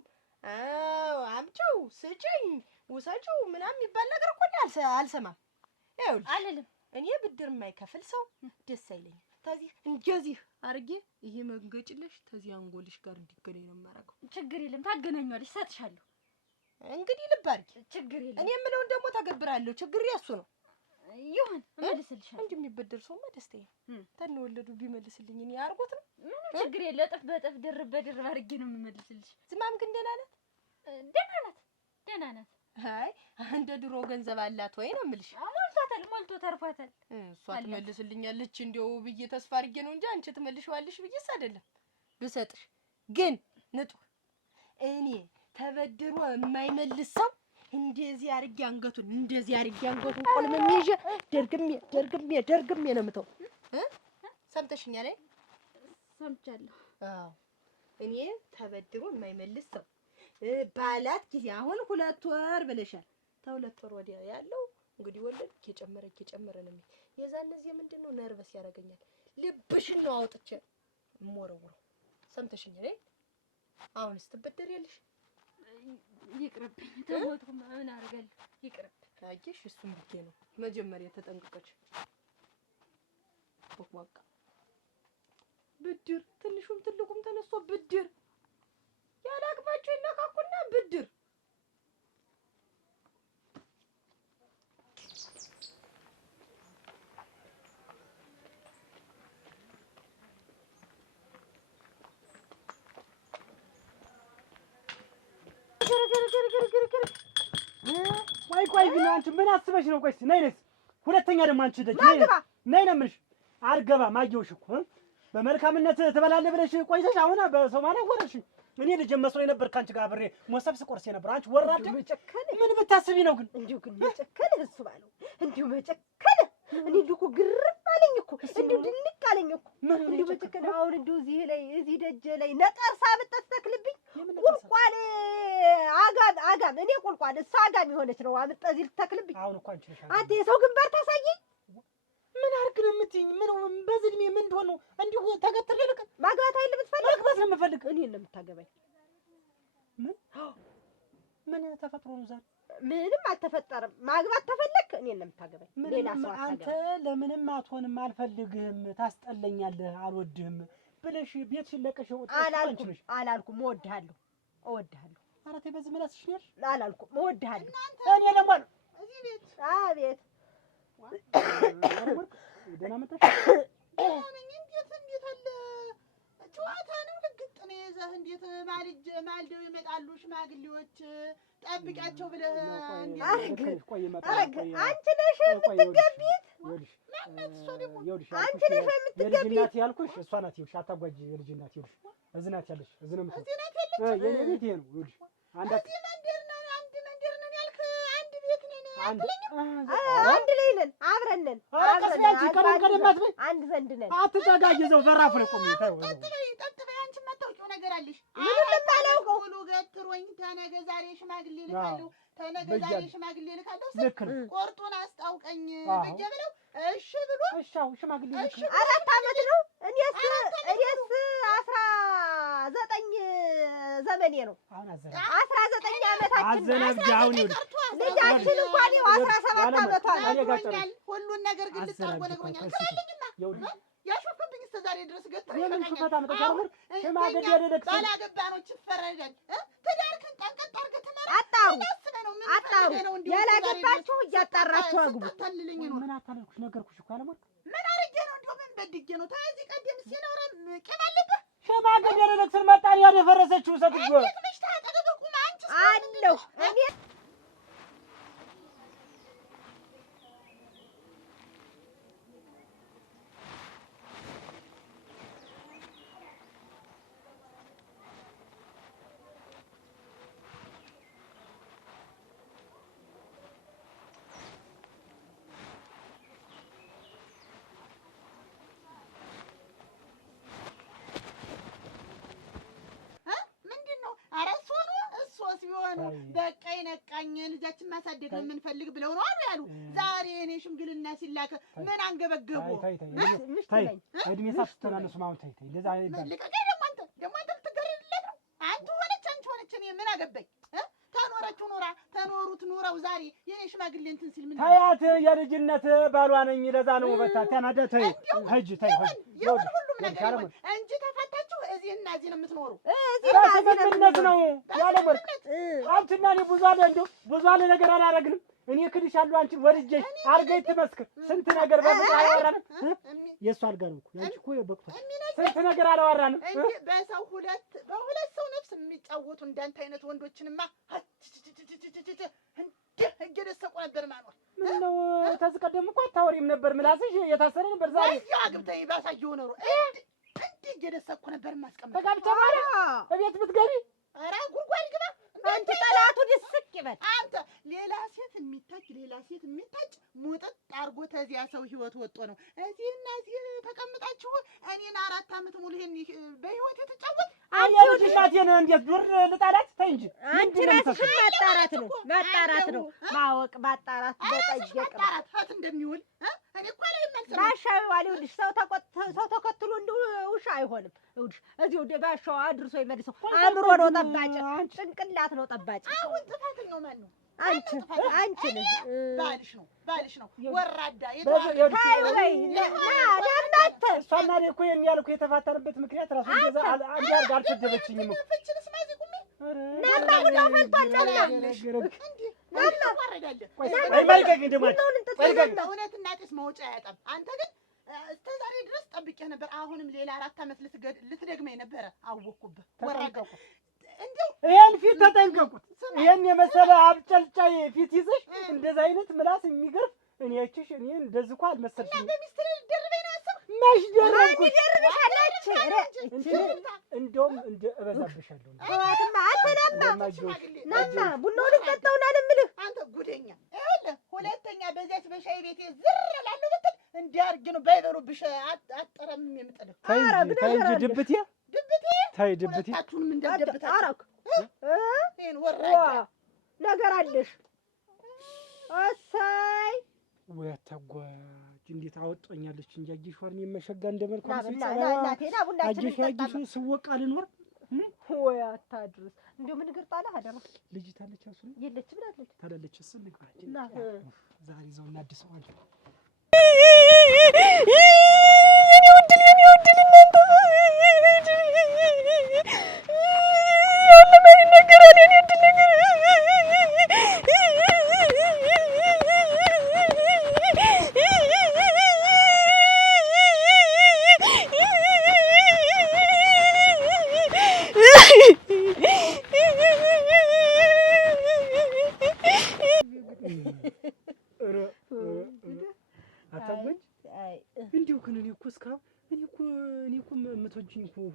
አምጪው፣ ስጪኝ፣ ውሰጪው ምናምን የሚባል ነገር እኮ አልሰማም። ይኸውልሽ አልልም። እኔ ብድር የማይከፍል ሰው ደስ አይለኝም። ተዚህ እንደዚህ አድርጌ ይሄ መንገጭልሽ ተዚህ አንጎልሽ ጋር እንዲገናኝ ነው የማደርገው። ችግር የለም ታገናኛለሽ፣ እሰጥሻለሁ። እንግዲህ ልብ አድርጊ። ችግር የለም። እኔ የምለውን ደግሞ ተገብራለሁ። ችግር እሱ ነው። ይሁን እመልስልሻለሁ። እንጂ የሚበደር ሰውማ ደስታዬ ተነወለዱ ቢመልስልኝ እኔ አድርጎት ነው። ምንም ችግር የለ። እጥፍ በእጥፍ ድርብ በድርብ አድርጌ ነው የምመልስልሽ። ዝማም ግን ደህና ናት? ደህና ናት፣ ደህና ናት። አይ እንደ ድሮ ገንዘብ አላት ወይ ነው የምልሽ? ሞልቷታል፣ ሞልቶ ተርፏታል። እሷ ትመልስልኛለች እንደው ብዬ ተስፋ አድርጌ ነው እንጂ አንቺ ትመልሺዋለሽ ብዬሽ አይደለም። ብሰጥሽ ግን ንጡህ እኔ ተበድሮ የማይመልስ ሰው እንደዚህ አድርጌ አንገቱን ቆልመም ይዤ ደርግሜ ነው የምተው። ሰምተሽኛል? ሰምቻለሁ። አዎ እኔ ተበድሮ የማይመልስ ሰው ባላት ጊዜ አሁን 2 ወር ብለሻል። ተ2 ወር ወዲያ ያለው እንግዲህ ወለድ እየጨመረ ነው። የዛን ጊዜ ምንድነው ነርቨስ ያደርገኛል። ልብሽን ነው አውጥቼ እሞረውረው። ሰምተሽኛል? አሁን ስትበደሪያለሽ ይቅርብኝ። ተሞትኩ ምን አደርጋለሁ? ይቅርብ። አየሽ እሱም ብዬ ነው መጀመሪያ ተጠንቅቀሽ ወቋ ብድር ትንሹም ትልቁም ተነስቶ ብድር ያላቅማቸው ይነካኩና ብድር ቆይ ግን አንቺ ምን አስበሽ ነው? ቆይስ ነይ ነይ። ሁለተኛ ደግሞ አንቺ ደጅ ነይ ነይ ነው የምልሽ። አልገባም አየሁሽ እኮ በመልካምነት ትበላለህ ብለሽ ቆይተሽ አሁን በሰው ማለት ወረሽ። እኔ ልጅ መስሎኝ ነበር ካንቺ ጋር አብሬ ሞሰብ ስቆርስ ነበር። አንቺ ወራደ ምን ብታስቢ ነው ግን? እንዲሁ ግን መጨከነ እሱ ባለው እንዲሁ መጨከነ እኔ እኮ ግርም አለኝ እኮ እንዲሁ ድንቅ አለኝ እኮ እንዲሁ መጨከነ። አሁን እንዲሁ እዚህ ደጀ ላይ ነቀርሳ ብትተክልብኝ ቁልቋል አጋም እኔ ቁልቋል እሷ አጋም የሆነች ነው አምጣ እዚህ ልትተክልብኝ። አሁን እኮ አንቺ ነሽ አንተ የሰው ግንባር ታሳየኝ። ምን አድርግ ነው የምትይኝ? ምን በዚህ እድሜ ምን እንደሆነ ነው እንዲሁ ተገትሬ ልቅ ማግባት አይደል የምትፈልግ? ማግባት ነው የምፈልግ። እኔን ነው የምታገባኝ? ምን ተፈጥሮ ነው ዛሬ? ምንም አልተፈጠረም። ማግባት ተፈለክ እኔን ነው የምታገባኝ። ሌላ ሰው አንተ ለምንም አትሆንም፣ አልፈልግህም፣ ታስጠለኛለህ፣ አልወድህም ብለሽ ቤትሽን ለቀሽ ወጣሽ። አላልኩም እወድሃለሁ። ኧረ ተይ በዚህ ምላስሽ ነሽ። አላልኩም እወድሃለሁ። እኔ ለማን እዚህ ቤት አቤት ደህና መጣሽ። እንዴት አለ ጨዋታ ነው። ልግጥ ነው የዘህ እንዴት ማልደው ይመጣሉ ሽማግሌዎች ጠብቂያቸው ብለህ አንቺ ነሽ የምትገቢት? ማናት እሷ ደግሞ? አንቺ ነሽ የምትገቢት? የልጅ እናት ያልኩሽ እሷ ናት። ይኸውልሽ አታጓጂ። የልጅ እናት ይኸውልሽ እዚህ ናት ያለሽ። እዚህ ነው የምትለው። የኔ ቤት ይሄ ነው። ይኸውልሽ አንድ መንደር ነን ያልክ አንድ ቤት ነን አንድ ላይ ነን፣ አብረን ነን። አንድ ዘንድ ነን። አትዘጋጅ። እዛው በራፉ ላይ ቆሜ ጠጥ በይ። አንቺ የማታውቂው ነገር አለሽ። ምንም የማላውቀው ሁሉ ገትሮኝ ተነገ ዛሬ ሽማግሌ ልካለሁ፣ ተነገ ዛሬ ሽማግሌ ልካለሁ ስል ቆርጡን አስታውቀኝ ብዬ ብለው እሺ ብሎ እሻው ሽማግሌ ልክ 4 ዓመት ነው። እኔስ 19 ዘመኔ ነው። አሁን 19 ዓመታችን አዘነብኝ። አሁን ልጃችን እንኳን 17 ዓመቷ ነግሮኛል። ሁሉን ነገር ግን ልታርጎ ነግሮኛል። ስለልኝማ ያሾፍብኝ እስከ ዛሬ ድረስ ገትሮኝ የምን ሹፈት አመጣሽ? አሁን ሽማግሌ ያደረክ ባላገባኖች ይፈረዳል። ትዳርክን ጠንቀጥ አድርገህ ትመራ አጣሩ ያላገባችሁ እያጣራችሁ አግቡ። ታልልኝ ነው። ምን አታለልኩሽ? ነገርኩሽ እኮ አለማት። ምን አርጌ ነው? እንደው ምን በድጌ ነው? ተዚህ ቀደም ሲኖር ቂም አለብህ? ሽማግሌ ያደረክ ስልመጣ ያደፈረሰችው ሰጥጎ ምሽ ታጠገበቁም አንቺ አለሁ እኔ በቃ ነቃኝ ልጃችን ማሳደግ ነው የምንፈልግ ብለው ነው አሉ ያሉ። ዛሬ እኔ ሽምግልና ሲላክ ምን አንገበገቡ? ታይ እድሜ ሳትተናነሱ ማለት ታይ ለዛ ይባል ልቀቀኝ። ደግሞ አንተ ልትገረድለት ነው? አንቺ ሆነች እኔ ምን አገባኝ? ተኖረችው ኖራ ተኖሩት ኖረው ዛሬ የኔ ሽማግሌ እንትን ሲል ምን ታያት የልጅነት ባሏ ነኝ። ለዛ ነው በታ ተናደ ታይ ሂጅ ታይ ይሁን ሁሉም ነገር እንጂ ተፋታችሁ እዚህና እዚህ ነው የምትኖሩ። ስምምነት ነው ያለ ወርቅ አንቺና እኔ ብዙ አለ ነገር አላረግንም። እኔ ክድሻለሁ አንቺን ወድጄሽ አርገኝ ትመስክር። ስንት ነገር በፍቅር አላወራንም። የእሱ አልጋ ነው እኮ ያንቺ እኮ በቅቷል። ስንት ነገር አላወራንም። በሰው በሁለት ሰው ነፍስ የሚጫወቱ እንዳንተ አይነት ወንዶችንማ እየደሰቁ ነበር ማኗል። ምነው ተዚህ ቀደም እኮ አታወሪም ነበር። ምላስሽ የታሰረ ነበር። ዛሬ አግብተኝ ባሳየው ኖሮ እንዲህ እየደሰቁ ነበር ማስቀመጥ። ተጋብቻ ማለት እቤት ብትገቢ ኧረ ጉድጓድ ግባ። አንተ ጠላቱ ድስቅ ይበል። አንተ ሌላ ሴት የሚታጭ ሙጥጥ አርጎ ተዚያ ሰው ህይወት ወጦ ነው እዚህና እዚህ ተቀምጣችሁ እኔን 4 ዓመት ሙሉ ይሄን በህይወት የተጫወት አንቺ እንዴት ዱር ልጣላት? ተይ እንጂ አንቺ ራስሽ ማጣራት ነው ማወቅ ማጣራት በጠየቅ ማጣራት እንደሚውል እኔ እኮ ላይ ማልሰማ ባሻው ዋሊውልሽ ሰው ተከትሎ እንደው ውሻ አይሆንም። እውሽ እዚሁ ባሻው አድርሶ ይመልሰው። አእምሮ ነው ጠባጭ፣ ጭንቅላት ነው ጠባጭ። አሁን ጥፋተኛው ማን ነው? አንቺ ነሽ። ባልሽ ነው ወራዳ ታይ ወይ ለማዳምጣት እሷና እኔ እኮ የሚያልኩ የተፋታንበት ምክንያት ራሱ እንደዛ አንዲያርጋ አልተደበችኝም እኮ ናማ ጉዳው ፈልቷል። እውነትና ጢስ መውጫ አያጣም። አንተ ግን እስከ ዛሬ ድረስ ጠብቄህ ነበር። አሁንም ሌላ 4 ዓመት ልትደግመኝ ነበረ። አወኩብህ ወራዳው። እንደው ይሄን ፊት ተጠንቀቁት። ይሄን የመሰለ አብጨልጫይ ፊት ይዘሽ እንደዛ አይነት ምላስ የሚገርፍ እኔ እንደዚህ እኮ አልመሰልሽኝም። በሚስትር ደርበኝ ነው አሰብ ማሽ ደረብኩት ይደርብሻለች። እንደውም እንደ እበዛብሻለሁ። ተዋትማ ናማ ቡናውን ልጠጣውና ልምልህ አንተ ጉደኛ። ይኸውልህ ሁለተኛ በዚያች በሻይ ቤቴ ዝር እላለሁ ብትል እንዲያርግ ነው ባይበሉብሽ አጠረም የምጥልህ። ተይ እንጂ ድብቴ ተይ ድብቴ ሁለታችሁንም እንደደብታችሁ አረክ ይሄን ወራዳ ነገር አለሽ። እሰይ ወይ ተጓጅ እንዴት አወጣኛለች እንጂ አጂሽዋር የመሸጋ እንደመልኩ ናቴና ቡናችን አጂሽ ስወቃ ልኖር ወይ አታድርስ። እንደው ምን ግርጣላ አደረ ልጅ ታለች አሱ የለች ብላለች ታላለች እሱ ንግባችን ዛሬ ዘው እናድሰው አንተ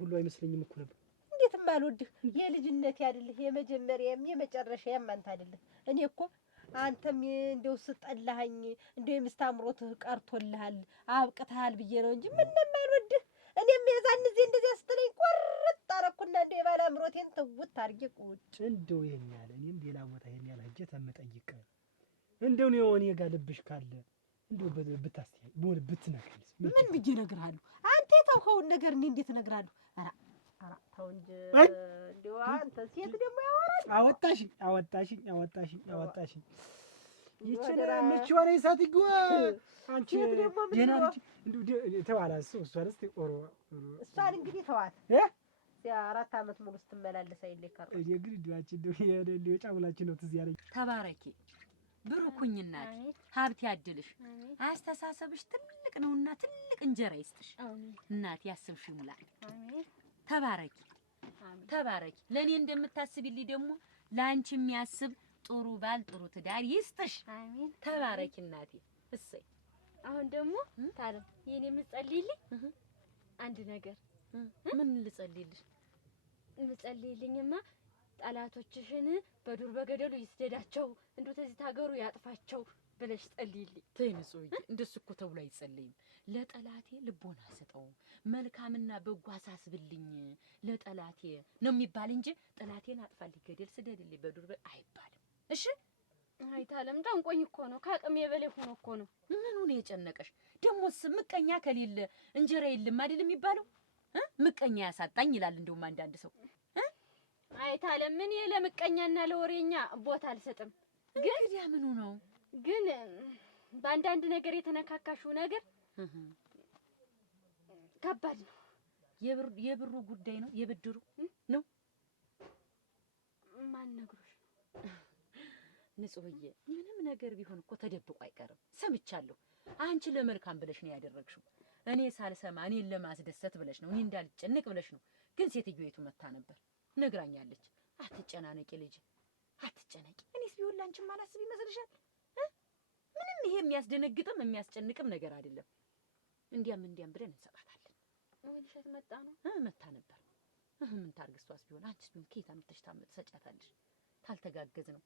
ሁሉ አይመስለኝም እኮ ነበር። እንዴትም አልወድህ የልጅነት ያድልህ የመጀመሪያም የመጨረሻም አንተ አይደለህ። እኔ እኮ አንተም እንደው ስጠላኸኝ እንደው የምስታምሮትህ ቀርቶልሃል አብቅተሃል ብዬ ነው እንጂ ምንም አልወድህ። እኔም የዛን ጊዜ እንደዚያ ስትለኝ ቆርጥ አደረኩና እንደው የባለ አምሮቴን ተውት አድርጌ ቁጭ እንደው ይሄን ያለ እኔም ሌላ ቦታ ይሄን ያለ ሂጅ ተመጠይቅ እንደው ነው እኔ ጋር ልብሽ ካለ እንደው ብታስተያይ ብትነግሪኝ ምን ብዬ እነግርሃለሁ? አንተ የተውኸውን ነገር እኔ እንዴት እነግርሃለሁ? ኧረ ተው እንጂ እንደው አንተ ሴት ደግሞ ያወራል። አወጣሽኝ ይችላል ምቹ ሆነ ይሳትጉ አንቺ ደህና ልጅ እንደው ተዋላ እሷን እስቲ ኦሮ እሷን እንግዲህ ተዋት 4 ዓመት ሙሉ ስትመላለስ አይል ይከራ እኔ ግን ዲዋችን እንደው የጫውላችን ነው ትዝ ያለኝ። ተባረኪ ብሩኩኝ እናት ሀብት ያድልሽ። አስተሳሰብሽ ትልቅ ነውና ትልቅ እንጀራ ይስጥሽ እናት ያስብሽ ሙላ። ተባረኪ ተባረኪ። ለኔ እንደምታስብልኝ ደግሞ ላንቺ የሚያስብ ጥሩ ባል ጥሩ ትዳር ይስጥሽ። አሜን። ተባረኪ እናቴ። እሰይ አሁን ደግሞ ታዲያ የኔ የምትጸልይልኝ አንድ ነገር ምን ልጸልይልሽ? የምትጸልይልኝማ ጠላቶችሽን በዱር በገደሉ ይስደዳቸው እንደው ተዚህ ታገሩ ያጥፋቸው ብለሽ ጸልይልኝ። ተይ ንጹህ እንደሱ እኮ ተብሎ አይጸልይም። ለጠላቴ ልቦና ሰጠው መልካምና በጎ አሳስብልኝ ለጠላቴ ነው የሚባል እንጂ ጠላቴን አጥፋልኝ ገደል ስደድልኝ በዱር አይባልም እሺ አይታለም ጨንቆኝ እኮ ነው። ከአቅሜ በላይ ሆኖ እኮ ነው። ምኑ ነው የጨነቀሽ? ደሞስ ምቀኛ ከሌለ እንጀራ የለም አይደል የሚባለው? ምቀኛ ያሳጣኝ ይላል እንደውም አንዳንድ ሰው። አይታለም እኔ ለምቀኛና ለወሬኛ ቦታ አልሰጥም። ግን ያ ምኑ ነው? ግን በአንዳንድ ነገር የተነካካሽው ነገር ከባድ ነው። የብሩ ጉዳይ ነው? የብድሩ ነው? ማን ነግሮሽ? ንጹህዬ ምንም ነገር ቢሆን እኮ ተደብቆ አይቀርም። ሰምቻለሁ። አንቺ ለመልካም ብለሽ ነው ያደረግሽው። እኔ ሳልሰማ እኔን ለማስደሰት ብለሽ ነው፣ እኔ እንዳልጨነቅ ብለሽ ነው። ግን ሴትዮይቱ መታ ነበር ነግራኛለች። አትጨናነቂ ልጅ አትጨነቂ። እኔስ ቢሆን ላንቺም ማላስብ ይመስልሻል? ምንም ይሄ የሚያስደነግጥም የሚያስጨንቅም ነገር አይደለም። እንዲያም ብለን እንሰጣታለን። ወንሸት መጣ ነው መታ ነበር። ምን ታርግ? እሷስ ቢሆን አንቺስ ቢሆን ከየት አምጥተሽ ታመጭሰጫታለሽ? ታልተጋገዝ ነው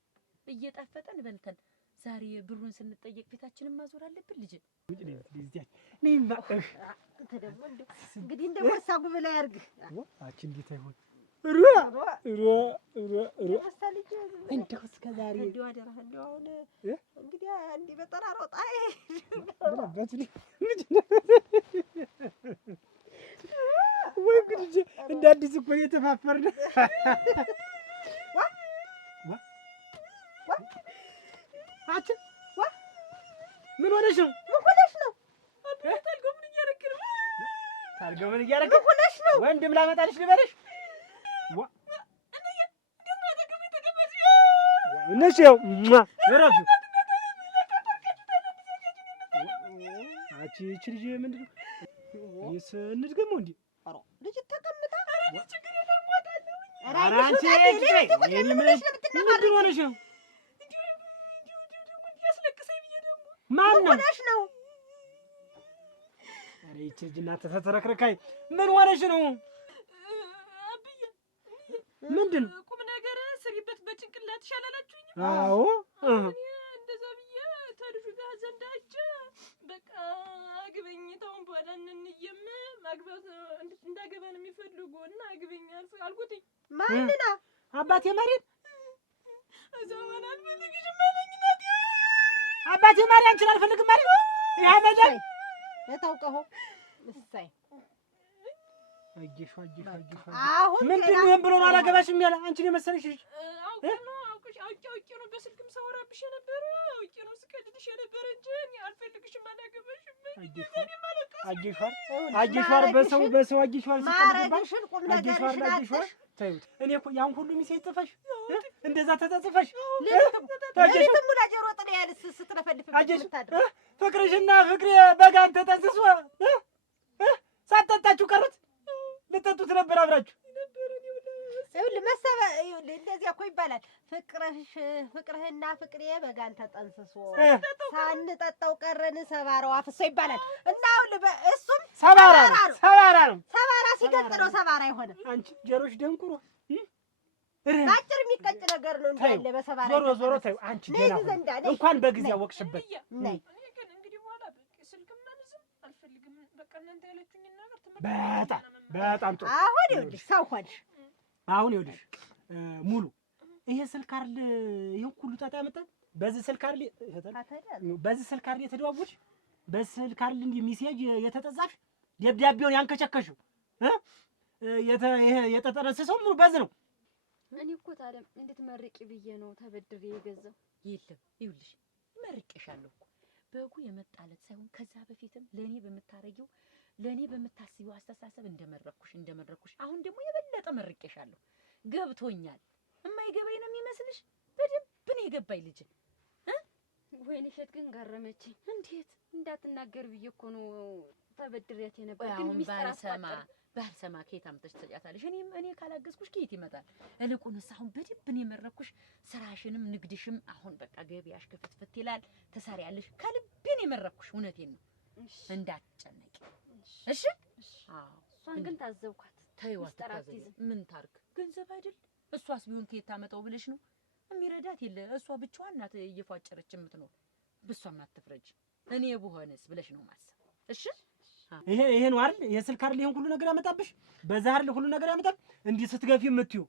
እየጣፈጠን በልተን ዛሬ ብሩን ስንጠየቅ ፊታችንን ማዞር አለብን። ልጅ እንግዲህ እንደወሳ ጉብላ ያርግ። አቺ እንዴት አይሆን እንደው እስከ ዛሬ እንደው አደረህ እንደው አሁን እንግዲህ እንዲህ በጠራሮጣ ወይ ግድ እንደ አዲስ እኮ የተፋፈርን አቺ ምን ሆነሽ ነው? ታርገው ምን እያደረግሽ ነው? ወንድም ላመጣልሽ ልበልሽ? ነሽ ያው እረፍ። አቺ እቺ ልጅ ምንድን ነው? ይስ እንድገመው እንዴ? አሮ ልጅ ተቀምጣ ችግር የለም ሞታለሁ። ኧረ አንቺ የኔ ምንድን ሆነሽ ነው? ማን ነው? ኧረ ይቺ ልጅ እናንተ ተተረክረካይ ምን ሆነሽ ነው? አብዬ ምንድን ነው? ቁም ነገር ስሪበት በጭንቅላትሽ አላላችሁኝም? አዎ እንደዛ ብዬ ተልጁ ጋር ዘንዳች በቃ አግበኝ ታውን በኋላ እንንየም ማግባት እንዳገባን የሚፈልጉ እና አግበኝ አልኩትኝ። ማንና አባቴ ማርያም እዛው አልፈልግሽም አለኝ እናቴ። አባቴ ማርያም አንቺን አልፈልግም ማለት ያ መዳይ የታውቀው እሰይ አጅሽ አሁን ምንድን ነው ብሎ ነው አላገባሽም ያለ አንቺን የመሰለሽ ልጅ አውቄ ነው በስልክም ሰወራብሽ የነበረ አውቄ ነው ስቀልድሽ የነበረ እንጂ እኔ አልፈልግሽም አላገባሽም። አጅሽዋር በሰው አጅሽዋር ማረግሽን ቁም ነገርሽን አጥተሽ ታዩት። እኔ እኮ ያን ሁሉ ሚሴ ጥፈሽ እንደዛ ተጸጽፈሽ ለሊትም ሙላ ጀሮ ጥለ ያልስ ስትለፈልፍ የምታድር ፍቅርሽና ፍቅሬ በጋን ተጠንስሶ ሳትጠጣችሁ ቀሩት። ልጠጡት ነበር አብራችሁ። ይኸውልህ መሰበ እንደዚያ እኮ ይባላል። ፍቅርህና ፍቅሬ በጋን ተጠንስሶ ሳንጠጣው ቀረን ሰባራው አፍሶ ይባላል። እና ይኸውልህ እሱም ሰባራ ነው። ሰባራ ሲገልጥ ነው ሰባራ የሆነ። አንቺ ጀሮሽ ደንቁሮ ባጭር የሚቀጭ ነገር ነው እንዳለ በሰባራ። ዞሮ ተይው አንቺ ደህና እንኳን በጊዜ አወቅሽበት። ነይ ግን እንግዲህ በኋላ ስልክም ማለዝም አልፈልግም። በቃ እናንተ ያለችኝን ነገር በጣም ጥሩ። አሁን ይኸውልሽ ሰው ሆንሽ። አሁን ይኸውልሽ ሙሉ ይሄ ስልክ አይደል ይሄን ሁሉ ጣጣ ያመጣል። በዚህ ስልክ አይደል የተደዋወልሽ? በዚህ ስልክ አይደል እንዲህ ሚሴጅ የተጠጻፍሽ? ደብዳቤውን ያንከቸከሽው የተጠረሰሰው ሙሉ በዚህ ነው። እኔ እኮ ታዲያ እንድትመርቂ ብዬ ነው ተበድሬ የገዛው። የለም ይኸውልሽ መርቄሻለሁ እኮ በጉ የመጣለት ሳይሆን ከዛ በፊትም ለኔ በምታረጊው ለኔ በምታስቢው አስተሳሰብ እንደመረኩሽ አሁን ደግሞ የበለጠ መርቄሻለሁ። ገብቶኛል። የማይገባኝ ነው የሚመስልሽ? በደንብ ነው የገባኝ ልጅ። ወይኔ እሸት ግን ገረመችኝ። እንዴት እንዳትናገር ብዬ እኮ ነው ተበድሬያት የነበር። ግን አሁን ባልሰማ ከየት አምጥተሽ ትሰጫታለሽ? እኔ ካላገዝኩሽ ከየት ይመጣል? እልቁንስ አሁን በደንብ ነው የመረኩሽ። ስራሽንም ንግድሽም አሁን በቃ ገበያሽ ክፍትፍት ይላል፣ ትሰሪያለሽ። ከልቤ ነው የመረኩሽ። እውነቴን ነው። እንዳትጨነቂ እሺ? አዎ እሷን ግን ታዘብኳት። ተይዋት ምን ታርግ? ገንዘብ አይደል? እሷስ ቢሆን ከየት ታመጣው ብለሽ ነው? የሚረዳት የለ። እሷ ብቻዋን ናት እየፏጨረች የምትኖር። ብሷም አትፍረጅ። እኔ ብሆንስ ብለሽ ነው ማሰብ። እሺ? ይሄ ነው አይደል? የስልክ አይደል ይሄን ሁሉ ነገር ያመጣብሽ? በዛ አይደል ሁሉ ነገር ያመጣብ? እንዲህ ስትገፊ የምትዩ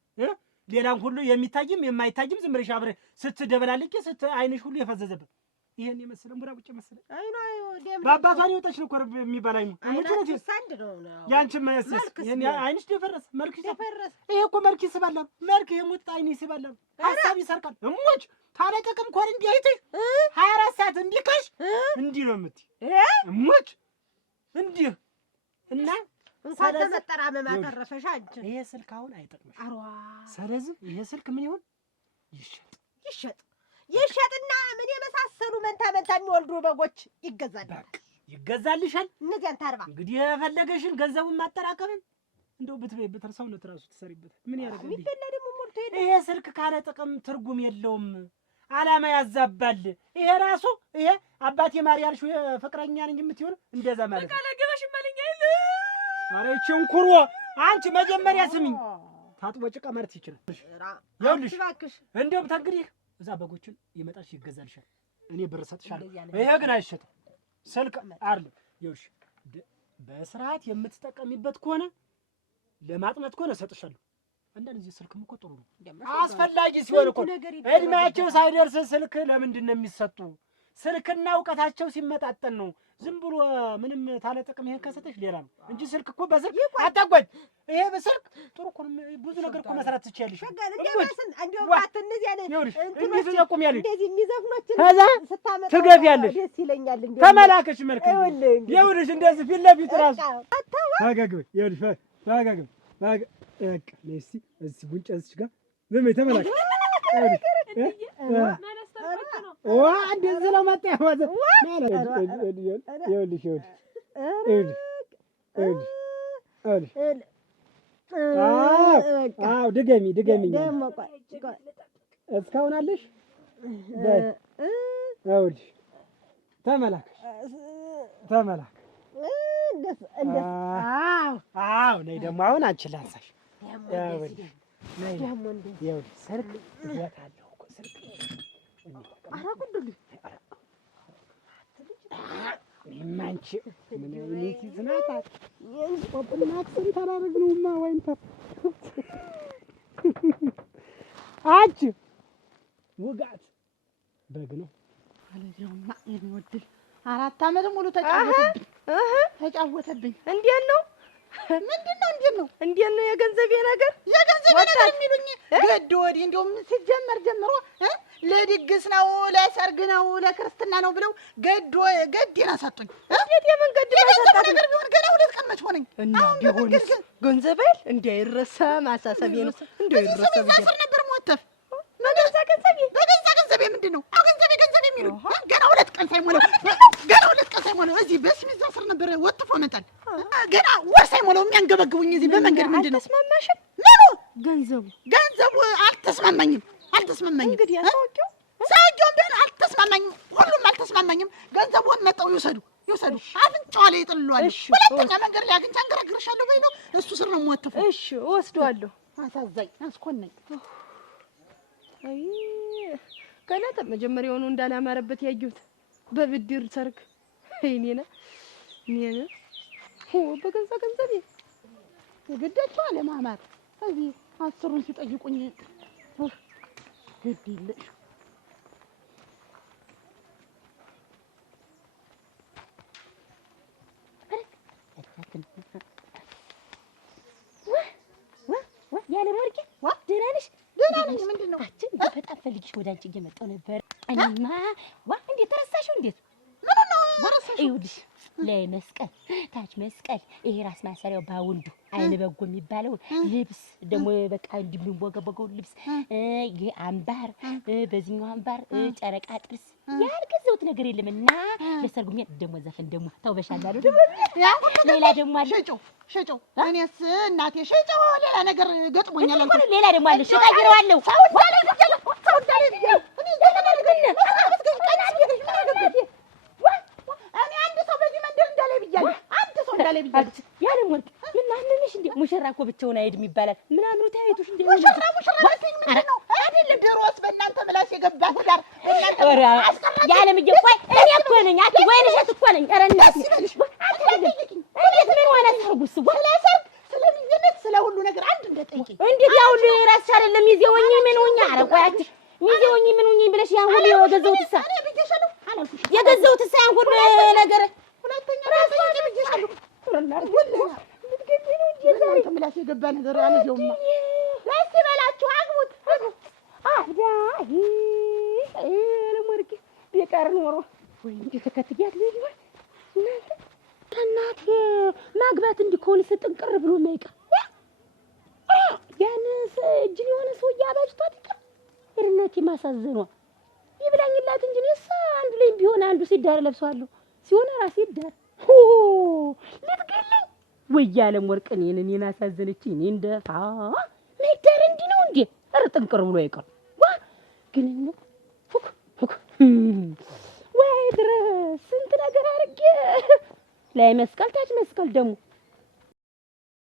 ሌላም ሁሉ የሚታይም የማይታይም ዝም ብለሽ አብረሽ ስትደበላልቂ አይንሽ ሁሉ የፈዘዘበት ይሄን የመሰለ ሙራ ቁጭ መሰለ አይኑ በአባቷን ይወጣሽ ነው ኮርብ የሚባል አይኑ እሙት ሳንድ ነው ያንቺ ማያስስ ይሄን አይንሽ ደፈረስ መልክሽ ደፈረስ ይሄ እኮ መልክ ይስባል መልክ የሙት አይን ይስባል ሐሳብ ይሰርቃል እሙች ታለቀቅም ኮር እንዴ አይተሽ 24 ሰዓት እንዲካሽ እንዲህ ነው የምትይ እሙች እንዲህ እና እንኳን ተመጠራ መማተረፈሽ አንቺ ይሄ ስልክ አሁን አይጠቅምሽ አሯ ስለዚህ ይሄ ስልክ ምን ይሆን ይሸጥና ምን የመሳሰሉ መንታ የሚወልዱ በጎች ይገዛል ይገዛልሻል እነዚያን ታርባ እንግዲህ የፈለገሽን ገንዘቡን ማጠራቀም እንደው ብትበይበት ሰውነት ራሱ ትሰሪበት ምን ያደርጋል ይበላ ደግሞ ሞልቶ ይሄ ስልክ ካለ ጥቅም ትርጉም የለውም አላማ ያዛባል ይሄ ራሱ ይሄ አባቴ ማርያልሽ ፍቅረኛ ነኝ የምትሆን እንደዛ ማለት ነው ካላገባሽ ማለኛ አይደል አሬ ቸንኩሮ አንቺ መጀመሪያ ስሚኝ ታጥቦ ጭቃ ማለት ይችላል ይኸውልሽ እንደውም ታንግዲህ እዛ በጎችን ይመጣሽ ይገዛልሻል እኔ ብር ሰጥሻለሁ ይሄ ግን አይሸጥም ስልክ አይደል ይኸውልሽ በስርዓት የምትጠቀሚበት ከሆነ ለማጥናት ከሆነ ሰጥሻለሁ እንደዚህ ስልክም እኮ ጥሩ ነው አስፈላጊ ሲሆን እኮ እድሜያቸው ሳይደርስ ስልክ ለምንድን ነው የሚሰጡ ስልክና እውቀታቸው ሲመጣጠን ነው ዝም ብሎ ምንም ታለ ጥቅም ይሄን ከሰጠሽ ሌላ ነው እንጂ ስልክ እኮ በስልክ አታጓጅ ይሄ በስልክ ጥሩ እኮ ብዙ ነገር እኮ መስራት ትችያለሽ እንደው ባትነዚህ ያለ እንዴት ያቆም ያለ እንደዚህ የሚዘፍኖችን ስታመጣ ትገቢያለሽ ደስ ይለኛል እንዴ ተመላከሽ መልክ ይኸውልሽ እንደዚህ ፊት ለፊት ራሱ አጋግበ ይኸውልሽ አጋግበ በቃ ነሲ እዚህ ጉንጭ እዚህ ጋር ዝም ተመላከሽ እንደዚህ ነው መጣ ያወዘ ይኸውልሽ አዎ ድገሚ እስካሁን አለሽ ይኸውልሽ ተመላከሽ አዎ ነይ ደግሞ አሁን አንቺ ላንሳሽ ይኸውልሽ ስልክ እወጣለሁ እኮ ስልክ ማንቺ ምን አይነት ዝናታ ወጥናክስሪ ታላረግነውማ ወይንታ አጭ ውጋት በግ ነው አለዚያውማ የሚወድል 4 ዓመት ሙሉ ተጫወተብኝ እንዴት ነው እንዴት ነው የገንዘቤ ነገር የሚሉኝ ገድ ወዲህ እንደውም ሲጀመር ጀምሮ ለድግስ ነው ለሰርግ ነው ለክርስትና ነው ብለው ገዴን አሰጡኝ እንዴት የመንገድ ማሰጣት ነገር ቢሆን ገና 2 ቀን መች ሆነኝ እና ቢሆንስ ገንዘብ አይደል እንዳይረሳ ማሳሰቤ ነው እንዳይረሳ ብቻ ነበር ሞተፍ በገንዘቤ ምንድን ነው ገንዘቤ የሚሉኝ ገና 2 ቀን ሳይሞላው እዚህ በስሚዛ ስር ነበር ወጥፎ መጣል ገና ወር ሳይሞላው የሚያንገበግቡኝ እዚህ በመንገድ ምንድን ነው አልተስማማሽም ምኑ ገንዘቡ አልተስማማኝም እንግዲህ ሰውዬው ቢሆን አልተስማማኝም ሁሉም አልተስማማኝም ገንዘቡን መጣው ይወሰዱ አፍንጫዋ ላይ ይጥሉዋል ሁለተኛ መንገድ ላይ አግኝቼ አንገራግርሻለሁ በይ ነው እሱ ስር ነው የምወጥፈው እሺ እወስደዋለሁ አሳዛኝ አስኮነኝ አይ ገና ተመጀመሪያውኑ እንዳላማረበት ያዩት በብድር ሰርግ እኔና በገንዛ ገንዘቤ የግዳቸው አለማማር እዚህ 10ሩን ሲጠይቁኝ ግድ የለሽ ያለ ወርቄ ደህና ነሽ? ምንድን ነው በጣም ፈልግሽ ወደ አንቺ እየመጣሁ ነበር እኔማ እንዴት ተረሳሽው እንዴት ምን ነው ይኸውልሽ ላይ መስቀል ታች መስቀል ይሄ ራስ ማሰሪያው ባውንዱ አይን በጎ የሚባለው ልብስ ደግሞ በቃ እንደሚወገበገው ልብስ ይሄ አምባር በዚህኛው አምባር ጨረቃ ጥርስ ያልገዛሁት ነገር የለምና ለሰርጉኛ ደግሞ ዘፈን ደግሞ ተውበሻል አይደል ሌላ ደግሞ አለ ሸጨው እኔስ እናቴ ሸጨው ሌላ ነገር ገጥሞኛል አልኩ ሌላ ደግሞ አለ ሸጣግረዋለሁ ሰው እንዳለ እኔ አንድ ሰው በዚህ መንደር እንዳለ ብያለሁ ያለ ወርቅ ምን ማንንሽ እንዴ ሙሽራ እኮ ብቻውን አይሄድም ይባላል ምናምኑ ታይቱሽ እንዴ ሙሽራ ምንድነው አይደለም ድሮስ በእናንተ ምላስ የገባ ትዳር ያለ ምጅ ቆይ እኔ እኮ ነኝ አት ወይንሽ እኮ ነኝ ኧረ እናት እንዴት ምን ሆነ ሰርጉስ ወላ ሰርግ ስለሚዘነት ስለ ሁሉ ነገር አንድ እንደጠይቂ እንዴት ያው ራስሽ አይደለም ሚዜው ሆኜ ምን ሆኜ ኧረ ቆይ አትሽ ሚዜው ሆኜ ምን ሆኜ ብለሽ ያን ሁሉ የገዛሁት እኔ ብዬሻለሁ አላልኩሽ የገዛሁት ያን ሁሉ ነገር ሁለተኛ ራስ ብዬሻለሁ እናንተ ምላስ የገባ ነገር ያለውማ ላስ በላችሁ አግቡት አዳ ለሞርቂ ቢቀር ኖሮ ወይ እንዴ ተከትያለሁ ይሆን እናንተ ከእናቴ ማግባት እንዲኮን ስጥንቅር ብሎ ማይቀር ያን እጅን የሆነ ሰው ያባጅቷት ይቀር እርነቴ ማሳዘኗ ይብላኝላት እንጂ እኔስ አንድ ላይ ቢሆን አንዱ ሲዳር ለብሷለሁ ሲሆን ራሴ ይዳር ልትገለኝ ወይ ያለም ወርቅ እኔን አሳዘነችኝ እኔ እንደፋ ማይዳር እንዲህ ነው እንዴ እርጥንቅር ብሎ አይቀር ዋ ግን ነው ፉክ ወይ ድረስ ስንት ነገር አድርጌ ላይ መስቀል ታች መስቀል ደግሞ